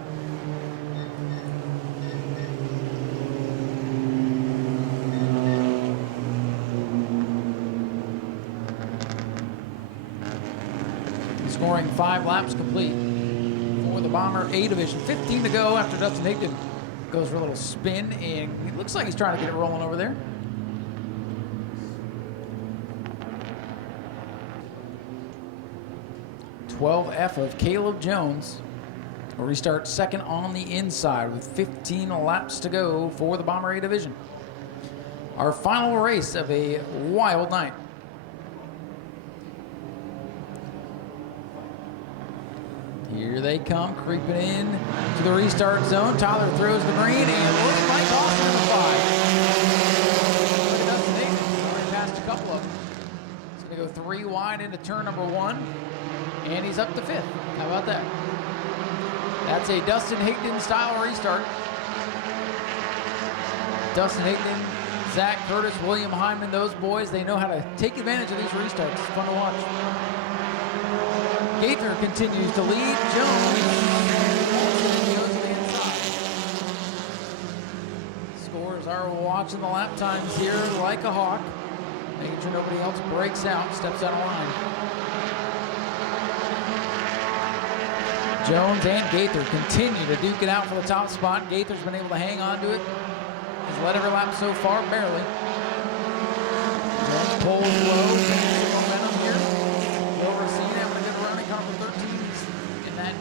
Scoring 5 laps complete for the Bomber A division. 15 to go after Dustin Higdon goes for a little spin, and it looks like he's trying to get it rolling over there. .12F of Caleb Jones will restart 2nd on the inside with 15 laps to go for the Bomber A division. Our final race of a wild night. Here they come, creeping in to the restart zone. Tyler throws the green, and looks like Austin in the 5. Look at Dustin Higdon, already passed a couple of them. He's going to go 3 wide into turn number 1, and he's up to 5th. How about that? That's a Dustin Higdon style restart. Dustin Higdon, Zach Curtis, William Hyman, those boys, they know how to take advantage of these restarts. It's fun to watch. Gaither continues to lead. Jones goes to the inside. Scores are watching the lap times here like a hawk, making sure nobody else breaks out, steps out of line. Jones and Gaither continue to duke it out for the top spot. Gaither's been able to hang on to it. He's led every lap so far, barely. Jones pulls low, changes the momentum here. Joe Racine having a good run. He comes for 13s in that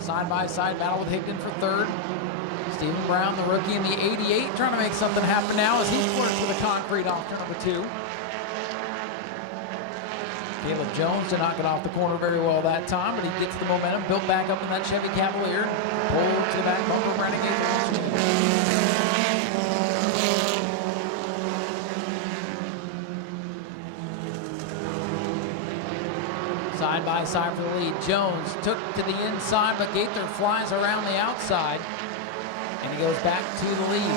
side-by-side battle with Higdon for 3rd. Stephen Brown, the rookie in the 88, trying to make something happen now as he flirts with the concrete off turn number 2. Caleb Jones did not get off the corner very well that time, but he gets the momentum, built back up in that Chevy Cavalier, pulled to the back bumper, Brandon Gaither. Side by side for the lead. Jones took to the inside, but Gaither flies around the outside, and he goes back to the lead.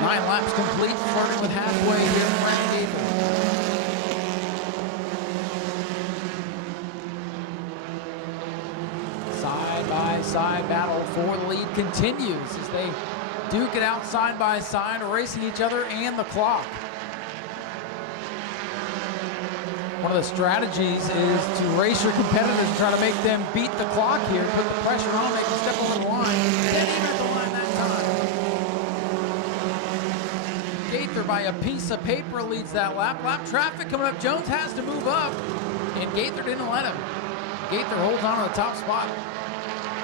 Nine laps complete, flirting with halfway here from Brandon Gaither. Side by side battle for the lead continues as they duke it out side by side, racing each other and the clock. One of the strategies is to race your competitors and try to make them beat the clock here, put the pressure on, make them step over the line. Didn't even at the line that time. Gaither by a piece of paper leads that lap. Lap traffic coming up. Jones has to move up, and Gaither didn't let him. Gaither holds on to the top spot.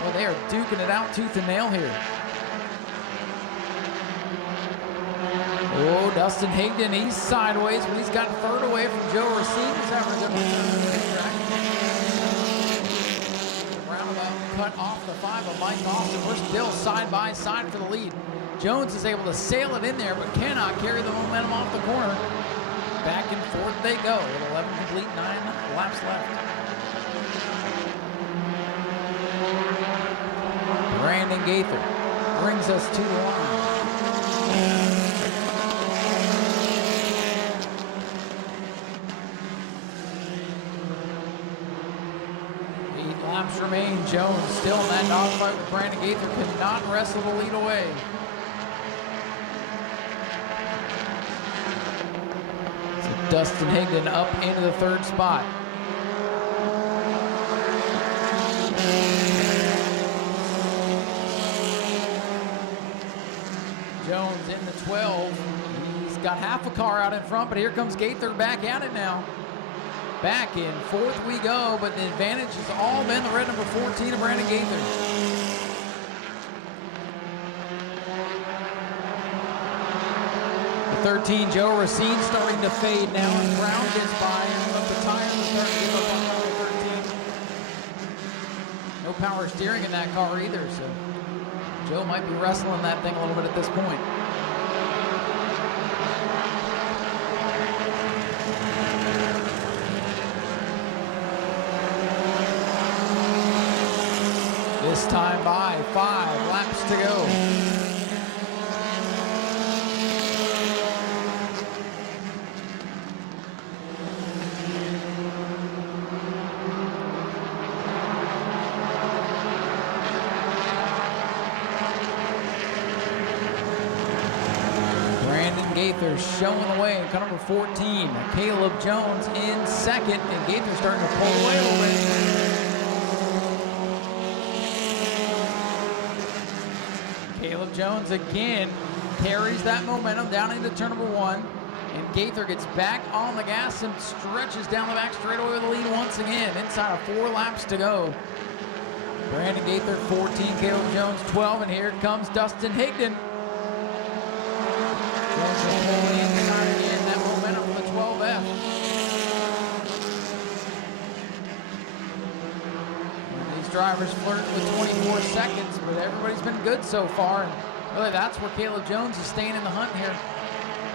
Well, they are duking it out tooth and nail here. Oh, Dustin Higdon, he's sideways, but he's got third away from Joe Racine. He's having a good one. Roundabout cut off the 5 of Mike Austin. We're still side by side for the lead. Jones is able to sail it in there, but cannot carry the momentum off the corner. Back and forth they go with 11 complete, 9 laps left. Brandon Gaither brings us to the line. 8 laps remain. Jones still in that dogfight with Brandon Gaither, cannot wrestle the lead away. So Dustin Higdon up into the 3rd spot. Jones in the 12. He's got half a car out in front, but here comes Gaither back at it now. Back in 4th we go, but the advantage has all been the red number 14 of Brandon Gaither. The 13, Joe Racine, starting to fade now, and Brown gets by, and the tires are starting to give up on number 13. No power steering in that car either, so Joe might be wrestling that thing a little bit at this point. This time by 5 laps to go. Gaither showing the way in car number 14. Caleb Jones in 2nd, and Gaither starting to pull away a little bit. Caleb Jones again carries that momentum down into turn number 1, and Gaither gets back on the gas and stretches down the back straightaway with the lead once again. Inside of 4 laps to go. Brandon Gaither 14, Caleb Jones 12, and here comes Dustin Higdon. Inside again, that momentum from the 12F. These drivers flirting with 24 seconds, but everybody's been good so far. And really, that's where Caleb Jones is staying in the hunt here.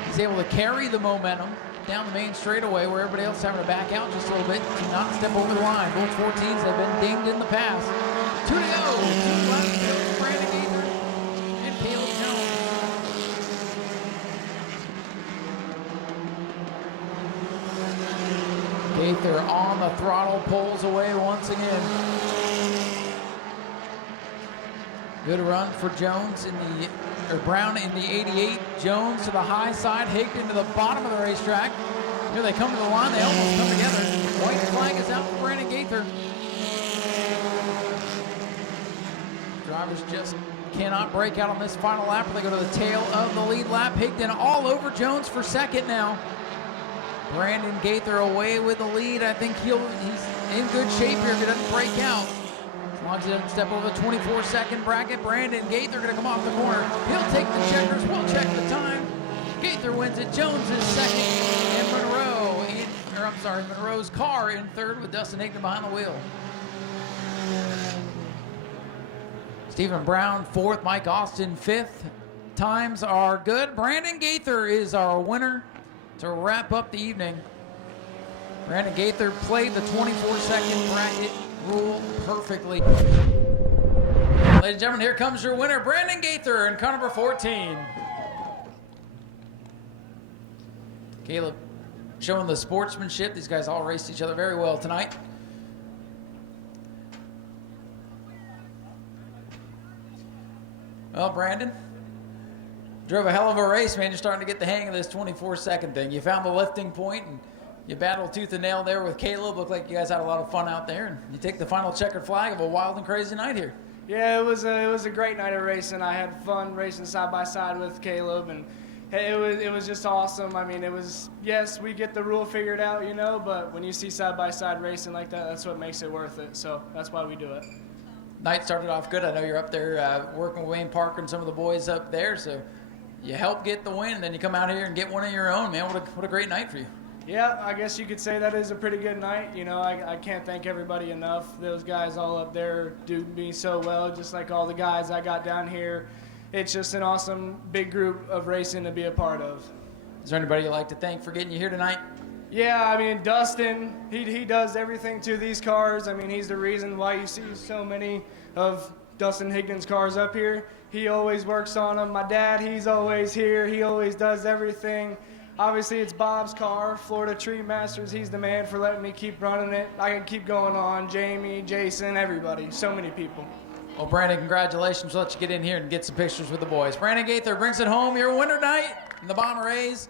He's able to carry the momentum down the main straightaway where everybody else is having to back out just a little bit to not step over the line. Both 14s have been dinged in the past. 2 to go. 2 laps to go for Brandon Gaither and Caleb Jones. Gaither on the throttle, pulls away once again. Good run for Jones Brown in the 88. Jones to the high side, Higdon to the bottom of the racetrack. Here they come to the line, they almost come together. White flag is out for Brandon Gaither. Drivers just cannot break out on this final lap. They go to the tail of the lead lap. Higdon all over Jones for 2nd now. Brandon Gaither away with the lead. I think he's in good shape here if he doesn't break out. As long as he doesn't step over the 24-second bracket, Brandon Gaither going to come off the corner. He'll take the checkers. We'll check the time. Gaither wins it. Jones is 2nd, and Monroe's car in 3rd with Dustin Higdon behind the wheel. Stephen Brown 4th, Mike Austin 5th. Times are good. Brandon Gaither is our winner to wrap up the evening. Brandon Gaither played the 24-second bracket rule perfectly. Ladies and gentlemen, here comes your winner, Brandon Gaither in car number 14. Caleb showing the sportsmanship. These guys all raced each other very well tonight. Well, Brandon, Drove a hell of a race, man. You're starting to get the hang of this 24-second thing. You found the lifting point, and you battled tooth and nail there with Caleb. Looked like you guys had a lot of fun out there, and you take the final checkered flag of a wild and crazy night here. Yeah, it was a great night of racing. I had fun racing side by side with Caleb, and it was just awesome. I mean, yes, we get the rule figured out, but when you see side by side racing like that, that's what makes it worth it. So that's why we do it. Night started off good. I know you're up there working with Wayne Parker and some of the boys up there, so you help get the win, and then you come out here and get one of your own, man. What a great night for you. Yeah, I guess you could say that is a pretty good night. I can't thank everybody enough. Those guys all up there do me so well, just like all the guys I got down here. It's just an awesome big group of racing to be a part of. Is there anybody you'd like to thank for getting you here tonight? Yeah, I mean, Dustin, he does everything to these cars. I mean, he's the reason why you see so many of Dustin Higdon's cars up here. He always works on them. My dad, he's always here. He always does everything. Obviously, it's Bob's car, Florida Tree Masters. He's the man for letting me keep running it. I can keep going on. Jamie, Jason, everybody. So many people. Well, Brandon, congratulations. We'll let you get in here and get some pictures with the boys. Brandon Gaither brings it home. Your winner night in the Bomber A's.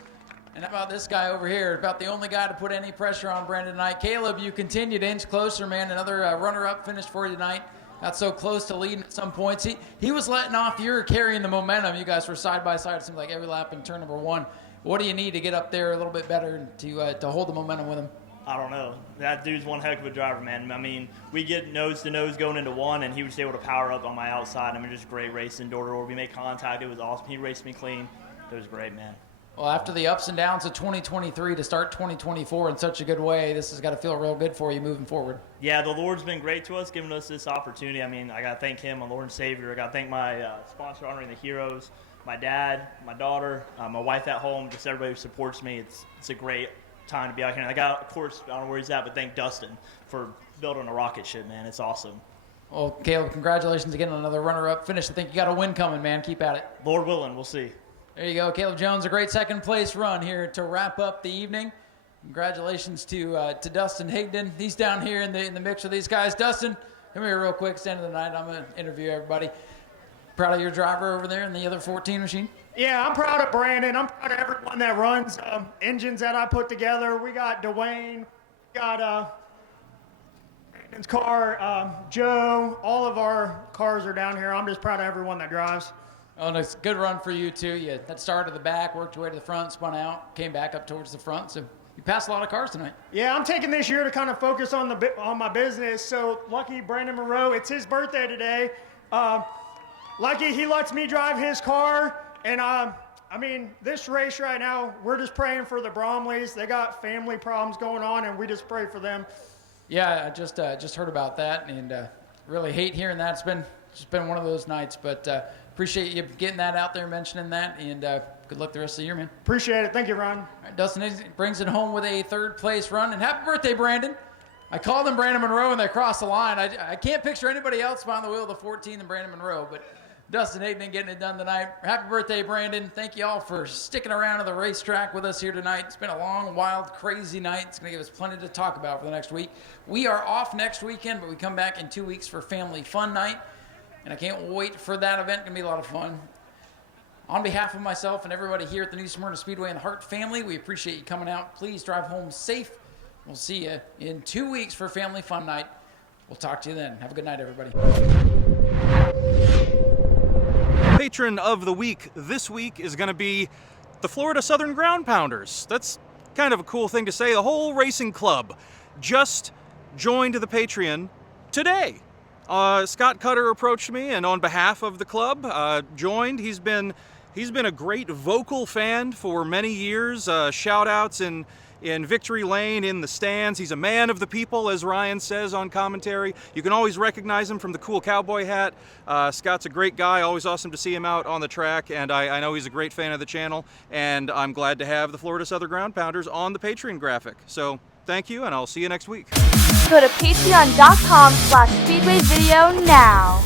And how about this guy over here? About the only guy to put any pressure on Brandon tonight. Caleb, you continue to inch closer, man. Another runner-up finish for you tonight. Got so close to leading at some points. He was letting off. You were carrying the momentum. You guys were side by side. It seemed like every lap in turn number one. What do you need to get up there a little bit better to hold the momentum with him? I don't know. That dude's one heck of a driver, man. I mean, we get nose to nose going into one, and he was able to power up on my outside. I mean, just great racing, door to door. We made contact. It was awesome. He raced me clean. It was great, man. Well, after the ups and downs of 2023 to start 2024 in such a good way, this has got to feel real good for you moving forward. Yeah, the Lord's been great to us, giving us this opportunity. I mean, I got to thank him, my Lord and Savior. I got to thank my sponsor, Honoring the Heroes, my dad, my daughter, my wife at home, just everybody who supports me. It's a great time to be out here. And I got, of course, I don't know where he's at, but thank Dustin for building a rocket ship, man. It's awesome. Well, Caleb, congratulations again on another runner-up finish. I think you got a win coming, man. Keep at it. Lord willing, we'll see. There you go. Caleb Jones, a great second-place run here to wrap up the evening. Congratulations to Dustin Higdon. He's down here in the mix with these guys. Dustin, come here real quick. It's the end of the night. I'm going to interview everybody. Proud of your driver over there in the other 14 machine? Yeah, I'm proud of Brandon. I'm proud of everyone that runs engines that I put together. We got Dwayne, we got Brandon's car, Joe. All of our cars are down here. I'm just proud of everyone that drives. Oh, and it's a good run for you, too. You had started at the back, worked your way to the front, spun out, came back up towards the front. So you passed a lot of cars tonight. Yeah, I'm taking this year to kind of focus on my business. So lucky Brandon Monroe, it's his birthday today. Lucky he lets me drive his car. And, I mean, this race right now, we're just praying for the Bromleys. They got family problems going on, and we just pray for them. Yeah, I just heard about that, and really hate hearing that. It's been one of those nights, but appreciate you getting that out there, mentioning that, and good luck the rest of the year, man. Appreciate it. Thank you, Ron. All right, Dustin brings it home with a third-place run, and happy birthday, Brandon. I called him Brandon Monroe, and they crossed the line. I can't picture anybody else behind the wheel of the 14 than Brandon Monroe, but Dustin Higdon getting it done tonight. Happy birthday, Brandon. Thank you all for sticking around at the racetrack with us here tonight. It's been a long, wild, crazy night. It's going to give us plenty to talk about for the next week. We are off next weekend, but we come back in 2 weeks for Family Fun Night, and I can't wait for that event. It's going to be a lot of fun. On behalf of myself and everybody here at the new Smyrna Speedway and the Hart family, we appreciate you coming out. Please drive home safe. We'll see you in 2 weeks for Family Fun Night. We'll talk to you then. Have a good night, everybody. Patron of the week this week is going to be the Florida Southern Ground Pounders. That's kind of a cool thing to say. The whole racing club just joined the Patreon today. Scott Cutter approached me and on behalf of the club joined. He's been a great vocal fan for many years. Shout outs in Victory Lane, in the stands. He's a man of the people, as Ryan says on commentary. You can always recognize him from the cool cowboy hat. Scott's a great guy, always awesome to see him out on the track, and I know he's a great fan of the channel, and I'm glad to have the Florida Southern Ground Pounders on the Patreon graphic. So thank you, and I'll see you next week. Go to patreon.com/speedwayvideo now.